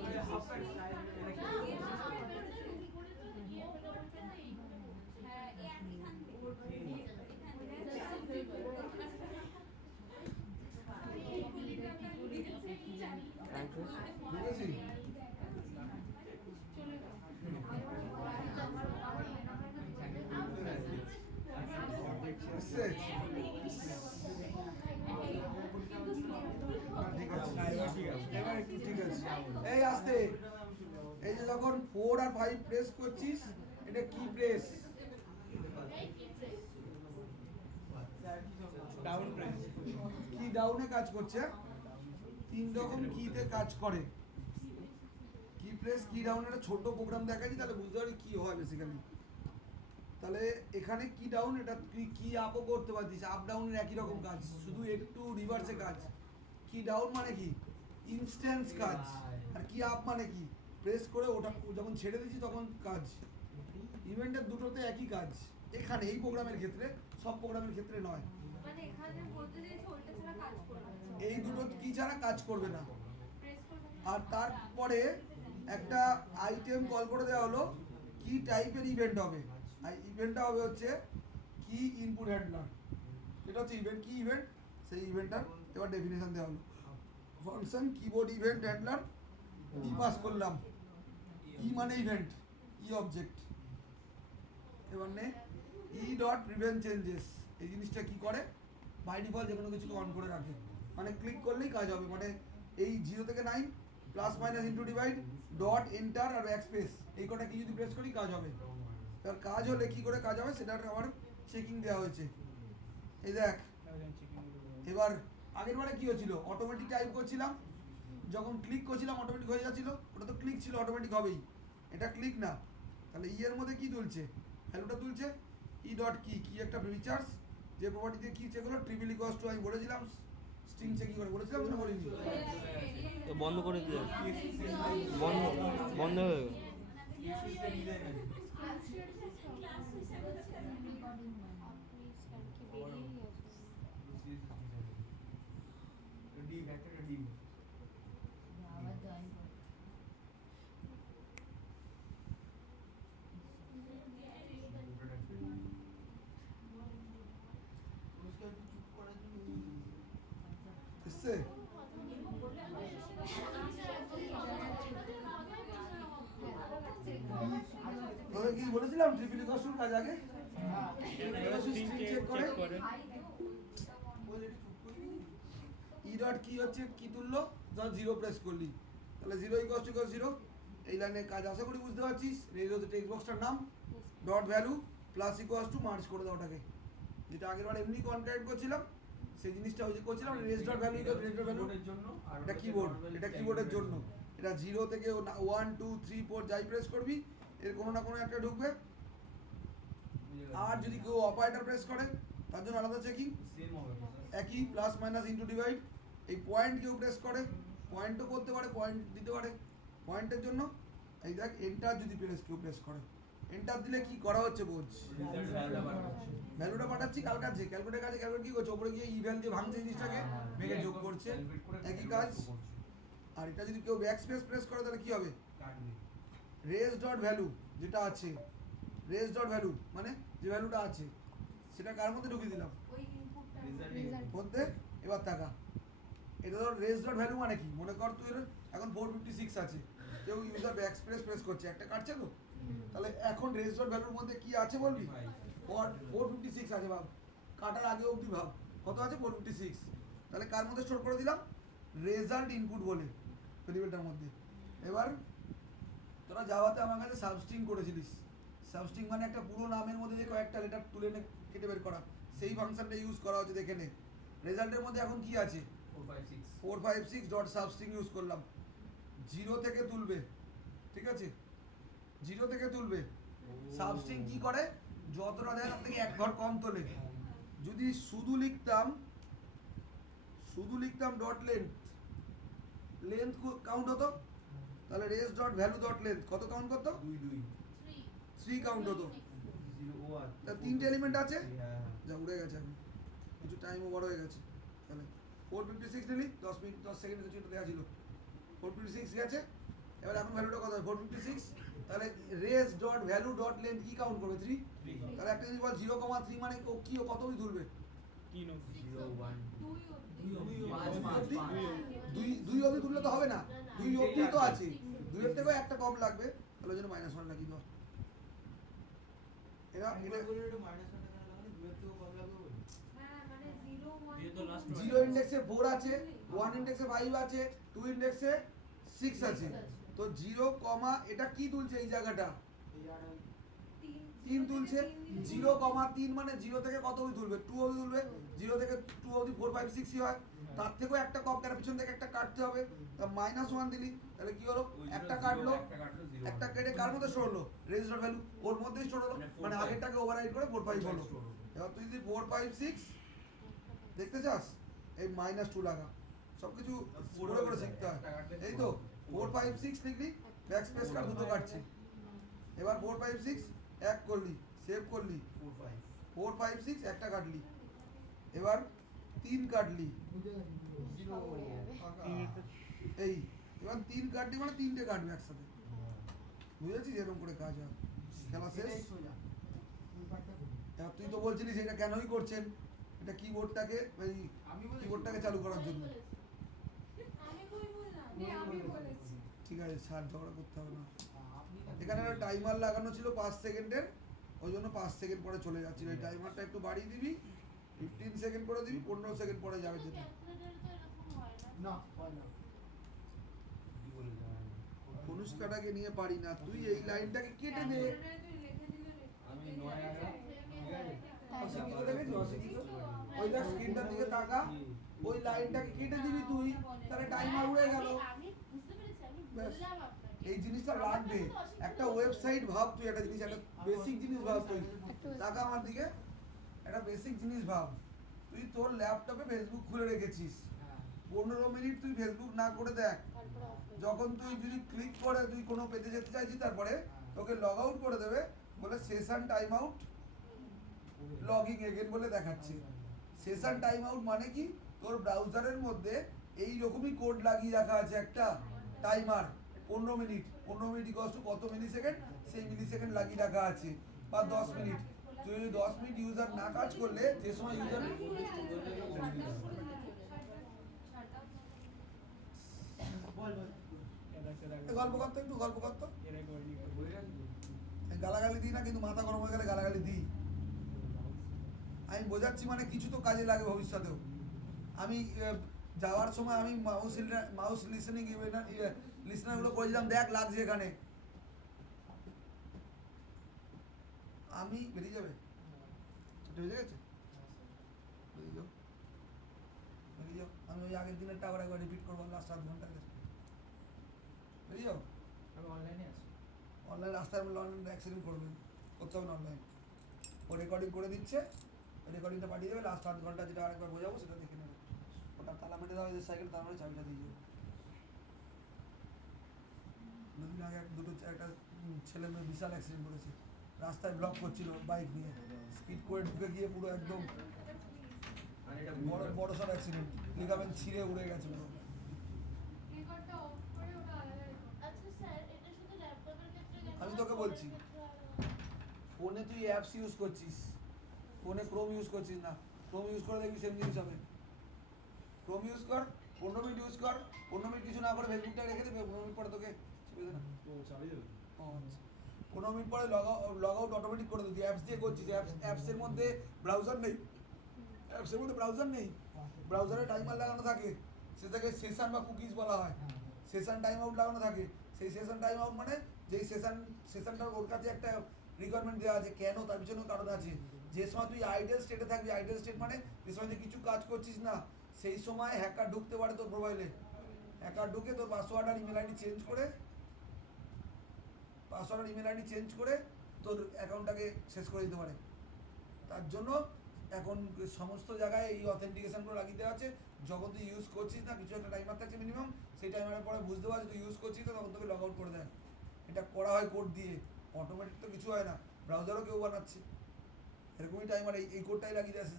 হ্যাঁ এই একই বুঝেছি? এসছে? না, ঠিক আছে। এবার একটু ঠিক আছে। এই আস্তে, এই যে যখন 4 আর 5 প্রেস করছিস, এটা কি প্রেস? ডাউন প্রেস কি ডাউনে কাজ করছে? 3 রকম কিতে কাজ করে। কি প্রেস কি ডাউন, একটা ছোট প্রোগ্রাম দেখাচ্ছি তাহলে বুঝতে পারি কি হয় বেসিক্যালি। তাহলে এখানে কি ডাউন, এটা তুই কি আপও করতে পারছিস, আপ ডাউনের একই রকম কাজ, শুধু একটু রিভার্সে কাজ। কি ডাউন মানে কি ইনস্ট্যান্স কাজ, আর কি আপ মানে কি প্রেস করে ওটা যখন ছেড়ে দিচ্ছি তখন কাজ। ইভেন্টের দুটোতে একই কাজ, এখানে এই প্রোগ্রামের ক্ষেত্রে, সব প্রোগ্রামের ক্ষেত্রে নয়। মানে এখানে বলতে চাইছে ওইটা ছাড়া কাজ করবে না এই দুটো কি ছাড়া কাজ করবে না। প্রেস করবে না আর তারপরে একটা আইটেম কল করে দেওয়া হলো কি টাইপের ইভেন্ট হবে। আর ইভেন্টটা হবে হচ্ছে কি ইনপুট হ্যান্ডলার, এটা হচ্ছে ইভেন্ট। কি ইভেন্ট, সেই ইভেন্টটার এবার ডেফিনেশন দেওয়া হলো। ফাংশন কিবোর্ড ইভেন্ট হ্যান্ডলার, ই পাস করলাম, ই মানে ইভেন্ট, ই অবজেক্ট। এবার নে ই ডট প্রিভেন্ট চেঞ্জেস, এই জিনিসটা কি করে, বাই ডিফল্ট যে কোনো কিছুকে অন করে রাখে, মানে ক্লিক করলেই কাজ হবে। মানে এই 0 থেকে 9 plus minus into divide dot enter আর ব্যাকস্পেস, এই কটা কি যদি প্রেস করি কাজ হবে। এবার কাজ হলে কি করে কাজ হবে সেটার আবার চেকিং দেওয়া হয়েছে। এই দেখ, এবার আগের বারে কি হচ্ছিল, অটোমেটিক টাইপ করছিলাম, যখন ক্লিক করছিলাম অটোমেটিক হয়ে যাচ্ছিল, ওটা তো ক্লিক ছিল অটোমেটিক হবেই, এটা ক্লিক না। তাহলে ই এর মধ্যে কি তুলছে, ভ্যালুটা তুলছে ই ডট কি, কি একটা ফিচার্স যে প্রপার্টিতে কি চেক হলো, ট্রিপল ইকুয়ালস টু, আমি বলেছিলাম স্ট্রিং চেকিং করে বলেছিলাম না বলিনি? তো বন্ধ করে দিয়ে বন্ধ বন্ধ হয়ে গেল। CSS তে ডিজাইন আছে। আপনি স্যার কি বেরিয়ে গেছে? CSS ডিজাইন আছে। ডিভ একটা ডিভ। পুরস্কার একটু চুপ করার জন্য এসছে? তোকে কি বলেছিলাম ট্রিপল ইকুয়ালস টু কাজ আগে স্ট্রিং চেক করে বলে একটু চুপ করে ই ডট কি হচ্ছে কি তুললো, ধর 0 প্রেস করলি, তাহলে 0 ইকুয়ালস টু 0, এই লাইনের কাজ আশা করি বুঝতে পারছিস। এই হচ্ছে টেক্সট বক্সটার নাম, dot value plus equals to merge করে দাও ওটাকে, যেটা আগের বার এমনি কনক্যাট করছিলাম সেই জিনিসটা ওই যে করছিলাম res dot value, res dot value কিবোর্ডের জন্য আর এটা কিবোর্ড, এটা কিবোর্ডের জন্য। এটা 0 থেকে 1 2 3 4 যাই প্রেস করবি এর কোনো না কোনো একটা ঢুকবে। আর যদি কেউ অপারেটর প্রেস করে তার জন্য আলাদা চেকিং, সেম হবে একই প্লাস মাইনাস ইন্টু ডিভাইড। এই পয়েন্ট কেউ প্রেস করে, পয়েন্টও করতে পারে, পয়েন্ট দিতে পারে, পয়েন্টের জন্য এই দেখ এন্টার যদি কেউ প্রেস করে, এন্টার দিলে কি করা হচ্ছে বোঝ, ভ্যালুটা পাঠাচ্ছি কালকাচ্ছে, ক্যালকুলেটার কাছে ক্যালকুলেট কি করছে, ওপরে গিয়ে ইভ্যাল দিয়ে ভাঙছে জিনিসটাকে, ভেঙে যোগ করছে, একই কাজ। আর এটা যদি কেউ ব্যাক স্পেস প্রেস করে তাহলে কি হবে, রেজ ডট ভ্যালু যেটা আছে, রেজ ডট ভ্যালু মানে যে ভ্যালুটা আছে সেটা কার মধ্যে ঢুকিয়ে দিলাম, ওই ইনপুটটা মধ্যে। এবার টাকা এটা ধর রেজ ডট ভ্যালু মানে কি, মনে কর তুই এখন 456 আছে, কেউ ইউজার ব্যাক স্পেস প্রেস করছে, একটা কাটছে তো তাহলে এখন রেস ডট ভ্যালুর মধ্যে কি আছে বলবি? 456 আছে ভাব, কাটার আগে অবধি ভাব কত আছে? 456। তাহলে কার মধ্যে স্টোর করে দিলাম? রেজাল্ট ইনপুট বলে ভেরিয়েবলটার মধ্যে। এবার তোরা জাভাতে আমার কাছে সাবস্ট্রিং করেছিলিস, সাবস্ট্রিং মানে একটা পুরো নামের মধ্যে যে কয়েকটা লেটার তুলে এনে কেটে বের করা, সেই ফাংশনটা ইউজ করা হচ্ছে, দেখে নে। রেজাল্টের মধ্যে এখন কি আছে? 456 ডট সাবস্ট্রিং ইউজ করলাম, 0 থেকে তুলবে, ঠিক আছে? 0 থেকে তুলবে। সাবস্ট্রিং কি করে? যতটা দেয় তার থেকে এক ঘর কম তোলে। যদি শুধু লিখতাম ডট লেন্থ কাউন্ট হতো, তাহলে race dot value dot length কত কাউন্ট করতো? 3 কাউন্ট হতো। তা 3টে এলিমেন্ট আছে, যা উড়ে গেছে, এখন কিছু টাইম ওভার হয়ে গেছে। তাহলে 456 নিলি, 10 মিনিট 10 সেকেন্ড কিছু দেওয়া ছিল, 456 গেছে। এবার এখন ভ্যালুটা কত হয়? 456। তাহলে race dot value dot length কি কাউন্ট করবে? 3। তাহলে একটা যদি বল 0,3 মানে ও কি, ও কত অবধি তুলবে? 3 অবধি। 2 অবধি তুললে তো হবে না, 2 অবধি তো আছে, 2 এর থেকেও একটা কম লাগবে, তাহলে জন্য -1 লাগিয়ে দাও। এটা হ্যাঁ মানে 0 1 ये तो last 0 ইন্ডেক্সে 4 আছে, 1 ইন্ডেক্সে 5 আছে, 2 ইন্ডেক্সে 6 আছে। তো 0, এটা কি তুলছে এই জায়গাটা? 3 তুলছে। 0,3 মানে 0 থেকে কত অবধি তুলবে? 2 অবধি তুলবে। 0 থেকে 2 অবধি 4 5 6 হয়, তার থেকেও একটা কম, কারণ পিছন থেকে একটা কাটতে হবে। তা -1 দিলি, তাহলে কি হলো? একটা কাটলো, একটা কেটে কার মধ্যে স্টোর হলো? রেস ডট ভ্যালু ওর মধ্যেই স্টোর হলো, মানে আগেরটাকে ওভাররাইড করে 4 5 হলো। এবার তুই যদি 4 5 6 দেখতে চাস, এই -2 লাগা, সবকিছু করে করে শিখতে হয়। এই তো 4 5 6 লিখলি, ব্যাক স্পেস কার দুটো কাটছে। এবার 4 5 6 এক করলি, সেভ করলি, 4 5 6 একটা কাটলি, এবার 3 কাটলি, এই এবার 3 কাটলি মানে 3টে কাটবে একসাথে, বুঝেছিস? এরকম করে কাজ হয়। খেলা শেষ। এবার তুই তো বলছিলিস এটা কেনই করছেন, এটা কিবোর্ডটাকে, এই কিবোর্ডটাকে চালু করার জন্য। আমি কই বললাম? আমি বলেছি। ঠিক আছে, ছাড়, ঝগড়া করতে হবে না। এখানে একটা টাইমার লাগানো ছিল 5 সেকেন্ডের, ওই জন্য 5 সেকেন্ড পরে চলে যাচ্ছিল। এই টাইমারটা একটু বাড়িয়ে দিবি, 15 সেকেন্ড করে দিবি, 15 সেকেন্ড পরে যাবে যেটা। না হয় না। অনুষ্কাটাকে নিয়ে পারি না, তুই এই লাইনটাকে কেটে দে। তুই লিখে দিলে আমি 9 অশিক্ষিত দেখেছিস? অশিক্ষিত, ওই দেখ স্ক্রিনটার দিকে তাকা, ওই লাইনটাকে কেটে দিবি তুই, তাহলে টাইমার উড়ে গেল। আমি বুঝতে পেরেছি, আমি ব্যাস। বললাম আপনাকে। এই জিনিসটা লাগবে। একটা ওয়েবসাইট ভাব তুই, একটা জিনিস, একটা বেসিক জিনিস ভাব তুই। তাকা আমার দিকে, একটা বেসিক জিনিস ভাব। তুই তোর ল্যাপটপে ফেসবুক খুলে রেখেছিস, 15 মিনিট তুই ফেসবুক না করে দেখ। যখন তুই যদি ক্লিক করে তুই কোনো পেজে যেতে চাইছিস, তারপরে তোকে লগ আউট করে দেবে, বলে session time out, login again বলে দেখাচ্ছে। সেশন টাইম আউট মানে কি? তোর ব্রাউজারের মধ্যে এই রকমই কোড লাগিয়ে রাখা আছে একটা timer, 15 minute, 15 minute equals to কত মিলি সেকেন্ড, সেই মিলি সেকেন্ড লাগিয়ে রাখা আছে, বা 10 মিনিট। তুই যদি 10 মিনিট ইউজার না কাজ করলে, যে সময় ইউজার গল্প করতো, একটু গল্প করতো, গালাগালি দিই না, কিন্তু মাথা গরম হয়ে গেলে গালাগালি দিই। আমি বোঝাচ্ছি মানে কিছু তো কাজে লাগে ভবিষ্যতেও। আমি যাওয়ার সময় আমি মাউস লিসেনিং লিসনারগুলো করেছিলাম, দেখ লাগছে এখানে। আমি বেরিয়ে যাবে, বেরিয়ে গেছে, বেরিয়ে যাও, বেরিয়ে যাও। আমি ওই আগের দিনেরটা আবার একবার রিপিট করবো, লাস্ট 7 ঘন্টা গেছে, বেরিয়ে যাও। আমি অনলাইনে আছি। অনলাইন রাস্তায় অনলাইন অ্যাক্সিডেন্ট করবেন, করতে হবে না অনলাইন। ও রেকর্ডিং করে দিচ্ছে, ওই রেকর্ডিংটা পাঠিয়ে দেবে, লাস্ট 7 ঘন্টা যেটা আরেকবার বোঝাবো সেটা দেখে নেবে। ওটা তালা মেটে দেওয়া হয়েছে সাইকেল, তার মানে চাবিটা দিয়ে যাবে। দুদিন আগে একটা ছেলে মেয়ে বিশাল অ্যাক্সিডেন্ট করেছে, রাস্তায় ব্লক করছিল বাইক নিয়ে, স্পিড করে ঢুকে গিয়ে পুরো একদম আর এটা বড় সড় অ্যাক্সিডেন্ট, লিগামেন্ট ছিঁড়ে উড়ে গেছে পুরো। রেকর্ডটা অফ করে ওটা আলাদা রেকর্ড। আচ্ছা স্যার, এটা শুধু ল্যাপটপের ক্ষেত্রে কেন? আমি তোকে বলছি। ফোনে তুই অ্যাপস ইউজ করছিস, ফোনে ক্রোম ইউজ করছিস না, ক্রোম ইউজ করে দেখবি সেম জিনিস হবে। ক্রোম ইউজ কর, 15 মিনিট ইউজ কর, 15 মিনিট কিছু না করে ফেসবুকটা রেখে দেবে, 15 মিনিট পরে তোকে ছেড়ে দে না। তো চালিয়ে দেবে। ও আচ্ছা। 15 মিনিট পরে লগ আউট অটোমেটিক করে দিচ্ছি। অ্যাপস দিয়ে করছিস, অ্যাপসের মধ্যে ব্রাউজার নেই, অ্যাপসের মধ্যে ব্রাউজার নেই, ব্রাউজারে টাইমার লাগানো থাকে, সেটাকে সেশন বা কুকিজ বলা হয়। সেশন টাইম আউট লাগানো থাকে, সেই সেশন টাইম আউট মানে যেই সেশনটার ওর কাছে একটা রিকোয়ারমেন্ট দেওয়া আছে, কেন তার পিছনেও কারণ আছে। যে সময় তুই আইডিয়াল স্টেটে থাকবি, আইডিয়াল স্টেট মানে যে সময় তুই কিছু কাজ করছিস না, সেই সময় হ্যাকার ঢুকতে পারে তোর মোবাইলে। হ্যাকার ঢুকে তোর পাসওয়ার্ড আর ইমেল আইডি চেঞ্জ করে তোর অ্যাকাউন্টটাকে শেষ করে দিতে পারে। তার জন্য এখন সমস্ত জায়গায় এই অথেন্টিকেশনগুলো লাগিয়ে দেওয়া আছে। যখন তুই ইউজ করছিস না, কিছু একটা টাইমার থাকছে মিনিমাম, সেই টাইমারের পরে বুঝতে পারছিস তুই ইউজ করছিস না, তখন তোকে লগ আউট করে দেয়। এটা করা হয় কোড দিয়ে, অটোমেটিক তো কিছু হয় না, ব্রাউজারও কেউ বানাচ্ছে। এরকমই টাইমার এই কোডটাই লাগিয়ে দেওয়া আছে,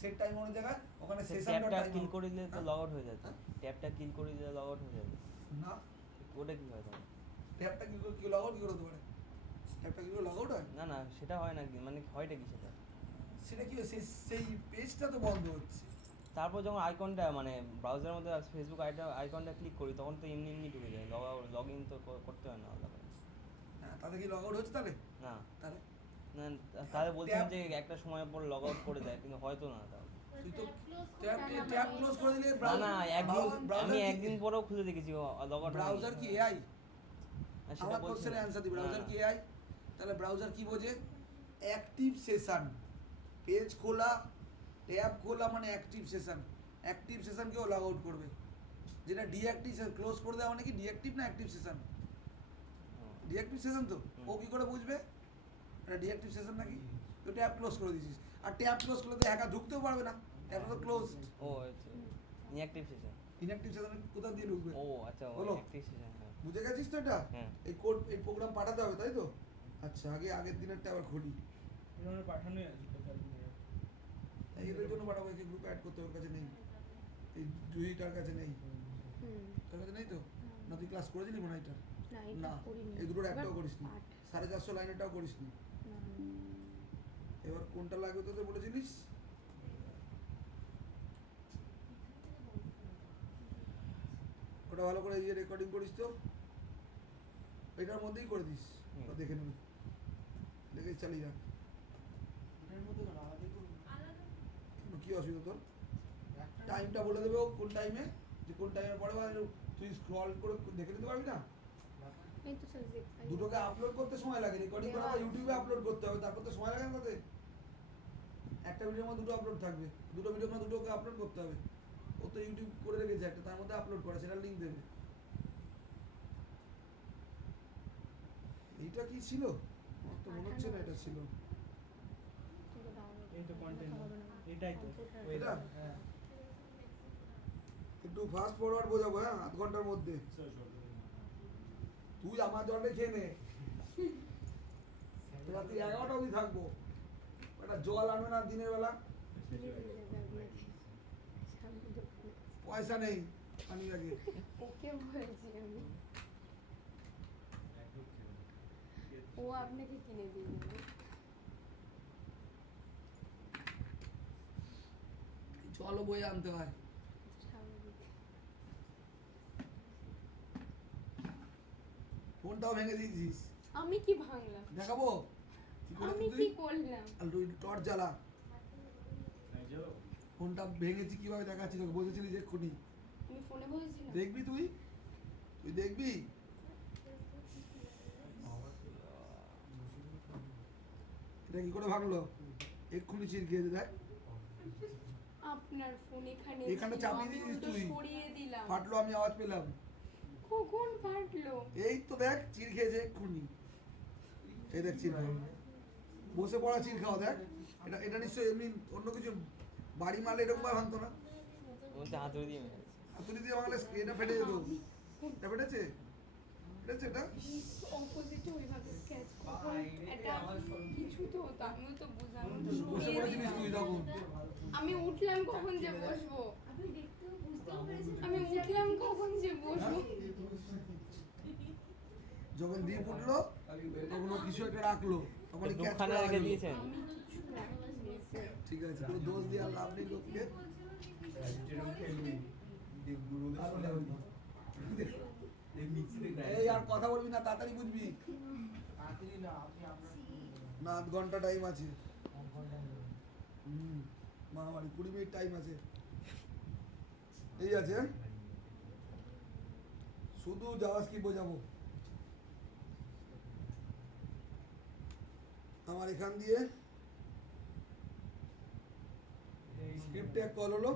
সেট টাইমারের জায়গায় ওখানে সেশন ট্যাবটা কিল করে দিলে তো লগ আউট হয়ে যাচ্ছে। ট্যাবটা কিল করে দিলে লগ আউট হয়ে যাবে না। ওটা কি হয় তাহলে? ট্যাবটা কি লগ আউট কি করে হতে পারে? ট্যাবটা কি লগ আউট হয়? না সেটা হয় না, মানে হয়টা কি সেটা? সেটা কি সেই পেজটা তো বন্ধ হচ্ছে। তারপর যখন আইকনটা মানে ব্রাউজারের মধ্যে ফেসবুক আইকনটা ক্লিক করি, তখন তো এমনি ঢুকে যায়, লগ ইন তো করতে হয় না আলাদা করে। হ্যাঁ, তাতে কি লগ আউট হচ্ছে তাহলে? না তাহলে না, তাহলে বলছেন যে একটা সময় পর লগ আউট করে দেয়, কিন্তু হয়তো না তাহলে। তুই তো ট্যাব ক্লোজ করে দিলে না আমি একদিন পরেও খুলে দেখেছি লগ আউট। ব্রাউজার কি এআই? সেটা আমার বলছি কোশ্চেনের না। অ্যানসার দি। না, ব্রাউজার না। কি এআই? তাহলে ব্রাউজার কি বোঝে? অ্যাক্টিভ সেশন, পেজ খোলা, ট্যাব খোলা মানে অ্যাক্টিভ সেশন। অ্যাক্টিভ সেশনকেও লগ আউট করবে। যেটা ডিঅ্যাক্টিভ ক্লোজ করে দেওয়া মানে কি ডিঅ্যাক্টিভ না অ্যাক্টিভ সেশন? ডিঅ্যাক্টিভ সেশন তো ও কি করে বুঝবে এটা ডিঅ্যাক্টিভ সেশন নাকি? তো ট্যাব ক্লোজ করে দিয়েছিস, আর ট্যাব ক্লোজ করলে তো হ্যাকার ঢুকতেও পারবে না, ট্যাব তো ক্লোজ। ও আচ্ছা, ইনঅ্যাক্টিভ সেশন। ইনঅ্যাক্টিভ সেশন কোথা দিয়ে ঢুকবে? ও আচ্ছা, হলো? Active session. হ্যাঁ বুঝে গেছিস তো এটা? হ্যাঁ। এই কোড এই প্রোগ্রাম পাঠাতে হবে তাই তো? আচ্ছা, আগের দিনেরটা আবার খুলি। এর পাঠানোই আছে কোথায় এর জন্য পাঠাবো, একে গ্রুপে অ্যাড করতে, ওর কাছে নেই, এই জুহিটার কাছে নেই। তোর কাছে নেই তো? না তুই ক্লাস করেছিলি মনে হয় এটা? না, এই দুটোর একটাও করিসনি, 450 লাইনেরটাও করিসনি। এবার কোনটা লাগবে তোদের বলেছিলিস? ওটা ভালো করে ইয়ে রেকর্ডিং করিস তো, এটার মধ্যেই করে দিস, ও দেখে নেবে, দেখে চালিয়ে যাক। এটার মধ্যে কোনো আলাদাই করবো? কি অসুবিধা তোর? টাইমটা বলে দেবে ও কোন টাইমে, যে কোন টাইমের পরে তুই স্ক্রল করে দেখে নিতে পারবি না। দুটোকে আপলোড করতে সময় লাগে, রেকর্ডিং করা বা ইউটিউবে আপলোড করতে হবে, তারপর তো সময় লাগে না তাতে। একটা ভিডিওর মধ্যে দুটো আপলোড থাকবে, দুটো ভিডিও মানে দুটোকে আপলোড করতে হবে। ও তো ইউটিউব করে রেখেছে একটা, তার মধ্যে আপলোড করে, সেটা লিঙ্ক দেবে। এইটা কি ছিল? আমার তো মনে হচ্ছে না এটা ছিল। এই তো কন্টেন্ট, এটাই তো এটা? হ্যাঁ। একটু ফাস্ট ফরওয়ার্ড বোঝাবো, হ্যাঁ, আধ ঘন্টার মধ্যে। তুই আমার জলটা খেয়ে নে, রাত্রি 11টা অবধি থাকবো। একটা জল আনবে না দিনের বেলা? পয়সা নেই, আনি আগে। ওকে বলছি আমি, ও আপনাকে কিনে দিয়ে দেবে। জলও বয়ে আনতে হয়। স্বাভাবিক। ফোনটাও ভেঙে দিয়েছিস। আমি কি ভাঙলাম? দেখাবো কি করে আমি তুই? কি করলাম? আর তুই টর্চ জ্বালা। ফোনটা ভেঙেছি কিভাবে দেখাচ্ছি তোকে, বলেছিলি যে এক্ষুনি আমি ফোনে বলছিলাম। দেখবি, তুই দেখবি। এটা কি করে ভাঙলো? এক্ষুনি চির খেয়েছে, দেখ আপনার ফোন এখানে এখানে ছিল, চাপিয়ে আমি দিয়েছিস উল্টো তুই। সরিয়ে দিলাম। ফাটলো, আমি আওয়াজ পেলাম। কখন ফাটলো? এই তো দেখ চির খেয়েছে এক্ষুনি, এই দেখ চির খাওয়া, বসে পড়া চির খাওয়া, দেখ। এটা নিশ্চয়ই এমনি অন্য কিছু বাড়ি মারলে এরকম ভাবে ভাঙতো না, বলতে হাতুড়ি দিয়ে মেরেছে। হাতুড়ি দিয়ে ভাঙলে এটা ফেটে যেত। এটা ফেটেছে, ফেটেছে এটা। অপোজিটে ওইভাবে স্কেচ এটা কিছু তো হতো, আমিও তো বুঝলাম। বসে পড়েছিলিস তুই তখন। আমি উঠলাম কখন যে বসবো? আমি উঠলাম কখন যে বসবো? যখন দ্বীপ উঠলো তখন ও কিছু একটা রাখলো, তখন ক্যাচ দোকানে করে রেখে দিল। দিয়েছেন। আমি কিছু রাখিনি। ঠিক আছে, কোনো দোষ দিয়ে আর লাভ নেই লোককে। যেরকম খেলবি দেবগুরুকে শুনে হবি। দেখ মিক্সিতে এই আর কথা বলবি না, তাড়াতাড়ি বুঝবি। তাড়াতাড়ি না, আপনি আপনার না আধ ঘন্টা টাইম আছে। এক ঘন্টা নেবেন। মামাবাড়ি 20 মিনিট টাইম আছে। এই আছে, শুধু জাভাস্ক্রিপ্ট বোঝাবো। আমার এখান দিয়ে স্ক্রিপ্ট ট্যাগ কল হলো,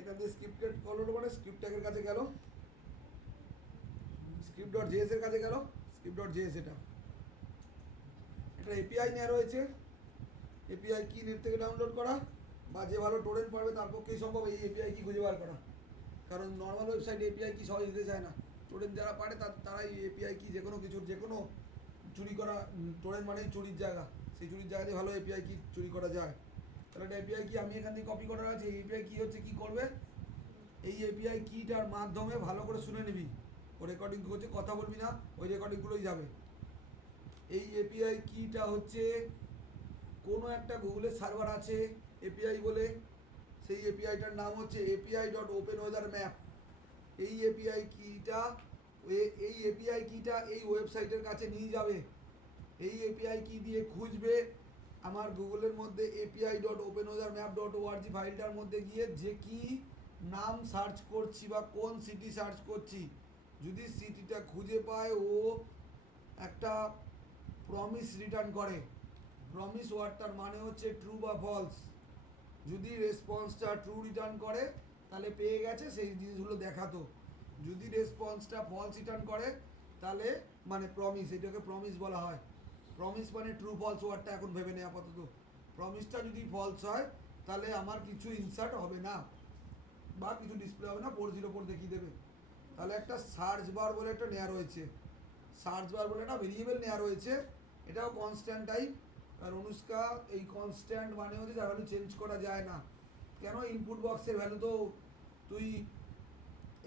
এখান দিয়ে স্ক্রিপ্ট ট্যাগ কল হলো মানে স্ক্রিপ্ট ট্যাগের কাছে গেল, script.js এর কাছে গেল, script.js এটা এপিআই নেওয়া রয়েছে। এপিআই কি নেট থেকে ডাউনলোড করা, বা যে ভালো টোরেন্ট পারবে তার পক্ষেই সম্ভব এই এপিআই কি খুঁজে বার করা, কারণ নর্মাল ওয়েবসাইট এপিআই কি সহজ দিতে চায় না। টোরেন্ট যারা পারে তারাই এপিআই কি যে কোনো কিছুর যে কোনো চুরি করা, টোরেন্ট মানেই চুরির জায়গা, সেই চুরির জায়গাতে ভালো এপিআই কি চুরি করা যায়। তাহলে একটা এপিআই কি আমি এখান থেকে কপি করা আছে, এই এপিআই কি হচ্ছে কি করবে, এই এপিআই কিটার মাধ্যমে ভালো করে শুনে নিবি, ও রেকর্ডিং করছে কথা বলবি না, ওই রেকর্ডিংগুলোই যাবে। এই এপিআই কিটা হচ্ছে কোনো একটা গুগলের সার্ভার আছে এপিআই বলে, সেই এপিআইটার নাম হচ্ছে api.openweathermap। এই এপিআই কিটা এই ওয়েবসাইটের কাছে নিয়ে যাবে, এই এপিআই কি দিয়ে খুঁজবে আমার গুগলের মধ্যে api.openweathermap.org ফাইলটার মধ্যে গিয়ে যে কি নাম সার্চ করছি বা কোন সিটি সার্চ করছি, যদি সিটিটা খুঁজে পায় ও একটা প্রমিস রিটার্ন করে। প্রমিস ওয়ার্ডটার মানে হচ্ছে ট্রু বা ফলস। যদি রেসপন্সটা ট্রু রিটার্ন করে তাহলে পেয়ে গেছে, সেই জিনিসগুলো দেখাতো। যদি রেসপন্সটা ফলস রিটার্ন করে তাহলে মানে প্রমিস, এটাকে প্রমিস বলা হয়। প্রমিস মানে ট্রু ফলস ওয়ার্ডটা এখন ভেবে নেই আপাতত। প্রমিসটা যদি ফলস হয় তাহলে আমার কিছু ইনসার্ট হবে না বা কিছু ডিসপ্লে হবে না, 404 দেখিয়ে দেবে। তাহলে একটা সার্চ বার বলে একটা নেওয়া রয়েছে, সার্চ বার বলে একটা ভেরিয়েবল নেওয়া রয়েছে, এটাও কনস্ট্যান্ট টাইপ। আর অনুষ্কা এই কনস্ট্যান্ট মানে হচ্ছে যার ভ্যালু চেঞ্জ করা যায় না। কেন, ইনপুট বক্সের ভ্যালু তো তুই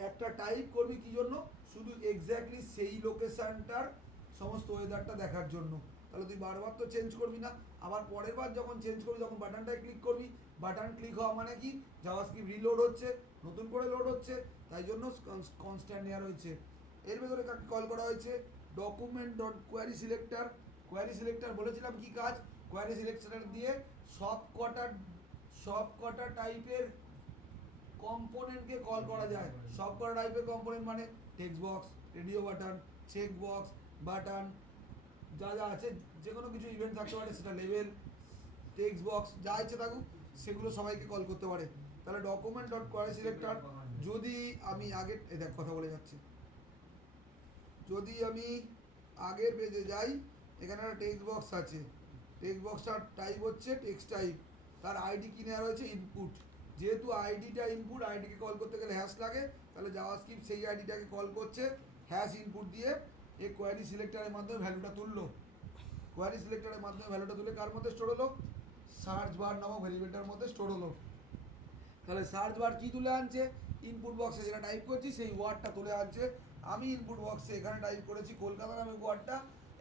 একটা টাইপ করবি কি জন্য, শুধু এক্স্যাক্টলি সেই লোকেশানটার সমস্ত ওয়েদারটা দেখার জন্য। তাহলে তুই বারবার তো চেঞ্জ করবি না, আবার পরের বার যখন চেঞ্জ করবি তখন বাটনটায় ক্লিক করবি। বাটন ক্লিক হওয়া মানে কি, জাভাস্ক্রিপ্ট রিলোড হচ্ছে, নতুন করে লোড হচ্ছে, তাই জন্য কনস্ট্যান্ট নেওয়া রয়েছে। এর ভেতরে কাকে কল করা হয়েছে, document.query selector। কোয়ারি সিলেক্টর বলেছিলাম কি কাজ, কোয়ারি সিলেক্টর দিয়ে সব কটা টাইপের কম্পোনেন্টকে কল করা যায়। সব কটা টাইপের কম্পোনেন্ট মানে text box, radio button, check box, button, যা যা আছে যে কোনো কিছু ইভেন্ট থাকতে পারে, সেটা লেভেল, টেক্সট বক্স যা ইচ্ছে থাকুক সেগুলো সবাইকে কল করতে পারে। তাহলে document.query selector যদি আমি আগের দেখ কথা বলে যাচ্ছে, যদি আমি আগের পেজে যাই, এখানে একটা টেক্সট বক্স আছে, টেক্সট বক্সটার টাইপ হচ্ছে টেক্সট টাইপ, তার আইডি কি নেওয়া রয়েছে ইনপুট। যেহেতু আইডিটা ইনপুট, আইডিকে কল করতে গেলে হ্যাশ লাগে, তাহলে জাভাস্ক্রিপ্ট সেই আইডিটাকে কল করছে হ্যাশ ইনপুট দিয়ে। এই কোয়ারি সিলেক্টরের মাধ্যমে ভ্যালুটা তুললো, কোয়ারি সিলেক্টরের মাধ্যমে ভ্যালুটা তুলে কার মধ্যে স্টোর হলো, সার্চ বার নামক ভ্যারিয়েবলটার মধ্যে স্টোর হলো। তাহলে সার্চ বার কি তুলে আনছে, ইনপুট বক্সে যেটা টাইপ করছি সেই ওয়ার্ডটা তুলে আনছে। আমি ইনপুট বক্সে এখানে টাইপ করেছি কলকাতা নামে ওয়ার্ডটা,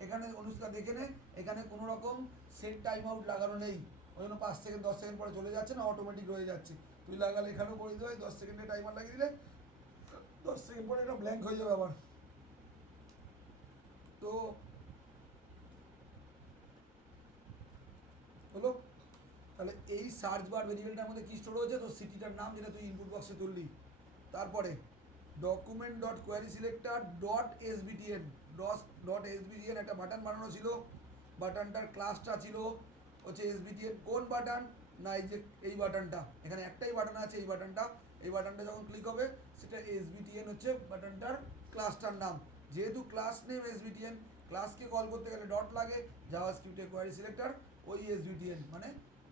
এখানে অনুষ্কা দেখে নে, এখানে কোনো রকম সেট টাইম আউট লাগানো নেই, ওই জন্য 5 সেকেন্ড 10 সেকেন্ড পরে চলে যাচ্ছে না, অটোমেটিক রয়ে যাচ্ছে। তুই লাগালে এখানেও করে দিতে হয়, 10 সেকেন্ডে টাইমার লাগিয়ে দিলে 10 সেকেন্ড পরে এটা ব্ল্যাঙ্ক হয়ে যাবে আবার। তো হলো, তাহলে এই সার্চ বার ভেরিয়েবলটার মধ্যে কি স্টোর হয়েছে, তো সিটিটার নাম যেটা তুই ইনপুট বক্সে তুললি। তারপরে document.queryselector.sbtn একটা বাটন বানানো ছিল, বাটনটার ক্লাসটা ছিল হচ্ছে sbtn। কোন বাটন না, এই যে এই বাটনটা, এখানে একটাই বাটন আছে, এই বাটনটা যখন ক্লিক হবে সেটা sbtn হচ্ছে বাটনটার ক্লাসটার নাম। যেহেতু ক্লাস নেম sbtn, ক্লাসকে কল করতে গেলে ডট লাগে, জাভাস্ক্রিপ্টে কোয়ারি সিলেক্টর ওই sbtn মানে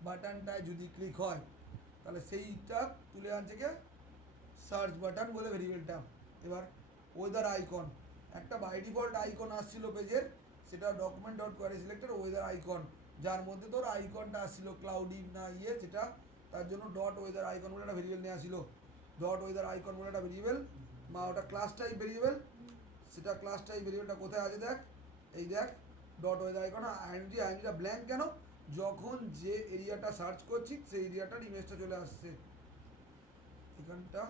বাটনটায় যদি ক্লিক হয় তাহলে সেইটা তুলে আনছে কে, সার্চ বাটন বলে ভেরিয়েবলটা। এবার ওয়েদার আইকন, একটা বাই ডিফল্ট আইকন আসছিল পেজের, সেটা document.queryselector ওয়েদার আইকন, যার মধ্যে তোর আইকনটা আসছিল ক্লাউডি না যেটা, তার জন্য ডট ওয়েদার আইকন বলে একটা ভেরিয়েবল নেওয়া ছিল। ডট ওয়েদার আইকন বলে একটা ভেরিয়েবল, বা ওটা ক্লাস টাইপ ভেরিয়েবল, সেটা ক্লাস টাইপ ভেরিয়েবলটা কোথায় আছে দেখ, এই দেখ ডট ওয়েদার আইকন। আইডিটা ব্ল্যাঙ্ক কেন, যখন যে এরিয়াটা সার্চ করছি সেই এরিয়াটার ইমেজটা চলে আসছে, এখানটা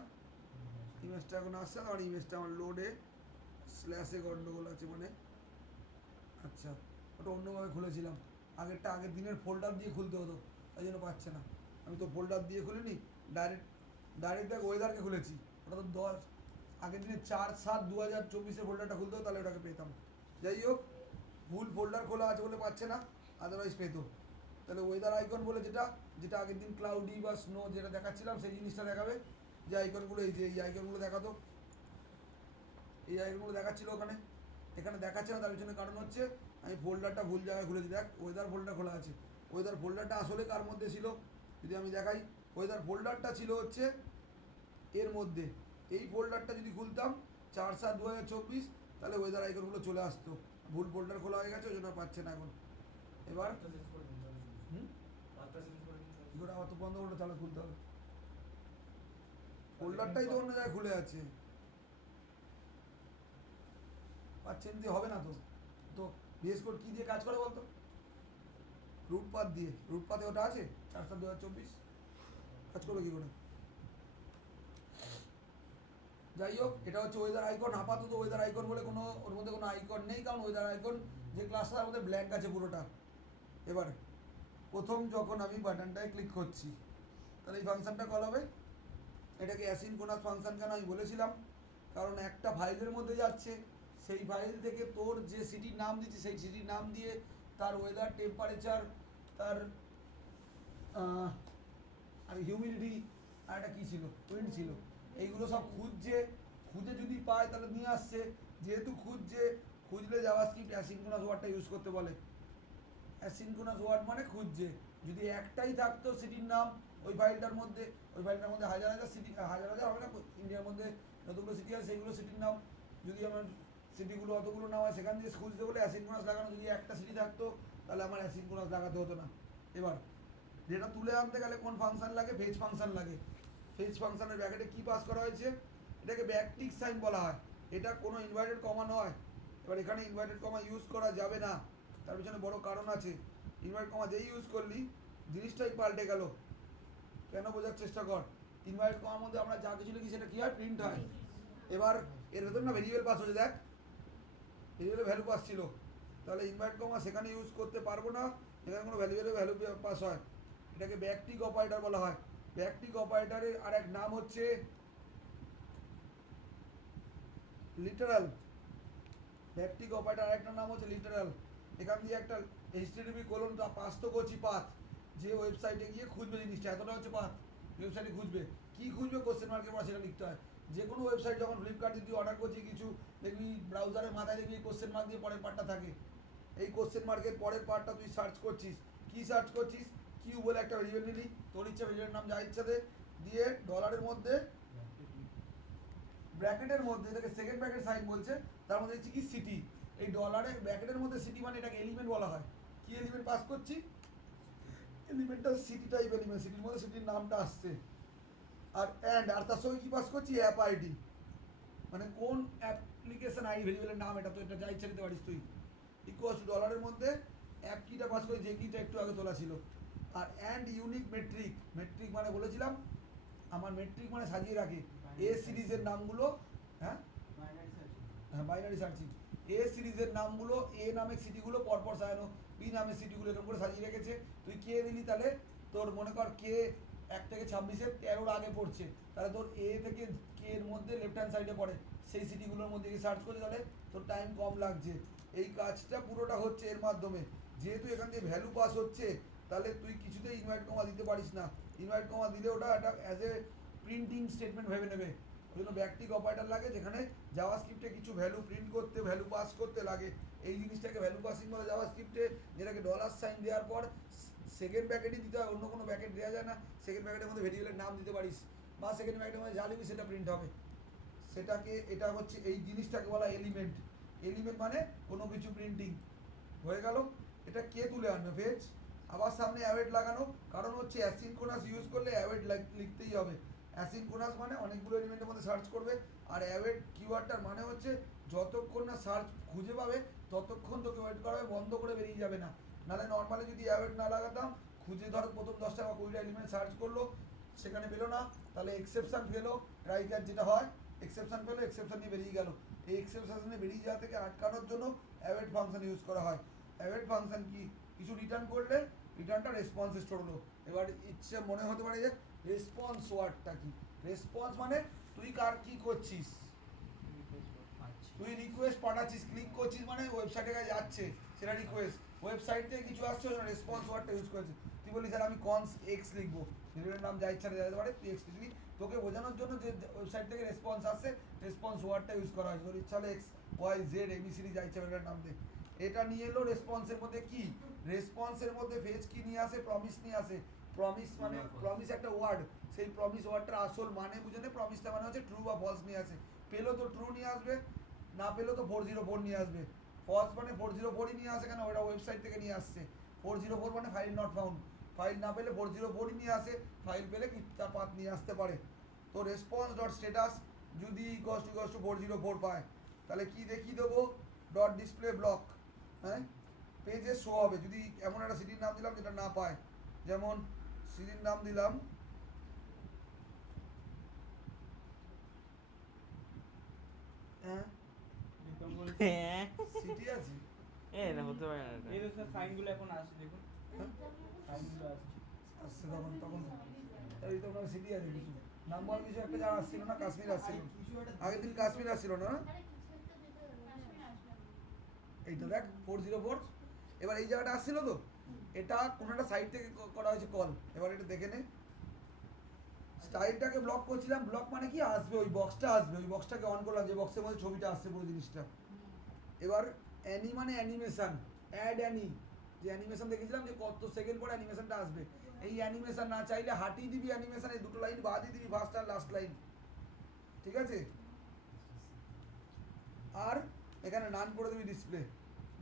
ইমেজটা এখন আসছে, আর ইমেজটা আমার লোডে স্ল্যাশে গন্ডগোল আছে, মানে আচ্ছা, ওটা অন্যভাবে খুলেছিলাম। আগের দিনের ফোল্ডার দিয়ে খুলতে হতো, তাই জন্য পাচ্ছে না। আমি তো ফোল্ডার দিয়ে খুলিনি, ডাইরেক্ট দেখ ওয়েদারকে খুলেছি। ওটা তো আগের দিনে 4/7/2024 ফোল্ডারটা খুলতে হতো, তাহলে ওটাকে পেতাম। যাই হোক, ভুল ফোল্ডার খোলা আছে বলে পাচ্ছে না, আদারওয়াইজ পেতো। তাহলে ওয়েদার আইকন বলে যেটা আগের দিন ক্লাউডি বা স্নো যেটা দেখাচ্ছিলাম সেই জিনিসটা দেখাবে। যে আইকনগুলো এই আইকনগুলো দেখাতো, এই আইকনগুলো দেখাচ্ছিলো এখানে দেখাচ্ছে না। তার পিছনে কারণ হচ্ছে আমি ফোল্ডারটা ভুল জায়গায় খুলেছি। দেখ ওয়েদার ফোল্ডার খোলা আছে। ওয়েদার ফোল্ডারটা আসলে কার মধ্যে ছিল যদি আমি দেখাই, ওয়েদার ফোল্ডারটা ছিল হচ্ছে এর মধ্যে। এই ফোল্ডারটা যদি খুলতাম 4/7/2024, তাহলে ওয়েদার আইকনগুলো চলে আসতো। ভুল ফোল্ডার খোলা হয়ে গেছে, ওই জন্য পাচ্ছে না এখন। এবার কী করে আবার তো বন্ধ করে তাহলে খুলতে হবে। ফোল্ডারটাই তো অন্য জায়গায় খুলে আছে, পাচ্ছেন দিয়ে হবে না তো। তো ভিএস কোড কী দিয়ে কাজ করে বলতো? রুটপাথ দিয়ে। রুটপাথে ওটা আছে 4/7/2024, কাজ করবে কী করে? যাই হোক, এটা হচ্ছে ওয়েদার আইকন। আপাতত ওয়েদার আইকন বলে ওর মধ্যে কোনো আইকন নেই, কারণ ওয়েদার আইকন যে ক্লাসটার মধ্যে ব্ল্যাঙ্ক আছে পুরোটা। এবার প্রথম যখন আমি বাটনটায় ক্লিক করছি, তাহলে এই ফাংশনটা কল হবে। এটাকে অ্যাসিনক্রোনাস ফাংশন কেন আমি বলেছিলাম, কারণ একটা ফাইলের মধ্যে যাচ্ছে, সেই ফাইল থেকে তোর যে সিটির নাম দিচ্ছে সেই সিটির নাম দিয়ে তার ওয়েদার, টেম্পারেচার, তার আর হিউমিডিটি, আর একটা কী ছিল, উইন্ড ছিল, এইগুলো সব খুঁজে যদি পায় তাহলে নিয়ে আসছে। যেহেতু খুঁজলে জাভাস্ক্রিপ্ট অ্যাসিনক্রোনাস ওয়ার্ডটা ইউজ করতে বলে। অ্যাসিনক্রোনাস ওয়ার্ড মানে খুঁজছে। যদি একটাই থাকতো সিটির নাম ওই ফাইলটার মধ্যে হাজার সিটি, হাজার হবে না, ইন্ডিয়ার মধ্যে যতগুলো সিটি আছে সেইগুলো সিটির নাম, যদি আমার সিটিগুলো অতগুলো নাম হয় সেখান দিয়ে খুঁজতে বলে অ্যাসিনক্রোনাস লাগানো। যদি একটা সিটি থাকতো তাহলে আমার অ্যাসিনক্রোনাস লাগাতে হতো না। এবার যেটা তুলে আনতে গেলে কোন ফাংশন লাগে? ফেচ ফাংশন লাগে। ফেচ ফাংশনের ব্র্যাকেটে কী পাস করা হয়েছে? এটাকে ব্যাকটিক সাইন বলা হয়। এটা কোনো ইনভার্টেড কমা নয়। এবার এখানে ইনভার্টেড কমা ইউজ করা যাবে না, তার পিছনে বড় কারণ আছে। ইনভার্টেড কমা যেই ইউজ করলি জিনিসটাই পাল্টে গেল। কেন বোঝার চেষ্টা কর। ইনভার্টেড কমার মধ্যে আমরা যা কিছু লিখি সেটা কী হয়? প্রিন্ট হয়। এবার এর ভেতর না ভেরিয়েবল পাস হচ্ছে, দেখ ভেরিয়েবলে ভ্যালু পাস ছিল, তাহলে ইনভার্টেড কমা সেখানে ইউজ করতে পারবো না, এখানে কোনো ভ্যালু পাস হয়। এটাকে ব্যাকটিক অপারেটর বলা হয়। ব্যাকটিক অপারেটরের আর এক নাম হচ্ছে লিটারাল। ব্যাকটিক অপারেটর আরেকটা নাম হচ্ছে লিটারাল। এখান দিয়ে একটা HTTP পাস তো করছি পাথ, যে ওয়েবসাইটে গিয়ে খুঁজবে জিনিসটা, এতটা হচ্ছে পাথ। ওয়েবসাইটে খুঁজবে, কী খুঁজবে? কোশ্চেন মার্কের পর সেটা লিখতে হয়। যে কোনো ওয়েবসাইট যখন ফ্লিপকার্টে তুই অর্ডার করছি কিছু, দেখবি ব্রাউজারের মাথায় দেখবি কোশ্চেন মার্ক দিয়ে পরের পার্টটা থাকে। এই কোশ্চেন মার্কের পরের পার্টটা তুই সার্চ করছিস। কী সার্চ করছিস? কিউ বলে একটা ভেরিয়েবল নিলি, তোর ইচ্ছা ভেরিয়েবলের নাম যা ইচ্ছা দে, দিয়ে ডলারের মধ্যে ব্র্যাকেটের মধ্যে এটাকে সেকেন্ড ব্র্যাকেট সাইন বলছে, তার মধ্যে হচ্ছে কি সিটি। এই ডলারের ব্র্যাকেটের মধ্যে সিটি মানে এটাকে এলিমেন্ট বলা হয়। কি এলিমেন্ট পাস করছি? এলিমেন্টটা সিটি টাইপ এলিমেন্ট, সিটির মধ্যে সিটির নামটা আসছে। আর তার সঙ্গে কী পাস করছি? অ্যাপ আইডি, মানে কোন অ্যাপ্লিকেশন আইডি ভেরিয়েবলের নাম, এটা তো এটা যা ইচ্ছা দিতে পারিস তুই। ইকুয়ালস টু ডলারের মধ্যে অ্যাপ কিটা পাস করে, যে কিটা একটু আগে তোলা ছিল। আর ইউনিক মেট্রিক মানে বলেছিলাম আমার মেট্রিক মানে সাজিয়ে রাখে এ সিরিজের নামগুলো। হ্যাঁ বাইনারি সার্চিং। এ সিরিজের নামগুলো, এ নামের সিটিগুলো পরপর সাজানো, বি নামের সিটিগুলো এরকম করে সাজিয়ে রেখেছে। তুই কে দিলি, তাহলে তোর মনে কর কে 1 থেকে 26-এর 13 আগে পড়ছে, তাহলে তোর এ থেকে কে এর মধ্যে লেফট হ্যান্ড সাইডে পড়ে, সেই সিটিগুলোর মধ্যে গিয়ে সার্চ করছে, তাহলে তোর টাইম কম লাগছে। এই কাজটা পুরোটা হচ্ছে এর মাধ্যমে। যেহেতু এখান থেকে ভ্যালু পাস হচ্ছে, তাহলে তুই কিছুতেই ইনভার্ট কমা দিতে পারিস না। ইনভার্ট কমা দিলে ওটা একটা অ্যাজ এ প্রিন্টিং স্টেটমেন্ট ভেবে নেবে। ওই জন্য ব্যাকটিক অপারেটর লাগে, যেখানে জাভাস্ক্রিপ্টে কিছু ভ্যালু প্রিন্ট করতে, ভ্যালু পাস করতে লাগে। এই জিনিসটাকে ভ্যালু পাসিং বলে জাভাস্ক্রিপ্টে, যেটাকে ডলার সাইন দেওয়ার পর সেকেন্ড ব্র্যাকেটই দিতে হয়, অন্য কোনো ব্র্যাকেট দেওয়া যায় না। সেকেন্ড ব্র্যাকেটের মধ্যে ভেরিয়েবলের নাম দিতে পারিস, বা সেকেন্ড ব্র্যাকেটের মধ্যে যা লিখবি সেটা প্রিন্ট হবে। সেটাকে, এটা হচ্ছে এই জিনিসটাকে বলা এলিমেন্ট। এলিমেন্ট মানে কোনো কিছু প্রিন্টিং হয়ে গেল। এটা কে তুলে আনবে? ফেচ। আবার সামনে অ্যাওয়েট লাগানো, কারণ হচ্ছে অ্যাসিনক্রোনাস ইউজ করলে অ্যাওয়েট লিখতেই হবে। অ্যাসিনক্রোনাস মানে অনেকগুলো এলিমেন্টের মধ্যে সার্চ করবে, আর অ্যাওয়েট কিওয়ার্ডটার মানে হচ্ছে যতক্ষণ না সার্চ খুঁজে পাবে ততক্ষণ তোকে ওয়েট করা হবে, বন্ধ করে বেরিয়ে যাবে না। নাহলে নর্মালি যদি অ্যাওয়েট না লাগাতাম, খুঁজে ধরো প্রথম 10টা বা 20টা এলিমেন্ট সার্চ করলো, সেখানে পেলো না, তাহলে এক্সেপশন পেলো, রাইটার যেটা হয় এক্সেপশন পেলো, এক্সেপশন নিয়ে বেরিয়ে গেল। এই এক্সেপশনে বেরিয়ে যাওয়া থেকে আটকানোর জন্য অ্যাওয়েট ফাংশন ইউজ করা হয়। অ্যাওয়েট ফাংশন কি, কিছু রিটার্ন করলে রিটার্নটা রেসপন্সে স্টোর হলো। এবার ইচ্ছে মনে হতে পারে যে রেসপন্স ওয়ার্ডটা কি, রেসপন্স মানে তুই কার কি করছিস, তুই রিকোয়েস্ট পাঠাচ্ছিস, ক্লিক করছিস মানে ওয়েবসাইটে কাছে যাচ্ছে সেটা রিকোয়েস্ট, ওয়েবসাইট থেকে কিছু আসছে রেসপন্স ওয়ার্ডটা ইউজ করেছে। তুই বলি স্যার আমি কনস এক্স লিখবো, ভেরিয়েবলের নাম যা ইচ্ছা যেতে পারে, তুই এক্স লিখবি, তোকে বোঝানোর জন্য যে ওয়েবসাইট থেকে রেসপন্স আসছে রেসপন্স ওয়ার্ডটা ইউজ করা হয়। তোর ইচ্ছা হলে এক্স ওয়াই জেড এবিসিডি যা ইচ্ছা ভেরিয়েবলের নাম দে। এটা নিয়ে এলো রেসপন্সের মধ্যে কি, রেসপন্সের মধ্যে ফেজ কি নিয়ে আসে, প্রমিস নিয়ে আসে। প্রমিস মানে প্রমিস একটা ওয়ার্ড, সেই প্রমিস ওয়ার্ডটার আসল মানে বুঝে নে, প্রমিসটা মানে হচ্ছে ট্রু বা ফলস নিয়ে আসে। পেলো তো ট্রু নিয়ে আসবে, না পেলেও তো 404 নিয়ে আসবে। ফলস মানে 404ই নিয়ে আসে, কেন ওটা ওয়েবসাইট থেকে নিয়ে আসছে। 404 মানে ফাইল নট ফাউন্ড, ফাইল না পেলে 404ই নিয়ে আসে, ফাইল পেলে কি তার পাথ নিয়ে আসতে পারে। তো রেসপন্স ডট স্ট্যাটাস যদি ইকোয়াস টু 404 পায় তাহলে কি দেখিয়ে দেবো, ডট ডিসপ্লে ব্লক, হ্যাঁ পেজে শো হবে। যদি এমন একটা সিটির নাম দিলাম যেটা না পায়, যেমন সিটির নাম দিলাম হ্যাঁ হ্যাঁ সিটি আছে, না হতে পারে না এটা। এই তো স্যার সাইনগুলো এখন আসছে দেখুন, হ্যাঁ সাইনগুলো আসছে। আসছে তখন এই তো ওখানে সিটি আছে কিছু নাম বল, কিছু একটা যা আসছিল না, কাশ্মীর আসছিল আগের দিন, কাশ্মীর আসছিল না, আরে কিছু একটা দেখে আসবে। এইটা দেখ 404। এবার এই জায়গাটা আসছিল তো, এটা কোনো একটা সাইট থেকে করা হয়েছে কল। এবার এটা দেখে নে, স্টাইলটাকে ব্লক করছিলাম, ব্লক মানে কি আসবে, ওই বক্সটা আসবে, ওই বক্সটাকে অন করলাম, যে বক্সের মধ্যে ছবিটা আসছে পুরো জিনিসটা। এবার অ্যানি মানে অ্যানিমেশন, অ্যাড অ্যানি, যে অ্যানিমেশন দেখেছিলাম যে কত সেকেন্ড পরে অ্যানিমেশনটা আসবে, এই অ্যানিমেশন না চাইলে হাটিয়ে দিবি অ্যানিমেশন, এই দুটো লাইন বাদই দিবি, ফার্স্ট আর লাস্ট লাইন, ঠিক আছে। আর এখানে নান করে দিবি ডিসপ্লে,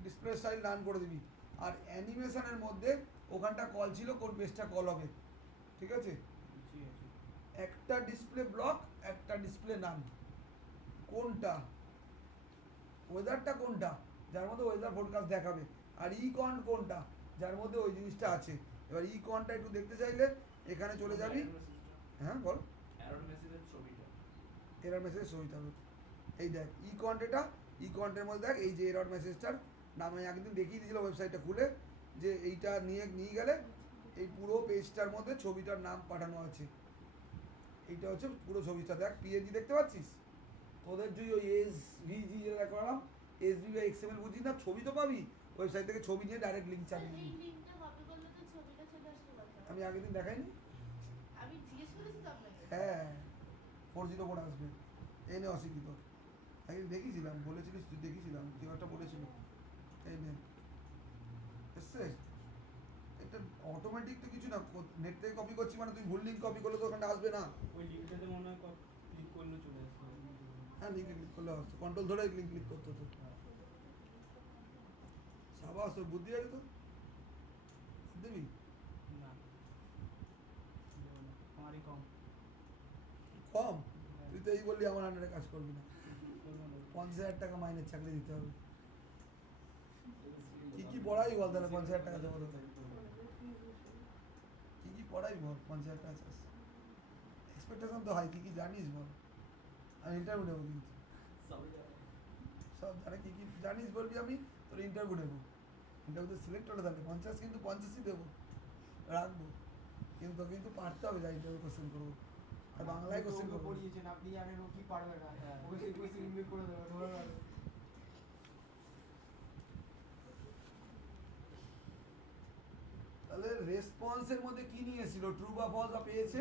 ডিসপ্লে স্টাইল নান করে দিবি। আর অ্যানিমেশনের মধ্যে ওখানটা কল ছিল, কোন পেজটা কল হবে, ঠিক আছে। ঠিক আছে। একটা ডিসপ্লে ব্লক, একটা ডিসপ্লে নাম, কোনটা ওয়েদারটা, কোনটা যার মধ্যে ওয়েদার ফোরকাস্ট দেখাবে, আর ই কন্ট কোনটা যার মধ্যে ওই জিনিসটা আছে। এবার ই কন্টটা একটু দেখতে চাইলে এখানে চলে যাবি, হ্যাঁ বল, এরর মেসেজের ছবিটা এরর মেসেজ ছবিটা হবে, এই দেখ ই কন্ট, এটা ই কন্টের মধ্যে দেখ এই যে এরর মেসেজটার নাম আমি একদিন দেখিয়ে দিয়েছিলাম ওয়েবসাইটটা খুলে, যে এইটা নিয়ে গেলে এই পুরো পেজটার মধ্যে ছবিটার নাম পাঠানো আছে। এইটা হচ্ছে পুরো ছবিটা, দেখ পিএনজি দেখতে পাচ্ছিস, তোদের যদি ওই এসভিজি যেটা করালাম, এসভি বা এক্সএমএল বুঝিস না, ছবি তো পাবি, ওয়েবসাইট থেকে ছবি নিয়ে ডাইরেক্ট লিঙ্ক চালিয়ে এই দিবি। লিংকটা কপি করলে তো ছবিটা চলে আসবে কথা। আমি আগের দিন দেখাইনি, আমি জিজ্ঞেস করেছি তো আপনাকে। হ্যাঁ 404 আসবে, এনে অশিক্ষিত, একদিন দেখিয়েছিলাম, বলেছিলিস তুই, দেখিয়েছিলাম কেউ একটা বলেছিল, এই নে এসছে। এটা অটোমেটিক তো কিছু না, নেট থেকে কপি করছি মানে তুই ভুল লিঙ্ক কপি করলে তো ওখানটা আসবে না। ওই লিঙ্কটাতে মনে হয় ক্লিক করলে চলে আসবে। হ্যাঁ লিঙ্কে ক্লিক করলে আসছে, কন্ট্রোল ধরে লিঙ্ক ক্লিক করতে হতো। সাবাস, তোর বুদ্ধি আছে তো, দিবি না, দেবো না, আমারই কম। কম, তুই তো এই বললি আমার আন্ডারে কাজ করবি না, করবো না। 50,000 টাকা মাইনের চাকরি দিতে হবে। কি কি পড়াই বল তাহলে, 50,000 টাকা দেবো তোকে, কি কি পড়াই বল, 50,000 টাকা চাস, এক্সপেকটেশন তো হাই, কি কি জানিস বল, আমি ইন্টারভিউ নেবো কিন্তু, সব জানে কি কি জানিস বলবি, আমি তোর ইন্টারভিউ নেবো, ইন্টারভিউতে সিলেক্ট হলে তাহলে 50 কিন্তু 50ই দেবো, রাখবো, কিন্তু কিন্তু পারতে হবে, যা ইন্টারভিউ কোশ্চেন করবো, আর বাংলায় কোশ্চেন করবো। পড়িয়েছেন আপনি, জানেন ও কি পারবে না, ওকে সেই কোশ্চেন ইনভাইট করে দেবে, ধরে রাখবে। তাহলে রেসপন্সের মধ্যে কি নিয়ে এসেছিল, ট্রু বা ফলস বা পেয়েছে,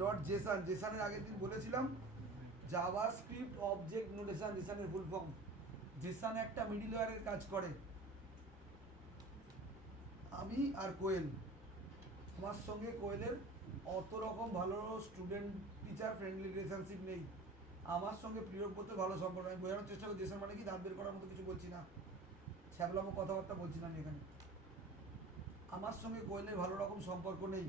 ডট জেসন, জেসনের আগের দিন বলেছিলাম জাভাস্ক্রিপ্ট অবজেক্ট নোটেশন, জেসনের ফুল ফর্ম। জেসন একটা মিডলওয়্যারের কাজ করে। আমি আর কোয়েল, আমার সঙ্গে কোয়েলের অত রকম ভালো স্টুডেন্ট টিচার ফ্রেন্ডলি রিলেশনশিপ নেই, আমার সঙ্গে প্রিয়ব্রত ভালো সম্পর্ক। আমি বোঝানোর চেষ্টা করি, জেসন মানে কি দাঁত বের করার মতো কিছু বলছি না, ছ্যাবলামো কথাবার্তা বলছি না আমি এখানে। আমার সঙ্গে কোয়েলের ভালো রকম সম্পর্ক নেই,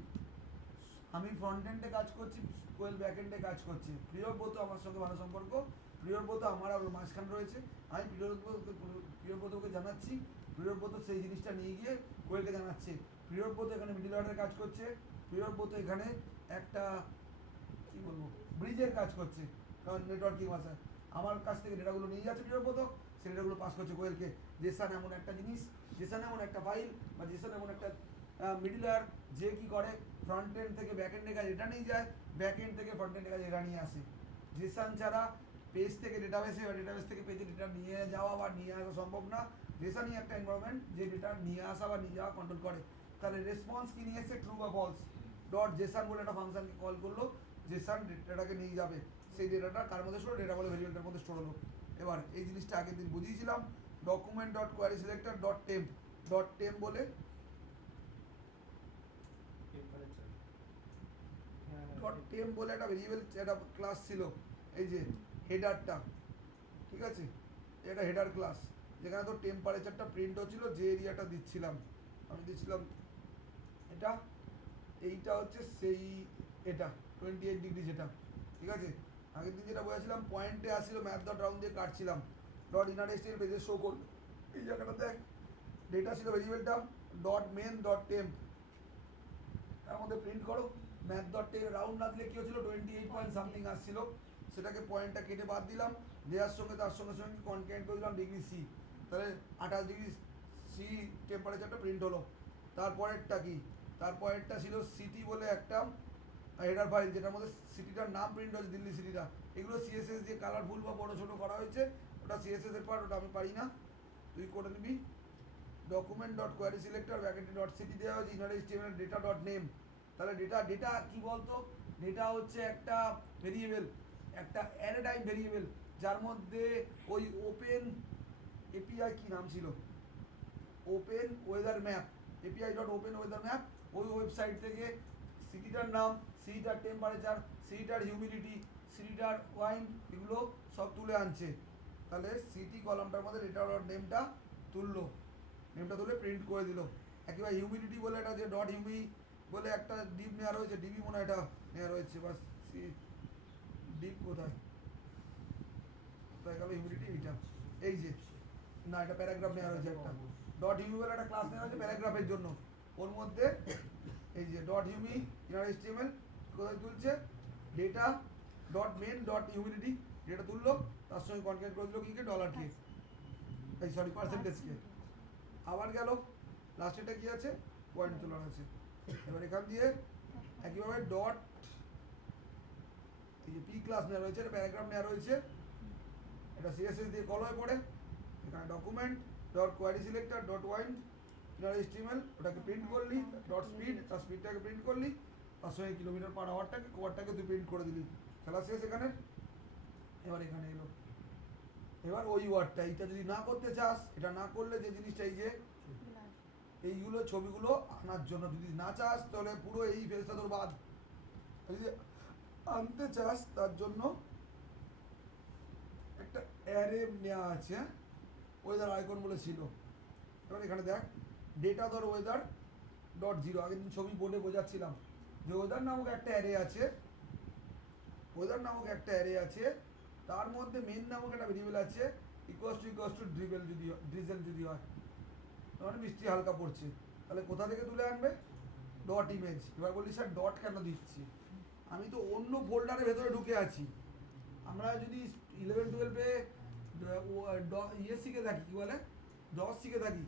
আমি ফ্রন্ট এন্ডে কাজ করছি, কোয়েল ব্যাক এন্ডে কাজ করছে। প্রিয়ব্রত আমার সঙ্গে ভালো সম্পর্ক, প্রিয়ব্রত আমার আর ওর মাঝখানে রয়েছে, আমি প্রিয়ব্রতকে জানাচ্ছি, প্রিয়ব্রত সেই জিনিসটা নিয়ে গিয়ে কোয়েলকে জানাচ্ছে। প্রিয়ব্রত এখানে মিডল ওয়ার্ডের কাজ করছে, প্রিয়ব্রত এখানে একটা কি বলবো ব্রিজের কাজ করছে, কারণ নেটওয়ার্কিং ভাষায়। আমার কাছ থেকে ডেটাগুলো নিয়ে যাচ্ছে বিজয় ব্রত, সেই ডেটাগুলো পাস করছে কোয়েলকে। জেসন এমন একটা জিনিস, জেসন এমন একটা ফাইল বা জেসন এমন একটা মিডলওয়্যার যে কি করে ফ্রন্ট এন্ড থেকে ব্যাক এন্ডের কাছে এটা নিয়ে যায়, ব্যাক এন্ড থেকে ফ্রন্ট এন্ডের কাছে এটা নিয়ে আসে। জেসন ছাড়া পেজ থেকে ডেটাবেসে বা ডেটাবেস থেকে পেজে ডেটা নিয়ে যাওয়া বা নিয়ে আসা সম্ভব না। জেসনই একটা এনভায়রনমেন্ট যে ডেটা নিয়ে আসা বা নিয়ে যাওয়া কন্ট্রোল করে। তাহলে রেসপন্স কি নিয়ে এসছে, ট্রু বা ফলস। ডট জেসন বলে একটা ফাংশনকে কল করলো, জেসন ডেটাটাকে নিয়ে যাবে, সেই ডেটাটা কার মধ্যে স্টোর, ডেটা বলে ভেরিয়েবলটার মধ্যে স্টোর হলো। এবার এই জিনিসটা আগের দিন বুঝিয়েছিলাম, document dot query selector dot temp, dot temp বলে ডট টেম্প বলে একটা ভেরিয়েবল একটা ক্লাস ছিল, এই যে হেডারটা, ঠিক আছে, এটা হেডার ক্লাস, যেখানে তো টেম্পারেচারটা প্রিন্ট হচ্ছিল, যে এরিয়াটা দিচ্ছিলাম আমি দিচ্ছিলাম এটা, এইটা হচ্ছে সেই এটা 28 ডিগ্রি যেটা, ঠিক আছে। আগের দিন যেটা বলেছিলাম পয়েন্টে আসছিল ম্যাথ ডট রাউন্ড দিয়ে কাটছিলাম, ডট ইনার এসটিএল পেজে শো করবে, এই জায়গাটা দেখ ডেটা ছিল ভেরিয়েবলটা ডট মেন ডট টেম্প, তার মধ্যে প্রিন্ট করো ম্যাথ ডট টেম্প, রাউন্ড না দিলে কি হচ্ছিল 28 পয়েন্ট সামথিং আসছিল, সেটাকে পয়েন্টটা কেটে বাদ দিলাম, দেওয়ার সঙ্গে তার সঙ্গে সঙ্গে কনক্যাট করে দিলাম ডিগ্রি সি, তাহলে 28 ডিগ্রি সি টেম্পারেচারটা প্রিন্ট হলো। তারপরেরটা কি, তারপরেরটা ছিল সিটি বলে একটা হেডার ফাইল, যেটার মধ্যে সিটিটার নাম প্রিন্ট হচ্ছে, দিল্লি সিটিটা। এগুলো সিএসএস দিয়ে কালারফুল বা বড়ো ছোটো করা হয়েছে, ওটা সিএসএস এর পার্ট, ওটা আমি পারি না, তুই করে নিবি। ডকুমেন্ট ডট কোয়ারি সিলেক্টর ব্যাকেটে ডট সিটি দেওয়া হয়েছে, inner HTML data dot name. তাহলে ডেটা কি বলতো, ডেটা হচ্ছে একটা ভেরিয়েবল, একটা অ্যারে টাইপ ভেরিয়েবল, যার মধ্যে ওই ওপেন এপিআই কি নাম ছিল, open weather map, API dot open weather map, ওই ওয়েবসাইট থেকে সিটিটার নাম, সিটিটার টেম্পারেচার, সিটিটার হিউমিডিটি, সিটিটার ওয়াইন, এগুলো সব তুলে আনছে। তাহলে সিটি কলামটার মধ্যে ডেটা ডট নেমটা তুললো, নেমটা তুলে প্রিন্ট করে দিল। একেবারে হিউমিডিটি বলে একটা যে ডট হিউমি বলে একটা ডিপ নেওয়া রয়েছে, ডিবি মনে হয় এটা নেওয়া রয়েছে, বাস ডিপ কোথায় কোথায় গেল হিউমিডিটি, এইটা এই যে না, এটা প্যারাগ্রাফ নেওয়া রয়েছে একটা, ডট হিউমি বলে একটা ক্লাস নেওয়া হয়েছে প্যারাগ্রাফের জন্য, ওর মধ্যে এই যে ডট হিউমি ইনার এইচটিএমএল কোথায় তুলছে, data dot main dot humidity, data তুললো, তার সঙ্গে কনক্যাট করে দিল কি $কে, এই সরি পার্সেন্টেজকে। আবার গেল লাস্টেটা কি আছে, পয়েন্ট তোলার আছে। এবার এখান দিয়ে একইভাবে ডট এই যে পি ক্লাস নেওয়া রয়েছে, এটা প্যারাগ্রাফ নেওয়া রয়েছে, এটা সিএসএস দিয়ে কল হয়ে পড়ে, এখানে document dot query selector dot wind inner HTML, ওটাকে প্রিন্ট করলি, ডট স্পিড, তার স্পিডটাকে প্রিন্ট করলি, তার সঙ্গে কিলোমিটার পার আওয়ারটাকে কোয়ারটাকে তুই প্রিন্ট করে দিলি, খেলা শেষ এখানে। এবার এখানে এলো, এবার ওই ওয়ার্ডটা, এইটা যদি না করতে চাস, এটা না করলে যে জিনিসটা এই যে এইগুলো ছবিগুলো আনার জন্য, যদি না চাস তাহলে পুরো এই ফেজটা তোর বাদ, যদি আনতে চাস তার জন্য একটা অ্যারে নেওয়া আছে, ওয়েদার আইকন বলে ছিল। এবার এখানে দেখ ডেটা ধর ওয়েদার ডট জিরো, আগের দিন ছবি বোর্ডে বোঝাচ্ছিলাম যে ওয়েদার নামক একটা অ্যারে আছে, ওয়েদার নামক একটা অ্যারে আছে, তার মধ্যে মেন নামক একটা ভেরিয়েবল আছে, ইকুয়ালস টু ড্রিজেল যদি হয়, মানে বৃষ্টি হালকা পড়ছে, তাহলে কোথা থেকে তুলে আনবে, ডট ইমেজ। এবার বলি স্যার ডট কেন দিচ্ছি, আমি তো অন্য ফোল্ডারের ভেতরে ঢুকে আছি। আমরা যদি 11-12-এ ইয়ে শিখে থাকি, কী বলে ডস শিখে থাকি,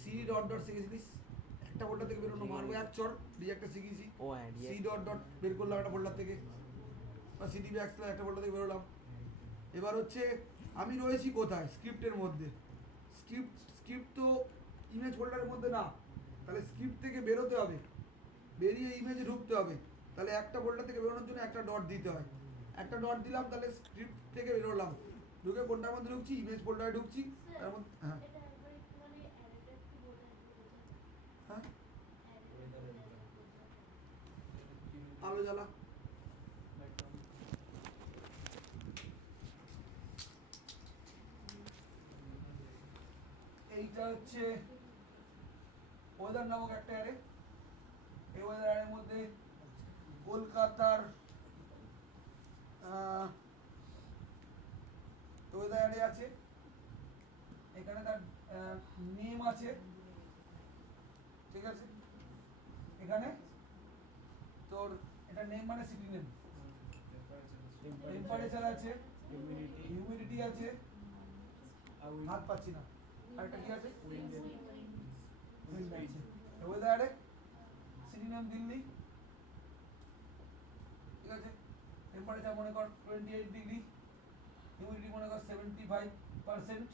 সি ডট ডট শিখেছিলিস, একটা ফোল্ডার থেকে বেরোনো মারবো এক চর দিয়ে একটা শিখেছি, সি ডট ডট বের করলাম একটা ফোল্ডার থেকে, বা সিডি ব্যাক্স একটা ফোল্ডার থেকে বেরোলাম। এবার হচ্ছে আমি রয়েছি কোথায়, স্ক্রিপ্টের মধ্যে, স্ক্রিপ্ট তো ইমেজ ফোল্ডারের মধ্যে না, তাহলে স্ক্রিপ্ট থেকে বেরোতে হবে, বেরিয়ে ইমেজে ঢুকতে হবে, তাহলে একটা ফোল্ডার থেকে বেরোনোর জন্য একটা ডট দিতে হয়, একটা ডট দিলাম, তাহলে স্ক্রিপ্ট থেকে বেরোলাম, ঢুকে কোনটার মধ্যে ঢুকছি, ইমেজ ফোল্ডারে ঢুকছি, তার মধ্যে হ্যাঁ হ্যাঁ আলো জ্বালা, এইটা হচ্ছে ওয়েদার নামক একটা অ্যারে, এই ওয়েদার অ্যারের মধ্যে কলকাতার ওয়েদার অ্যারে আছে, এখানে তার নেম আছে, ঠিক আছে, এখানে তোর এটা নেম মানে সিটি নেম, টেম্পারেচার আছে, হিউমিডিটি আছে, হাত পাচ্ছি না, আরেকটা কি আছে? উইন্ড আছে। ওয়েদারে সিটি নেম দিল্লি, ঠিক আছে। টেম্পারেচার মনে কর 28 ডিগ্রি, হিউমিডিটি মনে কর 75%, পার্সেন্ট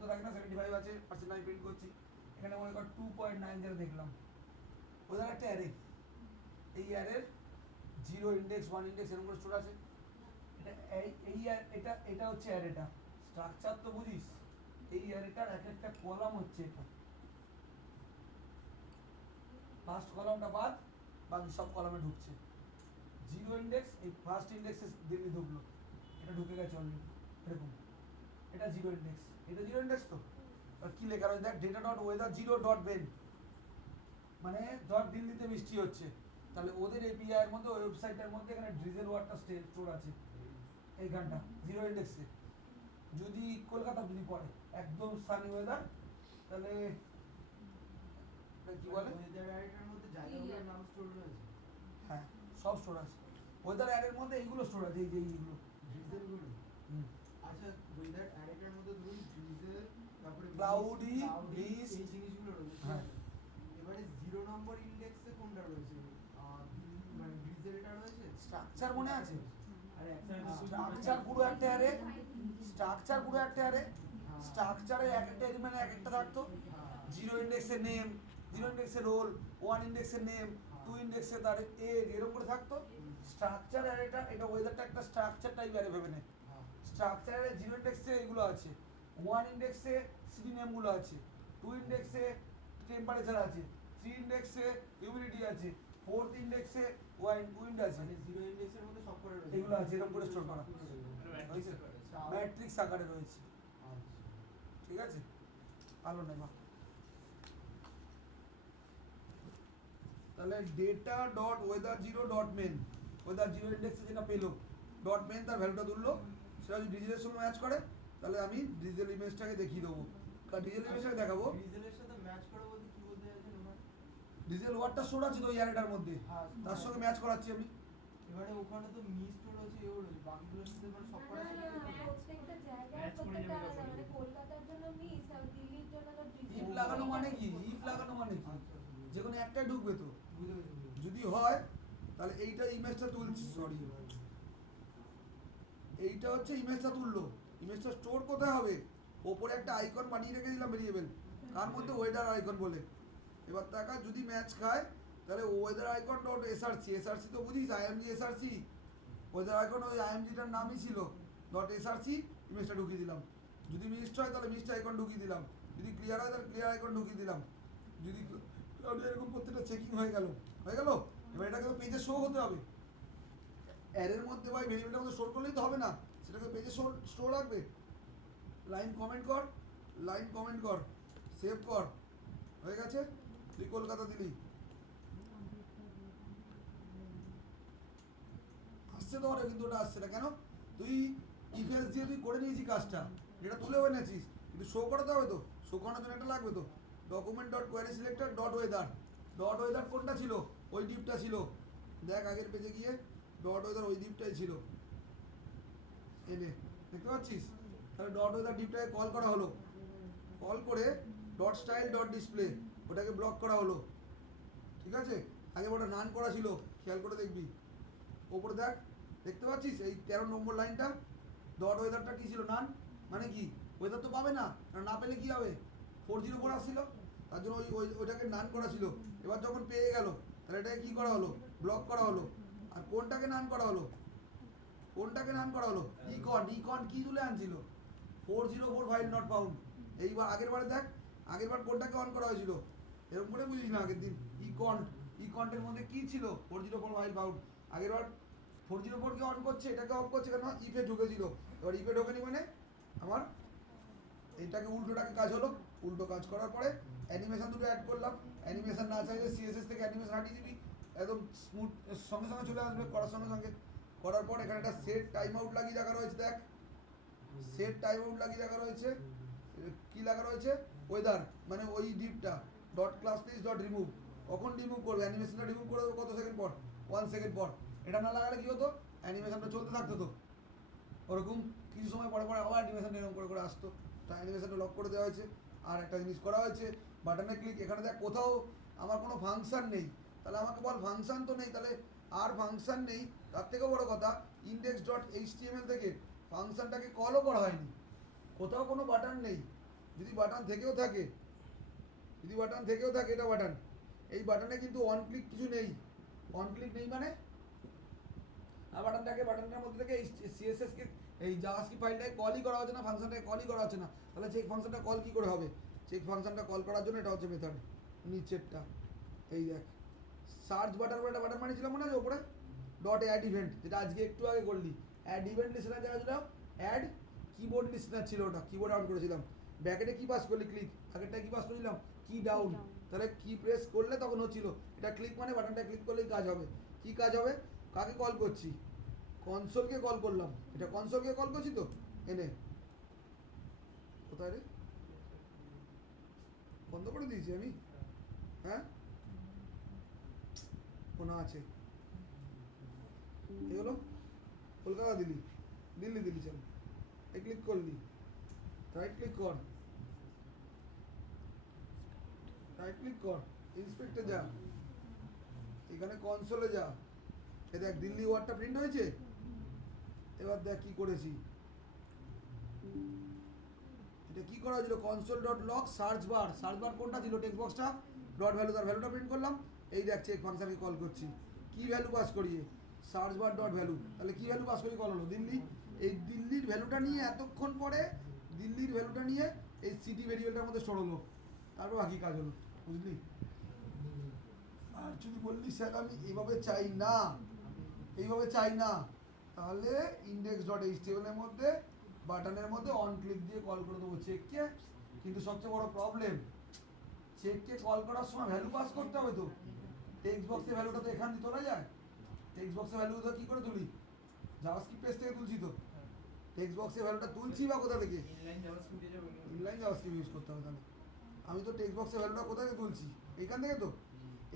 তো থাকে না, 75 আছে, পার্সেন্ট আমি প্রিন্ট করছি। এখানে মনে কর 2.90 দেখলাম। ওদের একটা অ্যারে, এই অ্যারের 0 ইন্ডেক্স 1 ইন্ডেক্স এরকম করে স্টোর আছে। এটা হচ্ছে অ্যারেটা, স্ট্রাকচার তো বুঝিস, এই অ্যারেটার এক একটা কলাম হচ্ছে এটা, ফার্স্ট কলামটা বাদ বাকি সব কলামে ঢুকছে। 0 ইন্ডেক্স, এই ফার্স্ট ইন্ডেক্সে দিল্লি ঢুকলো, এটা ঢুকে গেছে অলরেডি এরকম, এটা 0 ইন্ডেক্স, এটা 0 ইন্ডেক্স তো। আর কি লেখা রয়েছে দেখ, data dot weather 0 dot Ben, মানে ধর দিল্লিতে বৃষ্টি হচ্ছে, তাহলে ওদের এপিআই এর মধ্যে ওয়েবসাইটের মধ্যে এখানে ড্রিজেল ওয়াটার স্টোর আছে এইখানটা 0 ইন্ডেক্সে। যদি কলকাতা যদি পড়ে একদম সানি ওয়েদার, তাহলে কি বলে ওয়েদার অ্যারেটার মধ্যে জায়গাগুলোর নাম স্টোর রয়েছে। হ্যাঁ সব স্টোর আছে, ওয়েদার অ্যারের মধ্যে এইগুলো স্টোর আছে, এই যে এইগুলো। ড্রিজেলগুলো, আচ্ছা ওয়েদার অ্যারেটার মধ্যে ধরুন ড্রিজেল, তারপরে Cloudy, এই mist, জিনিসগুলো রয়েছে, ঠিক হ্যাঁ। আছে? এবারে 0 নম্বর ইন্ডেক্সে কোনটা রয়েছে? মানে ড্রিজেলটা রয়েছে, স্ট্রাকচার মনে আছে, আর একসাথে স্ট্রাকচার পুরো একটা অ্যারে, স্ট্রাকচার পুরো একটা অ্যারে, স্ট্রাকচারের এক একটা এলিমেন্ট এক একটা থাকতো। 0 ইন্ডেক্সের নেম, 0 ইন্ডেক্সের রোল, 1 ইন্ডেক্সের নেম, 2 ইন্ডেক্সে তার এজ, এরকম করে থাকতো। স্ট্রাকচার অ্যারেটা, এটা ওয়েদারটা একটা স্ট্রাকচার টাইপ অ্যারে ভেবে নে। স্ট্রাকচার অ্যারে 0 ইন্ডেক্সে এগুলো আছে, 1 ইন্ডেক্সে সিটি নেমগুলো আছে, 2 ইন্ডেক্সে টেম্পারেচার আছে, 3 ইন্ডেক্সে হিউমিডিটি আছে, 4th ইন্ডেক্সে উইন্ড আছে, মানে 0 ইন্ডেক্সের মধ্যে সব করে রয়েছে। এগুলো আছে এরকম করে স্টোর করা হয়েছে, ম্যাট্রিক্স আকারে রয়েছে, ঠিক আছে। আলো নেই মা, তাহলে data dot weather 0 dot main, weather 0 ইন্ডেক্সে যেটা পেলো ডট মেন, তার ভ্যালুটা তুললো, সেটা যদি ডিজেলের সঙ্গে ম্যাচ করে তাহলে আমি ডিজেল ইমেজটাকে দেখিয়ে দেবো, ডিজেল ইমেজটাকে দেখাবো। ড্রিজেলের সাথে ম্যাচ করে বলতে কি বলতে চাইছেন ওখানে? ডিজেল ওয়াটার স্টোর আছে তো ওই অ্যারেটার মধ্যে, হ্যাঁ, তার সঙ্গে ম্যাচ করাচ্ছি আমি। এবারে ওখানে তো মিস্ট রয়েছে, এও রয়েছে, বাকিগুলোর সাথে মানে সব কটা না, প্রত্যেকটা জায়গায় Match করে প্রত্যেকটা যাবে আলাদা, সবগুলো। মানে কলকাতার জন্য মিস আর দিল্লির জন্য তো ইফ ডিজেল। লাগানো মানে কি, ইফ লাগানো মানে কি, যে কোনো একটাই ঢুকবে তো, বুঝতে পেরেছি। যদি হয় তাহলে এইটা ইমেজটা তুলছি, সরি এইটা হচ্ছে ইমেজটা তুললো, ইমেজটা স্টোর কোথায় হবে? ওপরে একটা আইকন বানিয়ে রেখে দিলাম ভেরিয়েবল, তার মধ্যে ওয়েদার আইকন বলে। এবার দেখা যদি ম্যাচ খায় তাহলে weather icon dot SRC, SRC তো বুঝিস, আইএমজি এসআরসি, ওয়েদার আইকন ওই আইএমজিটার নামই ছিল, ডট এসআরসি ইমেজটা ঢুকিয়ে দিলাম। যদি মিস্ট হয় তাহলে মিস্ট আইকন ঢুকিয়ে দিলাম, যদি ক্লিয়ার হয় তাহলে ক্লিয়ার আইকন ঢুকিয়ে দিলাম, যদি এরকম প্রত্যেকটা চেকিং হয়ে গেল। এবার এটাকে তো পেজে শো হতে হবে, অ্যারের মধ্যে বা ভেরিয়েবলের মধ্যে স্টোর করলেই তো হবে না, সেটাকে পেজে স্টোর রাখবে। লাইন কমেন্ট কর, সেভ কর, হয়ে গেছে। তুই কলকাতা দিলি, আসছে তো ওটা, কিন্তু ওটা আসছে না কেন? তুই ইফেলস দিয়ে তুই করে নিয়েছি কাজটা, যেটা তুলেও এনেছিস, কিন্তু শো করাতে হবে তো, শো করানোর জন্য একটা লাগবে তো। Document dot query selector dot weather কোনটা ছিল? ওই ডিপটা ছিল, দেখ আগের পেজে গিয়ে ডট ওয়েদার ওই ডিপটাই ছিল, এনে দেখতে পাচ্ছিস। তাহলে ডট ওয়েদার ডিপটাকে কল করা হলো, কল করে ডট স্টাইল ডট ডিসপ্লে ওটাকে ব্লক করা হলো, ঠিক আছে। আগে ওটা নান করা ছিল, খেয়াল করে দেখবি ওপরে দেখ, দেখতে পাচ্ছিস এই 13 নম্বর লাইনটা, ডট ওয়েদারটা কী ছিল? নান, মানে কি ওয়েদার তো পাবে না, না পেলে কী হবে? 404 আসছিল, তার জন্য ওইটাকে নান করা ছিল। এবার যখন পেয়ে গেল তাহলে এটাকে কী করা হলো? ব্লক করা হলো। আর কোনটাকে নান করা হলো? ইকন কি তুলে আনছিল? 404 ফাইল নট ফাউন্ড। এইবার আগেরবারে দেখ, আগেরবার কোনটাকে অন করা হয়েছিল? এরকম করে বুঝিস না আগের দিন, ইকন্টের মধ্যে কি ছিল? 404 ফাইল ফাউন্ড। আগেরবার 404কে অন করছে, এটাকে অফ করছে কেন? ইফে ঢুকেছিল। এবার ইফে ঢোকেনি মানে আমার এইটাকে উল্টোটাকে কাজ হলো, উল্টো কাজ করার পরে অ্যানিমেশন দুটো অ্যাড করলাম। অ্যানিমেশন না চাইলে সিএসএস থেকে অ্যানিমেশন হাটিয়ে দিবি, একদম স্মুথ সঙ্গে সঙ্গে চলে আসবে, করার সঙ্গে সঙ্গে। করার পর এখানে একটা সেট টাইম আউট লাগিয়ে রাখা রয়েছে, দেখ সেট টাইম আউট লাগিয়ে রাখা রয়েছে। কি লাগা রয়েছে? ওয়েদার, মানে ওই ডিপটা dot class list dot remove. কখন রিমুভ করবে? অ্যানিমেশনটা রিমুভ করে দেবো কত সেকেন্ড পর? 1 সেকেন্ড পর। এটা না লাগালে কি হতো? অ্যানিমেশনটা চলতে থাকতো তো, ওরকম কিছু সময় পরে পরে আবার অ্যানিমেশন এরকম করে করে আসতো, তা অ্যানিমেশনটা লক করে দেওয়া হয়েছে। আর একটা জিনিস করা হয়েছে, বাটনে ক্লিক, এখানে দেখ কোথাও আমার কোনো ফাংশন নেই, তাহলে আমাকে বল ফাংশন তো নেই, তাহলে আর ফাংশন নেই। তার থেকেও বড় কথা, index.html থেকে ফাংশনটাকে কলও করা হয়নি, কোথাও কোনো বাটন নেই। যদি বাটন থেকেও থাকে, এটা বাটন, এই বাটনে কিন্তু অন ক্লিক কিছু নেই। অন ক্লিক নেই মানে আর বাটনটার মধ্যে থেকে এই সিএসএসকে এই জাভাস্ক্রিপ্ট ফাইলটাকে কলই করা হচ্ছে না, ফাংশনটাকে কলই করা হচ্ছে না, তাহলে চেক ফাংশনটা কল কী করে হবে? চেক ফাংশনটা কল করার জন্য এটা হচ্ছে মেথড, নিচেরটা এই দেখ, সার্চ বাটন বলে একটা বাটন বানিয়েছিলাম মনে আছে ওপরে, ডট অ্যাড ইভেন্ট, যেটা আজকে একটু আগে করলি, অ্যাড ইভেন্ট লিস্টেনার জায়গা ছিল অ্যাড কিবোর্ড লিস্টেনার ছিল, ওটা কিবোর্ড আউট করেছিলাম। ব্যাকেটে কি পাস করলি? ক্লিক। আগেরটা কি পাস করেছিলাম? কি ডাউন। তাহলে কি প্রেস করলে তখন হচ্ছিল এটা ক্লিক, মানে বাটনটা ক্লিক করলেই কাজ হবে। কি কাজ হবে? কাকে কল করছি? কনসোলকে কল করলাম। এটা কনসোলকে কল করছি তো, এনে কোথায় রে, বন্ধ করে দিয়েছি আমি, হ্যাঁ কোনা আছে, এই হলো কলকাতা দিল্লি, দিল্লি চল, এই ক্লিক করলি, রাইট ক্লিক কর, ইন্সপেক্টে যা, এখানে কনসোলে যা, এ দেখ দিল্লি ওয়ার্ডটা প্রিন্ট হয়েছে। এবার দেখ কি করেছি, এটা কি করা হয়েছিল, console dot log search bar কোনটা ছিল, টেক্সট বক্সটা, ডট ভ্যালু, তার ভ্যালুটা প্রিন্ট করলাম। এই দেখ চেক ফাংশনকে কল করছি, কি ভ্যালু পাস করিয়ে, সার্চ বার ডট ভ্যালু, তাহলে কি ভ্যালু পাস করিয়ে কল হলো? দিল্লি। এই দিল্লির ভ্যালুটা নিয়ে এতক্ষণ পরে এই সিটি ভেরিয়েবলটার মধ্যে স্টোর হলো, তারপর বাকি কাজ হলো, বুঝলি? আর যদি বললি স্যার আমি এইভাবে চাই না, তাহলে index.html এর মধ্যে বাটনের মধ্যে অন ক্লিক দিয়ে কল করে দেবো চেককে। কিন্তু সবচেয়ে বড় প্রবলেম, চেককে কল করার সময় ভ্যালু পাস করতে হবে তো। টেক্সট বক্সের ভ্যালুটা তো এখান দিয়ে তোলা যায়, টেক্সট বক্সের ভ্যালু তো কী করে তুলি? জাভাস্ক্রিপ্ট পেজ থেকে তুলছি তো, টেক্সট বক্সের ভ্যালুটা তুলছি বা কোথা থেকে? ইনলাইন জাভাস্ক্রিপ্ট ইউজ করতে হবে। তাহলে আমি তো টেক্সট বক্সের ভ্যালুটা কোথা থেকে তুলছি? এইখান থেকে তো।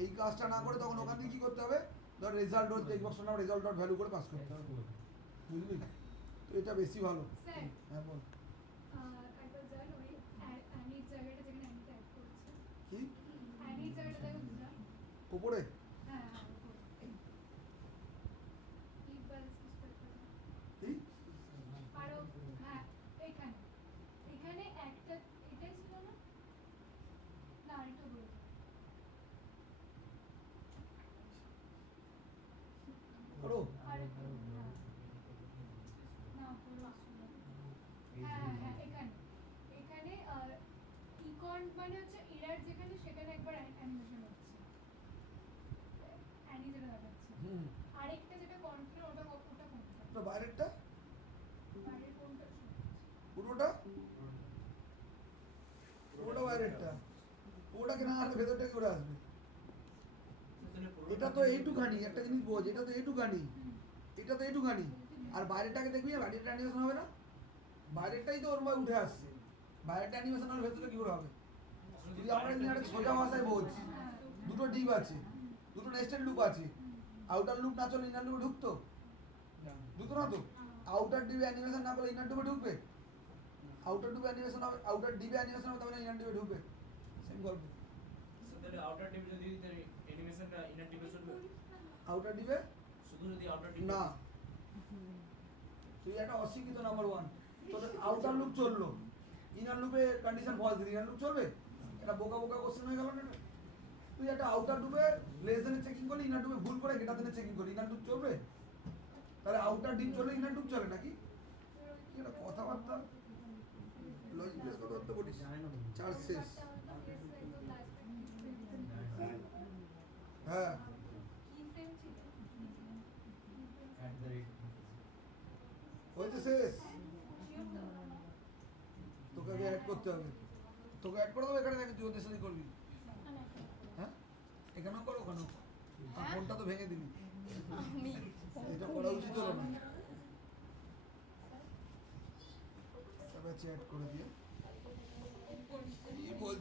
এই কাজটা না করে তখন ওখান থেকে কী করতে হবে? ধর রেজাল্ট ডট টেক্সট বক্সটার নাম রেজাল্ট ডট ভ্যালু করে পাস করতে হবে, বুঝলি? তো এটা বেশি ভালো। স্যার হ্যাঁ বল। একবার যান ওই অ্যানির জায়গাটা যেখানে অ্যানি টাইপ করছে, কি অ্যানির জায়গাটা দেখো বুঝলাম, উপরে? হ্যাঁ কি ব্যালেন্স কিছু করতে হবে। কি আরো হ্যাঁ এখানে একটা এটাই ছিল না, না আরেকটা বলে দাও। করো। আরেকটা হ্যাঁ না পুরো ছিল। হ্যাঁ এখানে ইকন মানে হচ্ছে এরার যেখানে, সেখানে একবার অ্যানিমেশন হচ্ছে, অ্যানি যেটা দেখাচ্ছে। আরেকটা যেটা কন্ট্রোল, ওটা কোনটা? ওটা বাইরেরটা, বাইরের কোনটা? পুরোটা বাইরেরটা, ওটাকে না আসলে ভেতরটা কি করে আসবে? এটা তো এইটুখানি, একটা জিনিস বোঝ, এটা তো এইটুখানি, আর বাইরেটাকে দেখবি, বাইরেটা অ্যানিমেশন হবে না, বাইরেরটাই তো ওর মধ্যে উঠে আসছে, বাইরেটা অ্যানিমেশন হলে ভেতরে কি করে হবে? যদি আমরা সোজা ভাষায় বোঝ, দুটো ডিপ আছে, দুটো নেস্টেড লুপ আছে, আউটার লুপ না চলে ইনার লুপে ঢুকতো? ঢুকতো না তো। আউটার ডিপে অ্যানিমেশন না করলে ইনার ডিপে ঢুকবে? আউটার ডিপে অ্যানিমেশন হবে, তাহলে ইনার ডিপে ঢুকবে, সেম গল্প। তাহলে আউটার ডিপ যদি অ্যানিমেশনটা ইনার ডিপে চলবে, আউটার ডিপে শুধু যদি আউটার ডিপ না, তুই একটা অশিক্ষিত নাম্বার 1, তোদের আউটার লুপ চললো, ইনার লুপে কন্ডিশন ফলস দিলি, ইনার লুপ চলবে? এটা বোকা কোশ্চেন হয়ে গেল না? তুই একটা আউটার লুপে লেস দেনের চেকিং করলি, ইনার লুপে ভুল করে গ্রেটার দেনের চেকিং করলি, ইনার লুপ চলবে? তাহলে আউটার ডিপ চলে, ইনার লুপ চলে নাকি? কি একটা কথাবার্তা, লজিক বেস কথাবার্তা বলিস, চার শেষ। হ্যাঁ কি ফ্রেম ছিল? হয়েছে শেষ। তোকে আগে অ্যাড করতে হবে, তোকে অ্যাড করে দেবো এখানে, নাকি তুই ওদের সাথে করবি? হ্যাঁ এখানেও করো, ওখানেও। আর ফোনটা তো ভেঙে দিলি, এটা করা উচিত হলো না। তবে অ্যাড করে দিয়ে